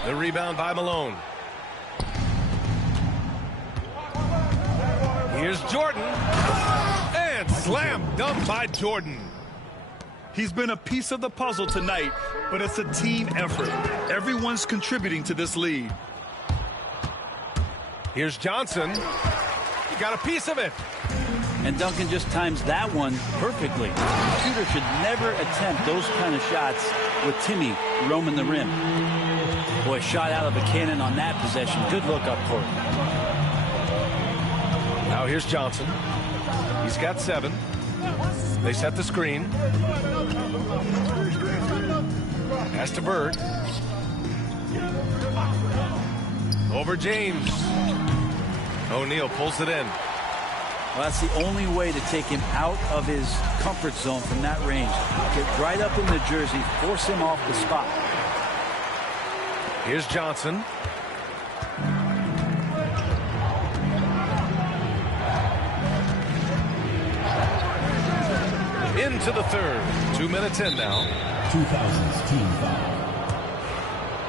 The rebound by Malone. Here's Jordan. And slam dunk by Jordan. He's been a piece of the puzzle tonight, but it's a team effort. Everyone's contributing to this lead. Here's Johnson. He got a piece of it. And Duncan just times that one perfectly. The shooter should never attempt those kind of shots with Timmy roaming the rim. Boy, shot out of a cannon on that possession. Good look up court. Now here's Johnson. He's got 7. They set the screen. Pass to Bird. Over James. O'Neal pulls it in. Well, that's the only way to take him out of his comfort zone from that range. Get right up in the jersey, force him off the spot. Here's Johnson. Into the third. 2 minutes in now. 2000s team foul.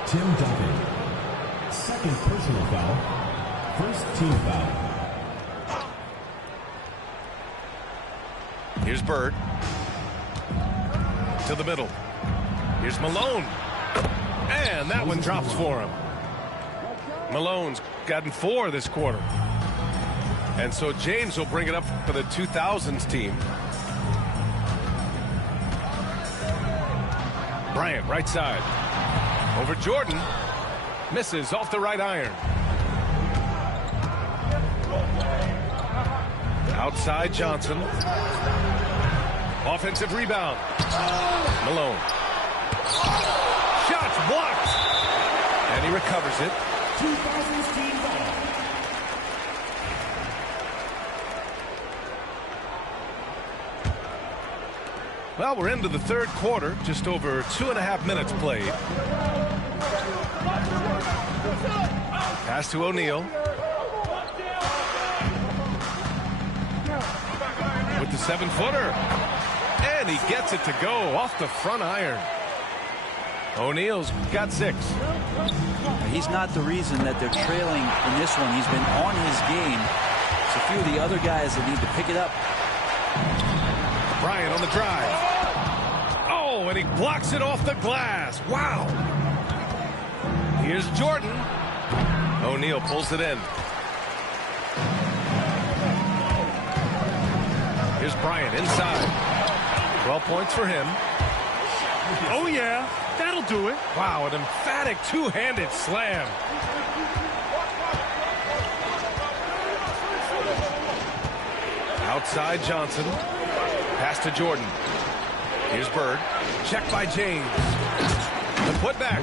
Tim Duncan. Second personal foul. First team foul. Here's Bird. To the middle. Here's Malone. And that one drops for him. Malone's gotten 4 this quarter. And so James will bring it up for the 2000s team. Bryant, right side. Over Jordan. Misses off the right iron. Outside Johnson. Offensive rebound. Malone. Shots blocked. And he recovers it. 2000s team foul. Well, we're into the third quarter. Just over 2.5 minutes played. Pass to O'Neal. With the 7-footer. And he gets it to go off the front iron. O'Neal's got 6. He's not the reason that they're trailing in this one. He's been on his game. It's a few of the other guys that need to pick it up. Bryant on the drive. Oh, and he blocks it off the glass. Wow. Here's Jordan. O'Neal pulls it in. Here's Bryant inside. 12 points for him. Oh, yeah. That'll do it. Wow, an emphatic two-handed slam. Outside Johnson. Pass to Jordan. Here's Bird. Checked by James. The putback.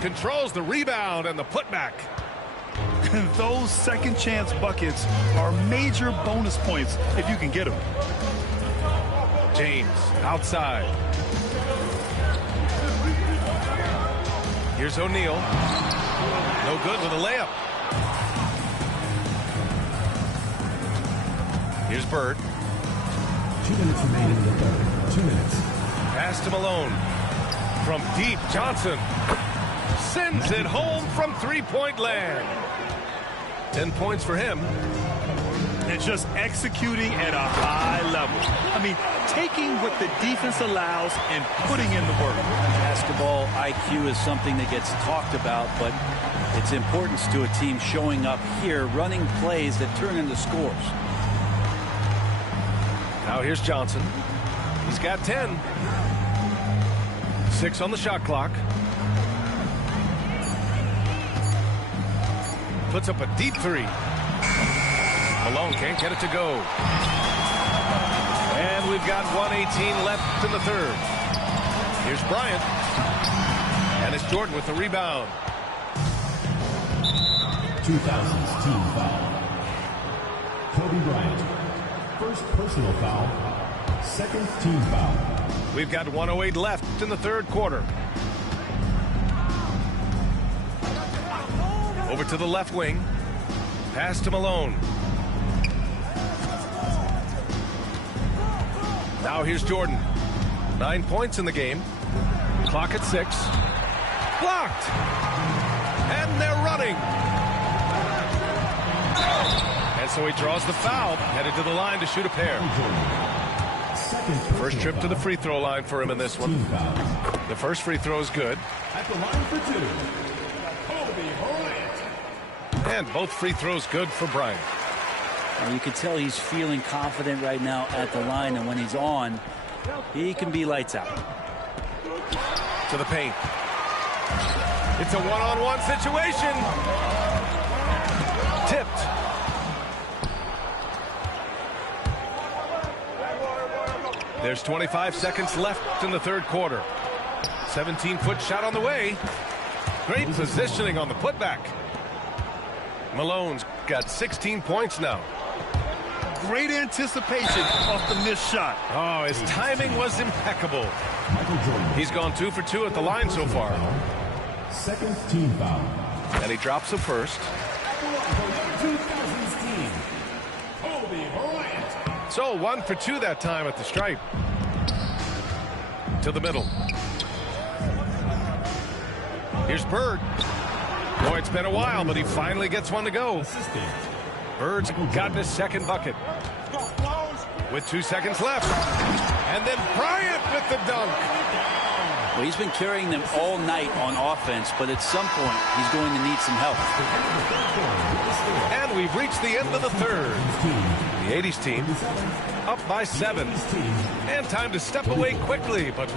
Controls the rebound and the putback. Those second chance buckets are major bonus points if you can get them. James outside. Here's O'Neal. No good with a layup. Here's Bird. 2 minutes remaining in the third. 2 minutes. Pass to Malone. From deep, Johnson sends it home from three-point land. 10 points for him. And just executing at a high level. I mean, taking what the defense allows and putting in the work. Basketball IQ is something that gets talked about, but its importance to a team showing up here, running plays that turn into scores. Now here's Johnson. He's got 10. 6 on the shot clock. Puts up a deep three. Malone can't get it to go. And we've got 1:18 left in the third. Here's Bryant. And it's Jordan with the rebound. 2000s team foul. Kobe Bryant. First personal foul. Second team foul. We've got 1:08 left in the third quarter. Over to the left wing. Pass to Malone. Now here's Jordan. 9 points in the game. Clock at 6. Blocked. And they're running. And so he draws the foul. Headed to the line to shoot a pair. First trip to the free throw line for him in this one. The first free throw is good. At the line for 2. Kobe Bryant. And both free throws good for Bryant. And you can tell he's feeling confident right now at the line, and when he's on, he can be lights out. To the paint. It's a one-on-one situation. Tipped. There's 25 seconds left in the third quarter. 17-foot shot on the way. Great positioning on the putback. Malone's got 16 points now. Great anticipation off the missed shot. Oh, his timing was impeccable. He's gone 2 for 2 at the line so far. Second team foul. And he drops the first. 2000s team. Kobe Bryant. So 1 for 2 that time at the stripe. To the middle. Here's Bird. Boy, it's been a while, but he finally gets one to go. Bird's gotten his second bucket. With 2 seconds left. And then Bryant with the dunk. Well, he's been carrying them all night on offense, but at some point, he's going to need some help. And we've reached the end of the third. The 80s team up by 7. And time to step away quickly, but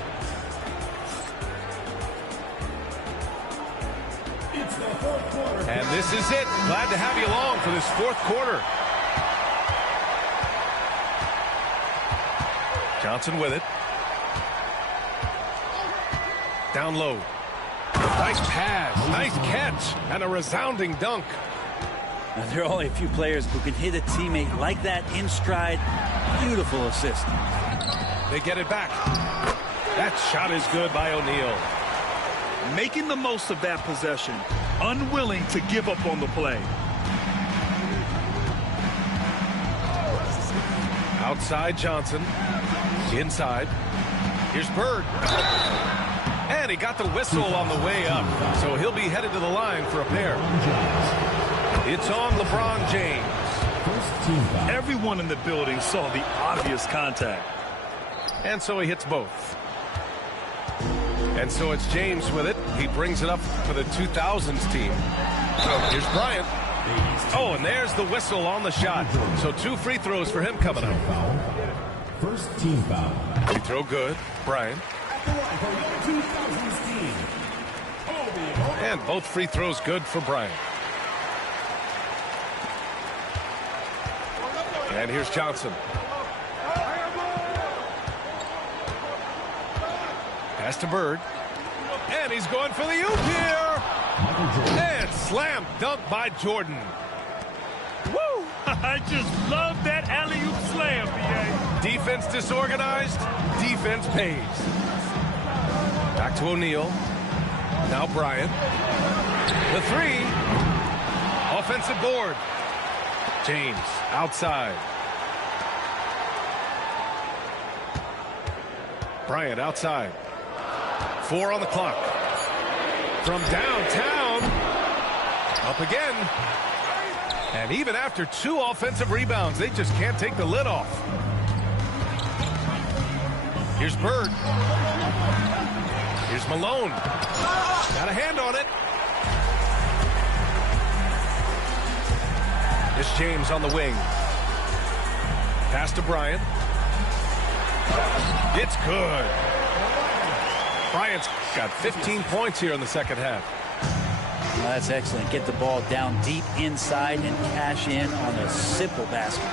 and this is it. Glad to have you along for this fourth quarter. Johnson with it. Down low. Nice pass, nice catch, and a resounding dunk. Now, there are only a few players who can hit a teammate like that in stride. Beautiful assist. They get it back. That shot is good by O'Neal. Making the most of that possession. Unwilling to give up on the play. Outside Johnson. Inside. Here's Bird. And he got the whistle on the way up. So he'll be headed to the line for a pair. It's on LeBron James. Everyone in the building saw the obvious contact. And so he hits both. And so it's James with it. He brings it up for the 2000s team. Here's Bryant. Oh, and there's the whistle on the shot. So 2 free throws for him coming up. First team foul. Free throw good. Bryant. And both free throws good for Bryant. And here's Johnson. Pass to Bird. And he's going for the oop here. And slam dunk by Jordan. Woo! I just love that alley-oop slam, B.A. Defense disorganized. Defense pays. Back to O'Neal. Now Bryant. The three. Offensive board. James outside. Bryant outside. 4 on the clock. From downtown. Up again. And even after 2 offensive rebounds, they just can't take the lid off. Here's Bird. Here's Malone. Got a hand on it. Here's James on the wing. Pass to Bryant. It's good. Bryant's got 15 points here in the second half. Well, that's excellent. Get the ball down deep inside and cash in on a simple basket.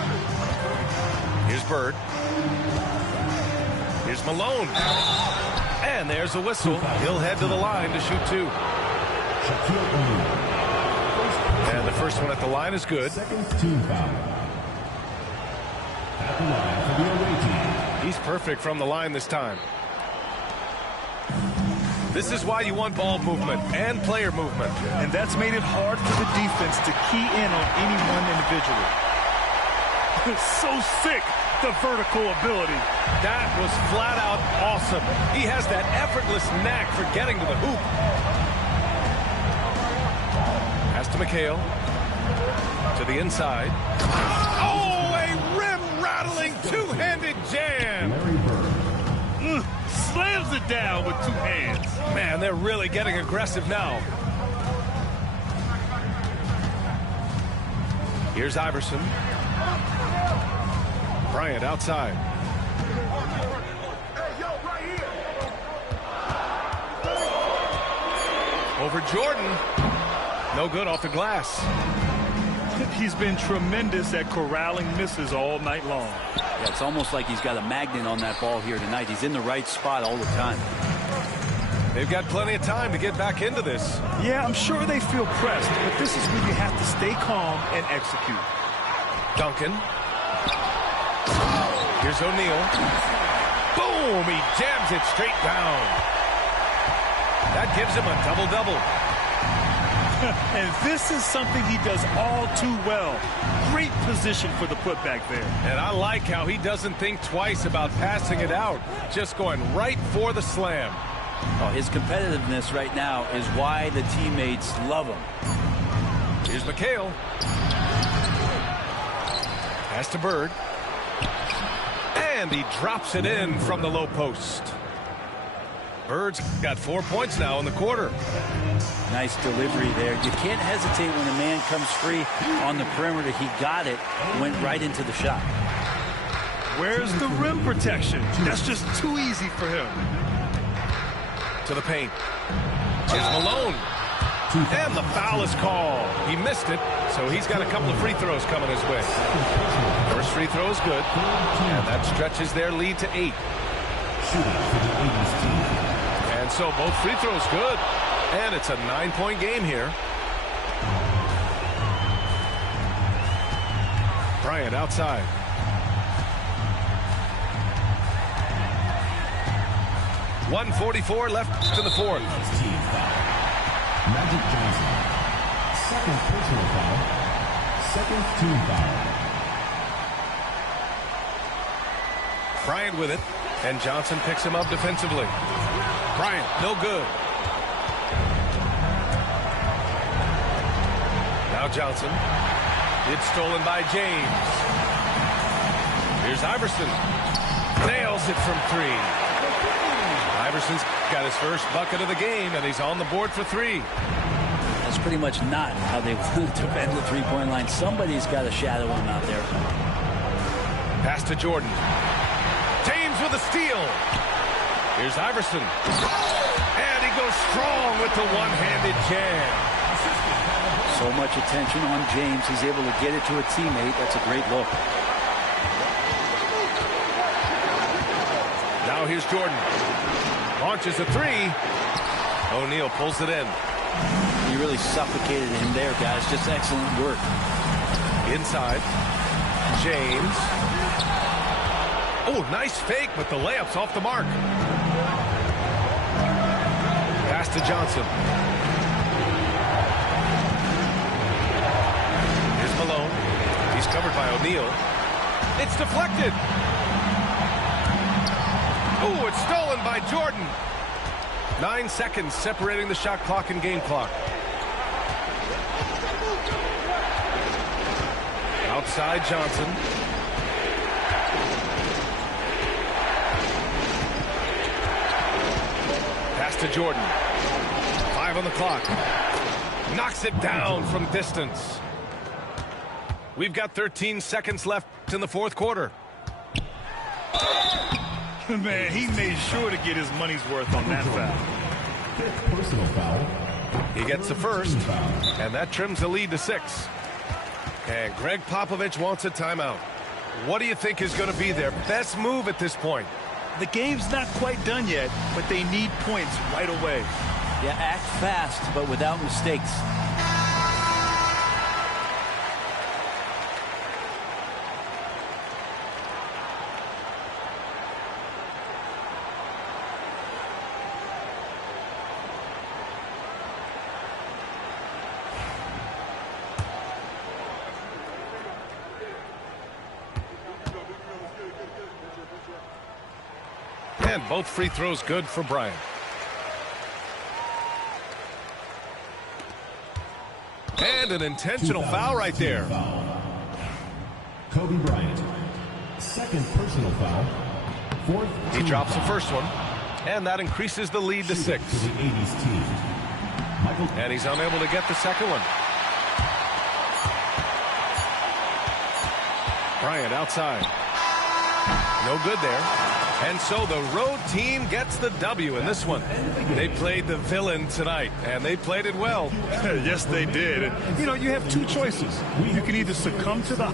Here's Bird. Here's Malone. And there's a whistle. He'll head to the line to shoot 2. And the first one at the line is good. Second team foul. At the line for the away team. He's perfect from the line this time. This is why you want ball movement and player movement. And that's made it hard for the defense to key in on any one individual. So sick, the vertical ability. That was flat out awesome. He has that effortless knack for getting to the hoop. Pass to McHale. To the inside. Oh, a rim-rattling two-handed jam. Slams it down with 2 hands. Man, they're really getting aggressive now. Here's Iverson. Bryant outside. Over Jordan. No good off the glass. He's been tremendous at corralling misses all night long. Yeah, it's almost like he's got a magnet on that ball here tonight. He's in the right spot all the time. They've got plenty of time to get back into this. Yeah, I'm sure they feel pressed, but this is where you have to stay calm and execute. Duncan. Here's O'Neal. Boom! He jams it straight down. That gives him a double-double. And this is something he does all too well. Great position for the putback there. And I like how he doesn't think twice about passing it out. Just going right for the slam. Oh, his competitiveness right now is why the teammates love him. Here's McHale. Pass to Bird. And he drops it in from the low post. Bird's got 4 points now in the quarter. Nice delivery there. You can't hesitate when a man comes free on the perimeter. He got it, went right into the shot. Where's the rim protection? That's just too easy for him. To the paint. Here's Malone. And the foul is called. He missed it, so he's got a couple of free throws coming his way. First free throw is good. And that stretches their lead to 8. And so both free throws good. And it's a 9-point game here. Bryant outside. .144 left to the fourth. Magic Johnson. Second personal foul. Second team foul. Bryant with it. And Johnson picks him up defensively. Bryant, no good. Now Johnson. It's stolen by James. Here's Iverson. Nails it from 3. Iverson's got his first bucket of the game, and he's on the board for 3. That's pretty much not how they want to defend the three-point line. Somebody's got to shadow him out there. Pass to Jordan. James with a steal. Here's Iverson. And he goes strong with the one-handed jam. So much attention on James. He's able to get it to a teammate. That's a great look. Now here's Jordan. Launches a three. O'Neal pulls it in. You really suffocated him there, guys. Just excellent work. Inside. James. Oh, nice fake, but the layup's off the mark. Pass to Johnson. Here's Malone. He's covered by O'Neal. It's deflected. Oh, it's stolen by Jordan. 9 seconds separating the shot clock and game clock. Outside Johnson. Pass to Jordan. 5 on the clock. Knocks it down from distance. We've got 13 seconds left in the fourth quarter. Man, he made sure to get his money's worth on that foul. Fifth personal foul. He gets the first, and that trims the lead to 6. And Greg Popovich wants a timeout. What do you think is going to be their best move at this point? The game's not quite done yet, but they need points right away. Yeah, act fast, but without mistakes. And both free throws good for Bryant. And an intentional foul right there. Kobe Bryant. Second personal foul. Fourth. He drops the first one. And that increases the lead to 6. To the 80s team. Michael. And he's unable to get the second one. Bryant outside. No good there. And so the road team gets the W in this one. They played the villain tonight, and they played it well. Yes, they did. And, you know, you have two choices. You can either succumb to the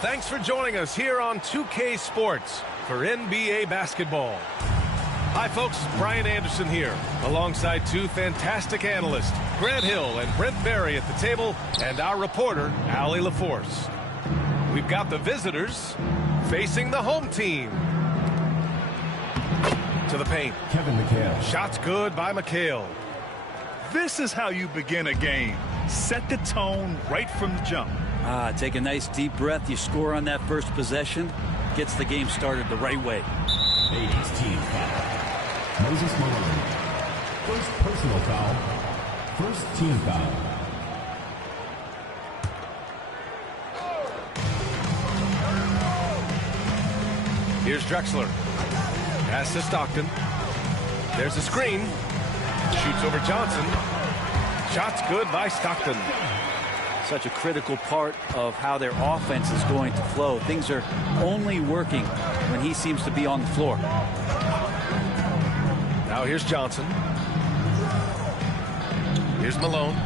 Thanks for joining us here on 2K Sports for NBA basketball. Hi, folks. Brian Anderson here, alongside two fantastic analysts, Grant Hill and Brent Barry at the table, and our reporter, Allie LaForce. We've got the visitors facing the home team. To the paint. Kevin McHale. Shots good by McHale. This is how you begin a game. Set the tone right from the jump. Take a nice deep breath. You score on that first possession. Gets the game started the right way. Ladies team foul. Moses Malone. First personal foul. First team foul. Here's Drexler. Pass to Stockton. There's a screen. Shoots over Johnson. Shots good by Stockton. Such a critical part of how their offense is going to flow. Things are only working when he seems to be on the floor. Now here's Johnson. Here's Malone.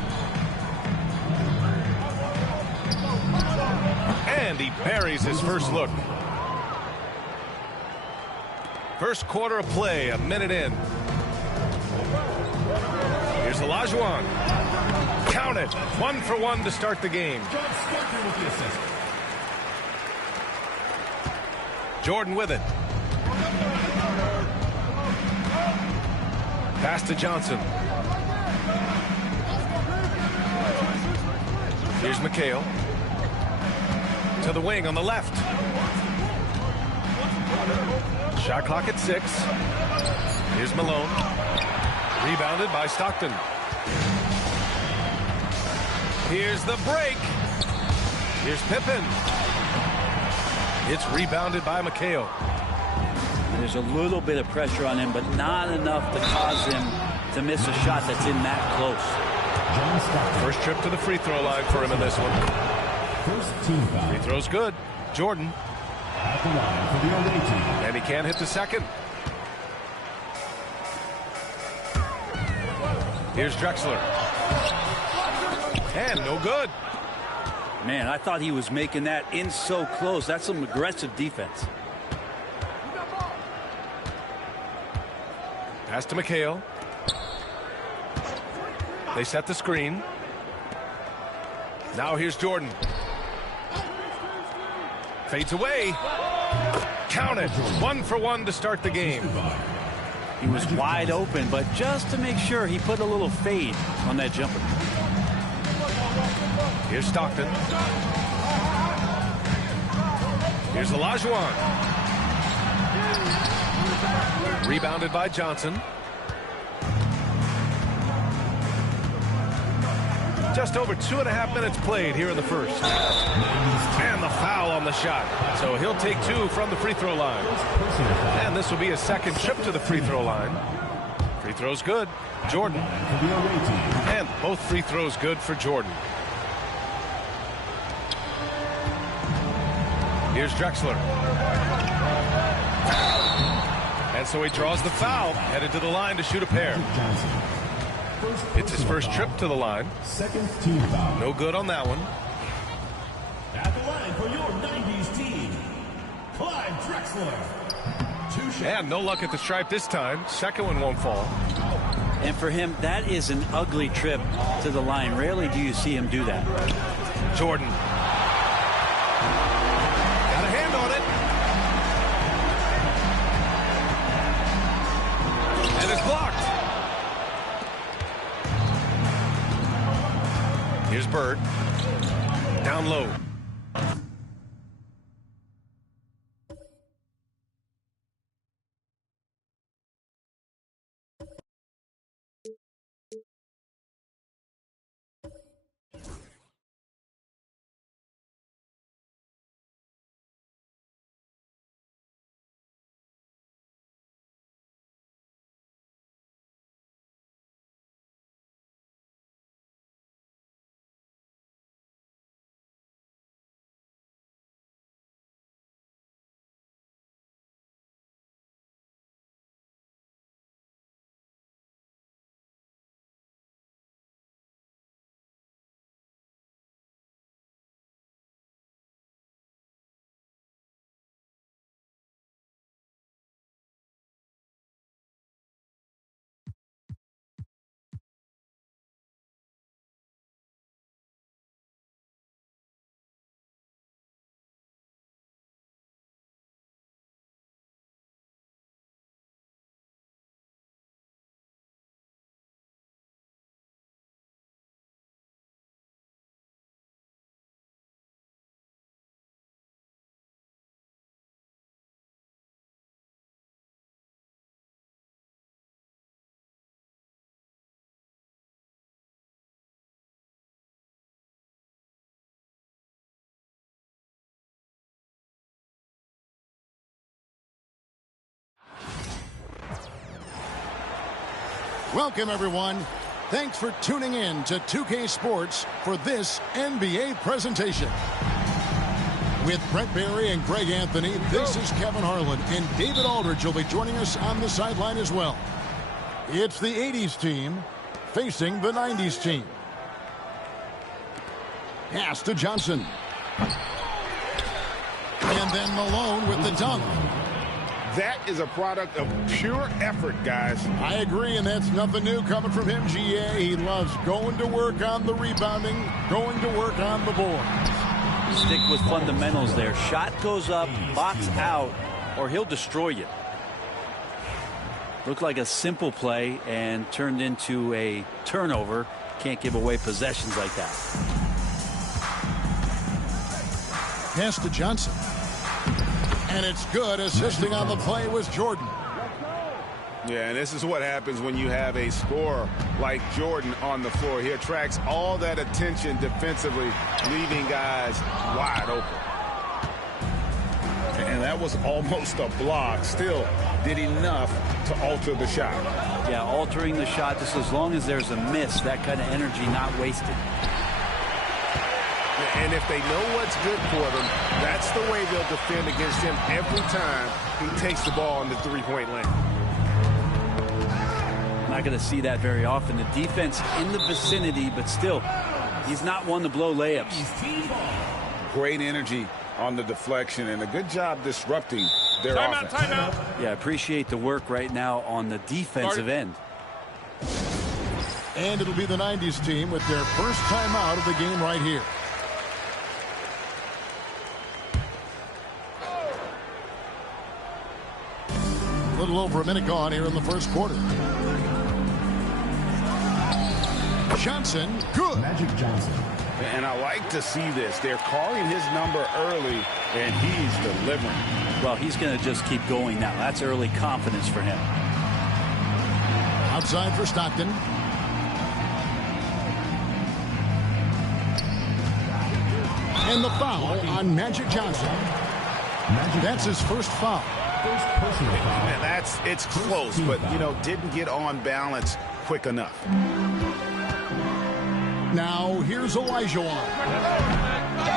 And he buries his first look. First quarter of play, a minute in. Here's Olajuwon. Count it. 1 for 1 to start the game. Jordan with it. Pass to Johnson. Here's McHale. To the wing on the left. Shot clock at 6. Here's Malone. Rebounded by Stockton. Here's the break. Here's Pippen. It's rebounded by McHale. There's a little bit of pressure on him, but not enough to cause him to miss a shot that's in that close. First trip to the free throw line for him in this one. First team foul. Free throw's good. Jordan. At the line for the away team. And he can't hit the second. Here's Drexler. And no good. Man, I thought he was making that in so close. That's some aggressive defense. Pass to McHale. They set the screen. Now here's Jordan. Fades away. Count it. 1 for 1 to start the game. He was wide open, but just to make sure, he put a little fade on that jumper. Here's Stockton. Here's Olajuwon. Rebounded by Johnson. Just over 2.5 minutes played here in the first. And the foul on the shot. So he'll take 2 from the free throw line. And this will be a second trip to the free throw line. Free throw's good. Jordan. And both free throws good for Jordan. Here's Drexler. And so he draws the foul, headed to the line to shoot a pair. It's his first trip to the line. Second team foul. No good on that one. At the line for your 90s team, Clyde Drexler. 2 shots. And no luck at the stripe this time. Second one won't fall. And for him, that is an ugly trip to the line. Rarely do you see him do that. Jordan. Got a hand on it. And it's blocked. Here's Bird. Down low. Welcome, everyone. Thanks for tuning in to 2K Sports for this NBA presentation. With Brent Barry and Greg Anthony, this is Kevin Harlan, and David Aldridge will be joining us on the sideline as well. It's the 80s team facing the 90s team. Pass to Johnson. And then Malone with the dunk. That is a product of pure effort, guys. I agree, and that's nothing new coming from him, GA. He loves going to work on the rebounding, going to work on the board. Stick with fundamentals there. Shot goes up, box out, or he'll destroy you. Looked like a simple play and turned into a turnover. Can't give away possessions like that. Pass to Johnson. And it's good. Assisting on the play was Jordan. Yeah, and this is what happens when you have a scorer like Jordan on the floor. He attracts all that attention defensively, leaving guys wide open. And that was almost a block. Still did enough to alter the shot. Yeah, altering the shot just as long as there's a miss, that kind of energy not wasted. And if they know what's good for them, that's the way they'll defend against him every time he takes the ball in the three-point lane. Not going to see that very often. The defense in the vicinity, but still, he's not one to blow layups. Great energy on the deflection and a good job disrupting their offense. Timeout. Yeah, I appreciate the work right now on the defensive end. And it'll be the 90s team with their first timeout of the game right here. A little over a minute gone here in the first quarter. Johnson, good. Magic Johnson. And I like to see this. They're calling his number early, and he's delivering. Well, he's going to just keep going now. That's early confidence for him. Outside for Stockton. And the foul on Magic Johnson. That's his first foul. First personal foul. And it's close, but, didn't get on balance quick enough. Now, here's Olajuwon.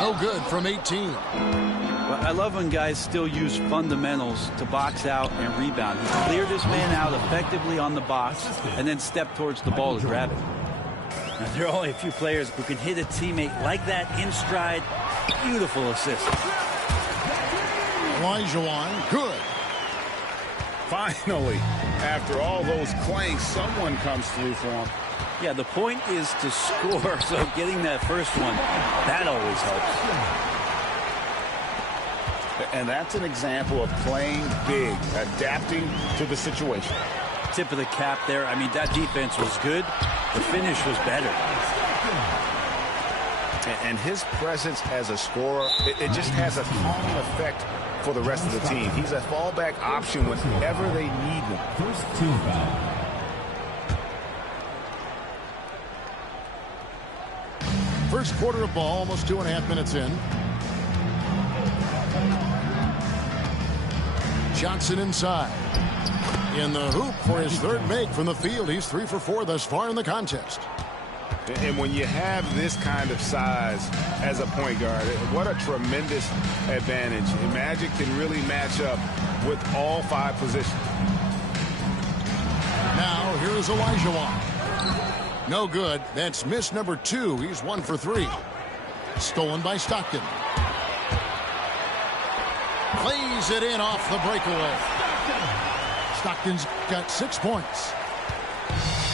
No good from 18. Well, I love when guys still use fundamentals to box out and rebound. He cleared his man out effectively on the box and then stepped towards the ball to grab it. Now, there are only a few players who can hit a teammate like that in stride. Beautiful assist. Olajuwon, good. Finally, after all those clanks, someone comes through for him. Yeah, the point is to score, so getting that first one, that always helps. And that's an example of playing big, adapting to the situation. Tip of the cap there. I mean, that defense was good. The finish was better. And his presence as a scorer, it just has a calming effect for the rest of the team. He's a fallback option whenever they need him. First team foul. First quarter of ball, almost 2.5 minutes in. Johnson inside. In the hoop for his third make from the field. He's 3 for 4 thus far in the contest. And when you have this kind of size as a point guard, what a tremendous advantage. And Magic can really match up with all 5 positions. Now, here's Olajuwon. No good. That's miss number 2. He's 1 for 3. Stolen by Stockton. Plays it in off the breakaway. Stockton's got 6 points.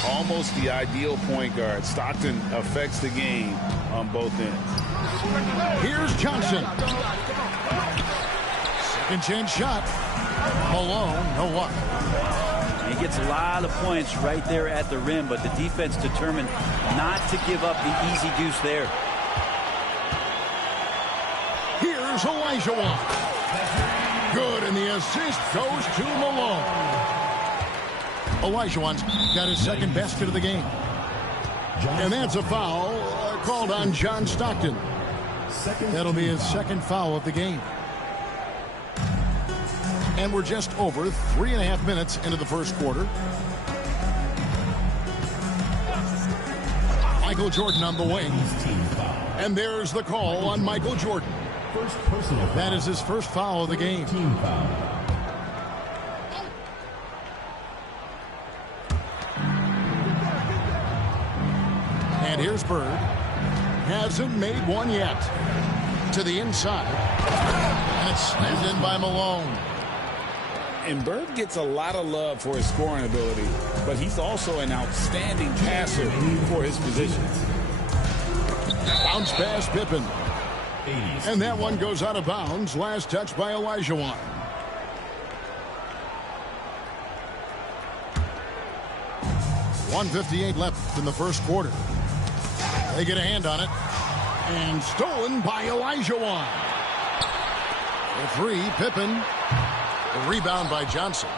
Almost the ideal point guard. Stockton affects the game on both ends. Here's Johnson. Second chance shot. Malone, no luck. He gets a lot of points right there at the rim, but the defense determined not to give up the easy deuce there. Here's Olajuwon. Good, and the assist goes to Malone. Olajuwon's got his second basket of the game. And that's a foul called on John Stockton. That'll be his second foul of the game. And we're just over 3.5 minutes into the first quarter. Michael Jordan on the wing. And there's the call on Michael Jordan. First personal foul. That is his first foul of the game. Team foul. And here's Bird. Hasn't made one yet. To the inside. And it's slammed in by Malone. And Bird gets a lot of love for his scoring ability, but he's also an outstanding passer for his position. Bounce pass Pippen. And that one goes out of bounds. Last touch by Olajuwon. .158 left in the first quarter. They get a hand on it. And stolen by Olajuwon. The three, Pippen. The rebound by Johnson.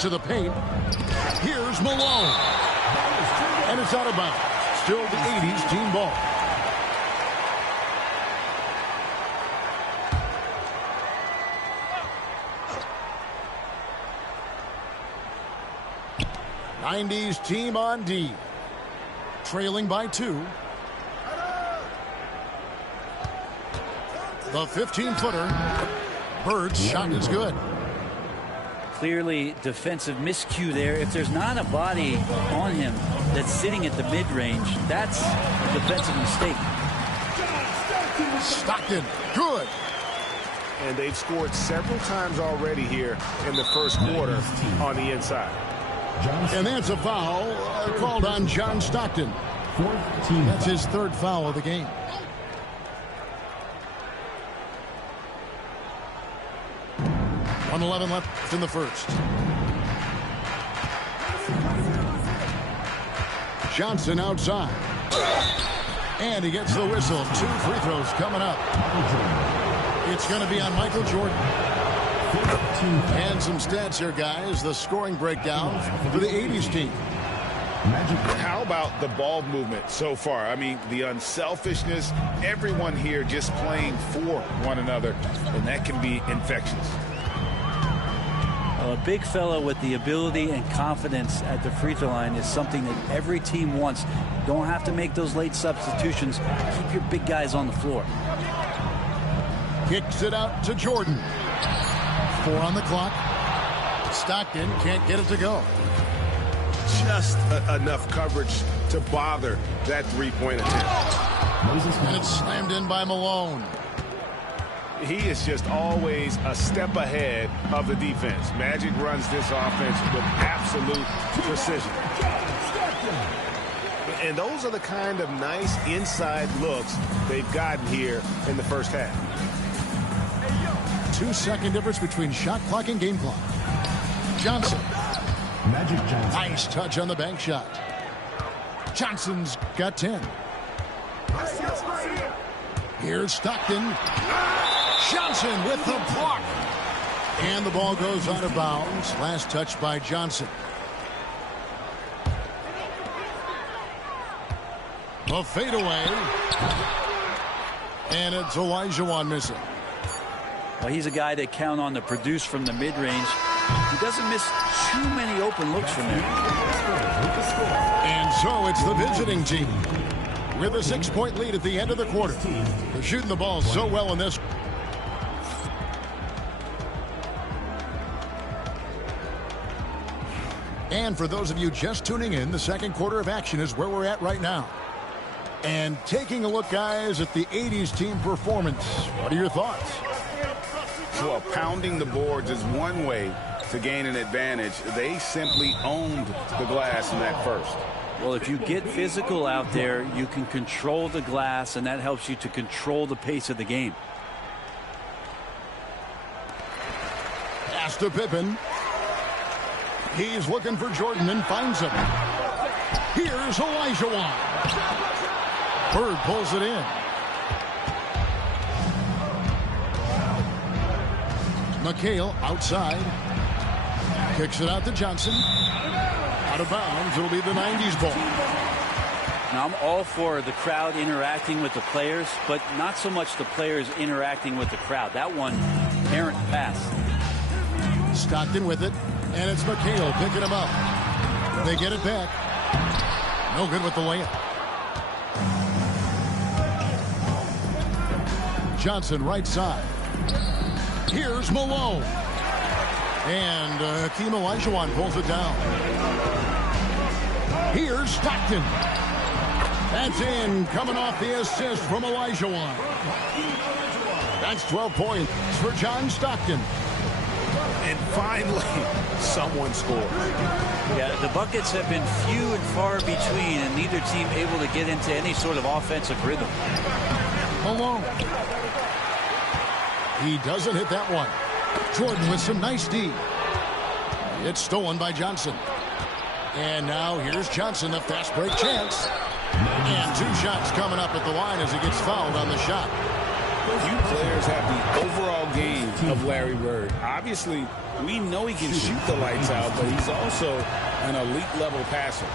To the paint. Here's Malone. And it's out of bounds. Still the 80s team ball. '90s team on D. Trailing by 2. The 15-footer. Bird's shot is good. Clearly defensive miscue there. If there's not a body on him that's sitting at the mid-range, that's a defensive mistake. Stockton, good. And they've scored several times already here in the first quarter on the inside. And that's a foul called on John Stockton. That's his third foul of the game. .111 left in the first. Johnson outside. And he gets the whistle. 2 free throws coming up. It's going to be on Michael Jordan. And some stats here, guys. The scoring breakdown for the 80s team. How about the ball movement so far? I mean, the unselfishness, everyone here just playing for one another, and that can be infectious. A big fellow with the ability and confidence at the free throw line is something that every team wants. Don't have to make those late substitutions. Keep your big guys on the floor. Kicks it out to Jordan. 4 on the clock. Stockton can't get it to go. Just enough coverage to bother that three-point attempt. And it's slammed in by Malone. He is just always a step ahead of the defense. Magic runs this offense with absolute precision. And those are the kind of nice inside looks they've gotten here in the first half. 2-second difference between shot clock and game clock. Johnson. Magic Johnson. Nice touch on the bank shot. Johnson's got 10. Here's Stockton. Johnson with the block. And the ball goes out of bounds. Last touch by Johnson. The fadeaway. And it's Olajuwon missing. Well, he's a guy that count on to produce from the mid-range. He doesn't miss too many open looks from there. And so it's the visiting team with a 6-point lead at the end of the quarter. They're shooting the ball so well in this. And for those of you just tuning in, the second quarter of action is where we're at right now. And taking a look, guys, at the 80s team performance. What are your thoughts? Well, pounding the boards is one way to gain an advantage. They simply owned the glass in that first. Well, if you get physical out there, you can control the glass, and that helps you to control the pace of the game. Pass to Pippen. He's looking for Jordan and finds him. Here's Olajuwon. Bird pulls it in. McHale outside. Kicks it out to Johnson. Out of bounds. It'll be the 90s ball. Now, I'm all for the crowd interacting with the players, but not so much the players interacting with the crowd. That one, errant pass. Stockton with it. And it's McHale picking him up. They get it back. No good with the layup. Johnson right side. Here's Malone. And Hakeem Olajuwon pulls it down. Here's Stockton. That's in, coming off the assist from Olajuwon. That's 12 points for John Stockton. And finally, someone scores. Yeah, the buckets have been few and far between, and neither team able to get into any sort of offensive rhythm. Malone. He doesn't hit that one. Jordan with some nice D. It's stolen by Johnson. And now here's Johnson, the fast break chance. And 2 shots coming up at the line as he gets fouled on the shot. Few players have the overall game of Larry Bird. Obviously, we know he can shoot the lights out, but he's also an elite level passer.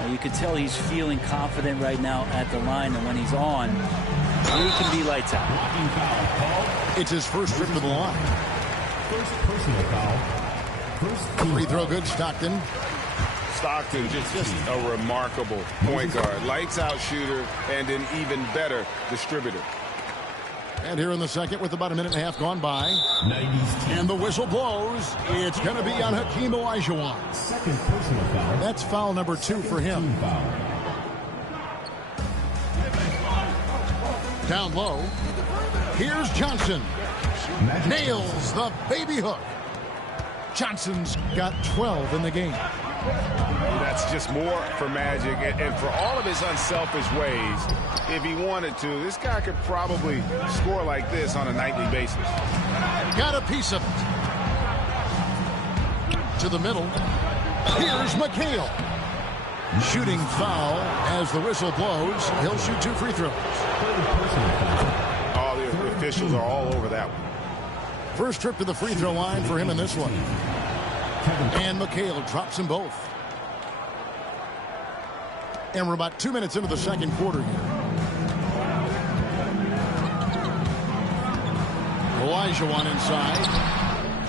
Well, you can tell he's feeling confident right now at the line, and when he's on, he can be lights out. It's his first trip to the line. First personal foul. Free throw good, Stockton. Stockton, just a remarkable point guard. Lights out shooter and an even better distributor. And here in the second with about a minute and a half gone by. 90s. And the whistle blows. It's going to be on Hakeem Olajuwon. Second personal foul. That's foul number 2 for him. Foul. Down low. Here's Johnson. Nails the baby hook. Johnson's got 12 in the game. That's just more for Magic. And for all of his unselfish ways, if he wanted to, this guy could probably score like this on a nightly basis. Got a piece of it. To the middle. Here's McHale. Shooting foul as the whistle blows. He'll shoot 2 free throws. All the officials are all over that one. First trip to the free throw line for him in this one. And McHale drops them both. And we're about 2 minutes into the second quarter here. Olajuwon inside.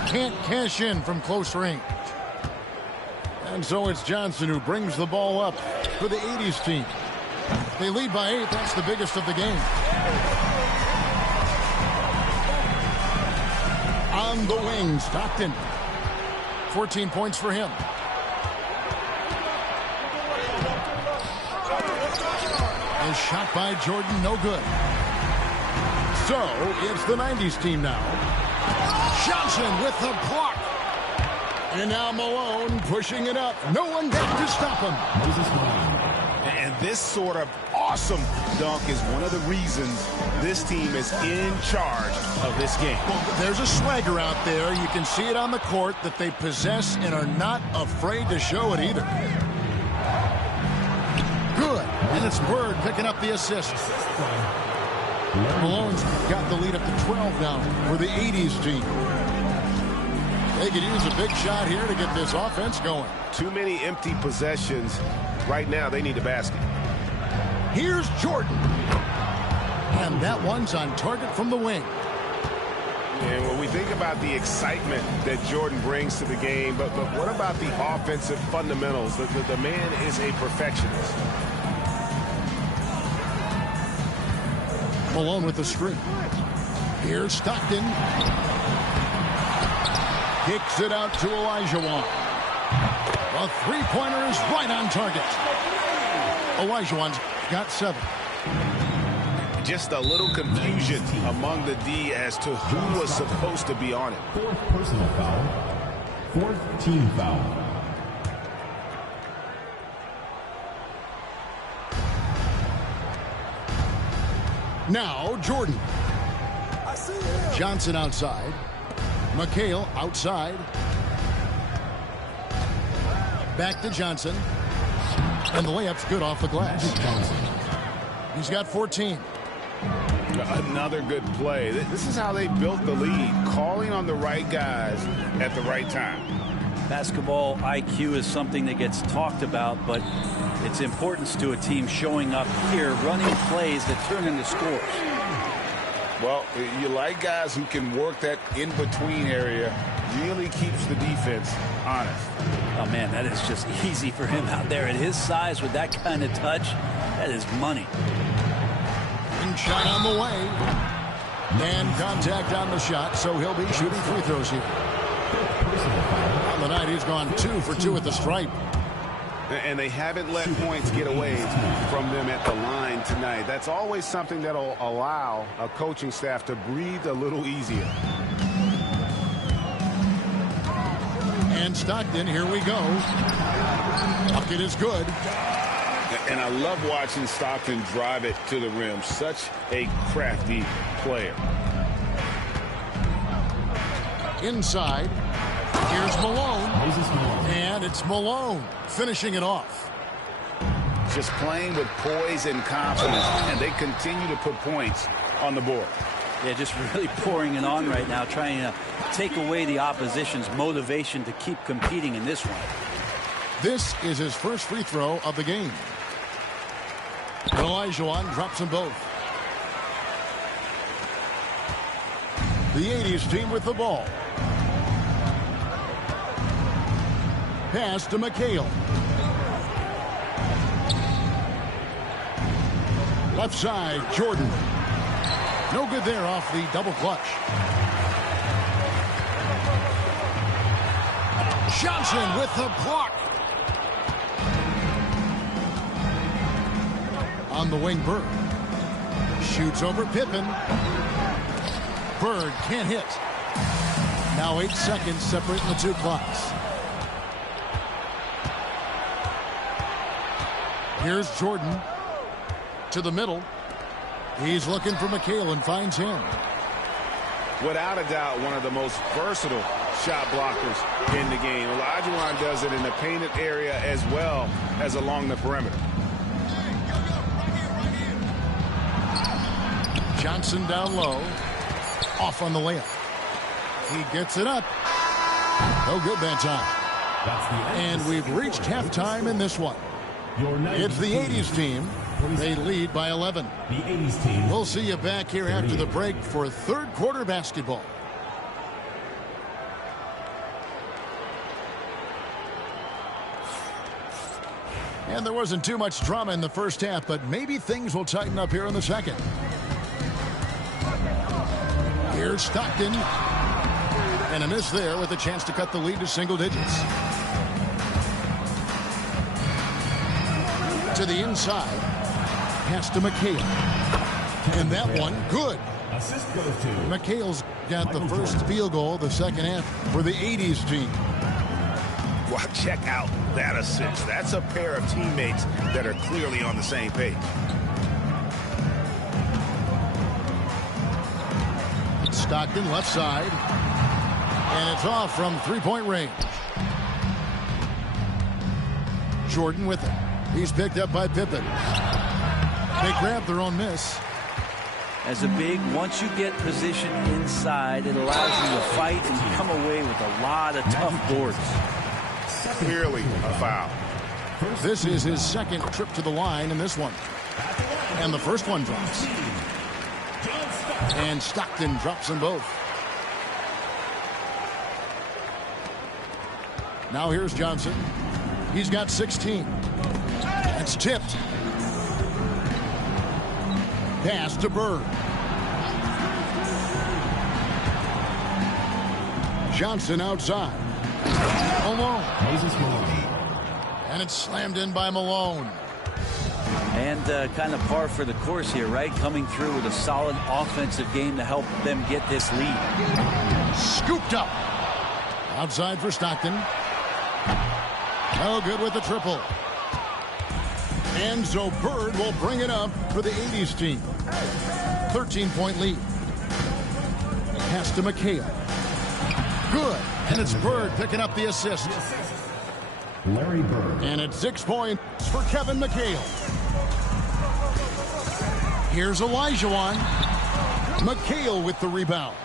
Can't cash in from close range. And so it's Johnson who brings the ball up for the 80s team. They lead by 8. That's the biggest of the game. On the wing, Stockton. 14 points for him. A shot by Jordan, no good. So it's the 90s team now. Johnson with the block. And now Malone pushing it up. No one there to stop him. And this sort of awesome dunk is one of the reasons this team is in charge of this game. Well, there's a swagger out there. You can see it on the court that they possess and are not afraid to show it either. Good. And it's Bird picking up the assist. Malone's got the lead up to 12 now for the 80s team. They could use a big shot here to get this offense going. Too many empty possessions. Right now, they need a basket. Here's Jordan. And that one's on target from the wing. And when we think about the excitement that Jordan brings to the game, but what about the offensive fundamentals? The man is a perfectionist. Malone with the screen. Here's Stockton. Kicks it out to Olajuwon. The three-pointer is right on target. Olajuwon's got 7. Just a little confusion among the D as to who was supposed to be on it. 4th personal foul. 4th team foul. Now Jordan. Johnson outside. McHale outside. Back to Johnson. And the layup's good off the glass. He's got 14. Another good play. This is how they built the lead, calling on the right guys at the right time. Basketball IQ is something that gets talked about, but its importance to a team showing up here, running plays that turn into scores. Well, you like guys who can work that in-between area. Really keeps the defense honest. Oh, man, that is just easy for him out there. At his size with that kind of touch, that is money. And shot on the way. And contact on the shot, so he'll be shooting free throws here. On the night, he's gone 2 for 2 at the stripe. And they haven't let points get away from them at the line tonight. That's always something that'll allow a coaching staff to breathe a little easier. And Stockton, here we go. Bucket is good. And I love watching Stockton drive it to the rim. Such a crafty player. Inside. Here's Malone. And it's Malone finishing it off. Just playing with poise and confidence, and they continue to put points on the board. Yeah, just really pouring it on right now, trying to take away the opposition's motivation to keep competing in this one. This is his first free throw of the game. Olajuwon drops them both. The 80s team with the ball. Pass to McHale. Left side, Jordan. No good there off the double clutch. Johnson with the block. On the wing, Bird. Shoots over Pippen. Bird can't hit. Now 8 seconds separating the two clocks. Here's Jordan to the middle. He's looking for McHale and finds him. Without a doubt, one of the most versatile shot blockers in the game. Olajuwon does it in the painted area as well as along the perimeter. Johnson down low. Off on the layup. He gets it up. No good that time. And we've reached halftime in this one. It's the 80s team. They lead by 11. The 80s team. We'll see you back here after the break for third quarter basketball. And there wasn't too much drama in the first half, but maybe things will tighten up here in the second. Here's Stockton. And a miss there with a chance to cut the lead to single digits. To the inside. Pass to McHale. And that one, good. Assist goes to McHale's got the first field goal of the second half for the 80s team. Well, check out that assist. That's a pair of teammates that are clearly on the same page. Stockton left side. And it's off from three-point range. Jordan with it. He's picked up by Pippen. They grab their own miss. As a big, once you get positioned inside, it allows you to fight and come away with a lot of tough boards. Clearly a foul. This is his second trip to the line in this one. And the first one drops. And Stockton drops them both. Now here's Johnson. He's got 16. It's tipped. Pass to Bird. Johnson outside. Malone. And it's slammed in by Malone. And kind of par for the course here, right? Coming through with a solid offensive game to help them get this lead. Scooped up. Outside for Stockton. No good with the triple. And so Bird will bring it up for the 80s team. 13-point lead. Pass to McHale. Good. And it's Bird picking up the assist. Larry Bird. And it's 6 points for Kevin McHale. Here's Olajuwon. McHale with the rebound.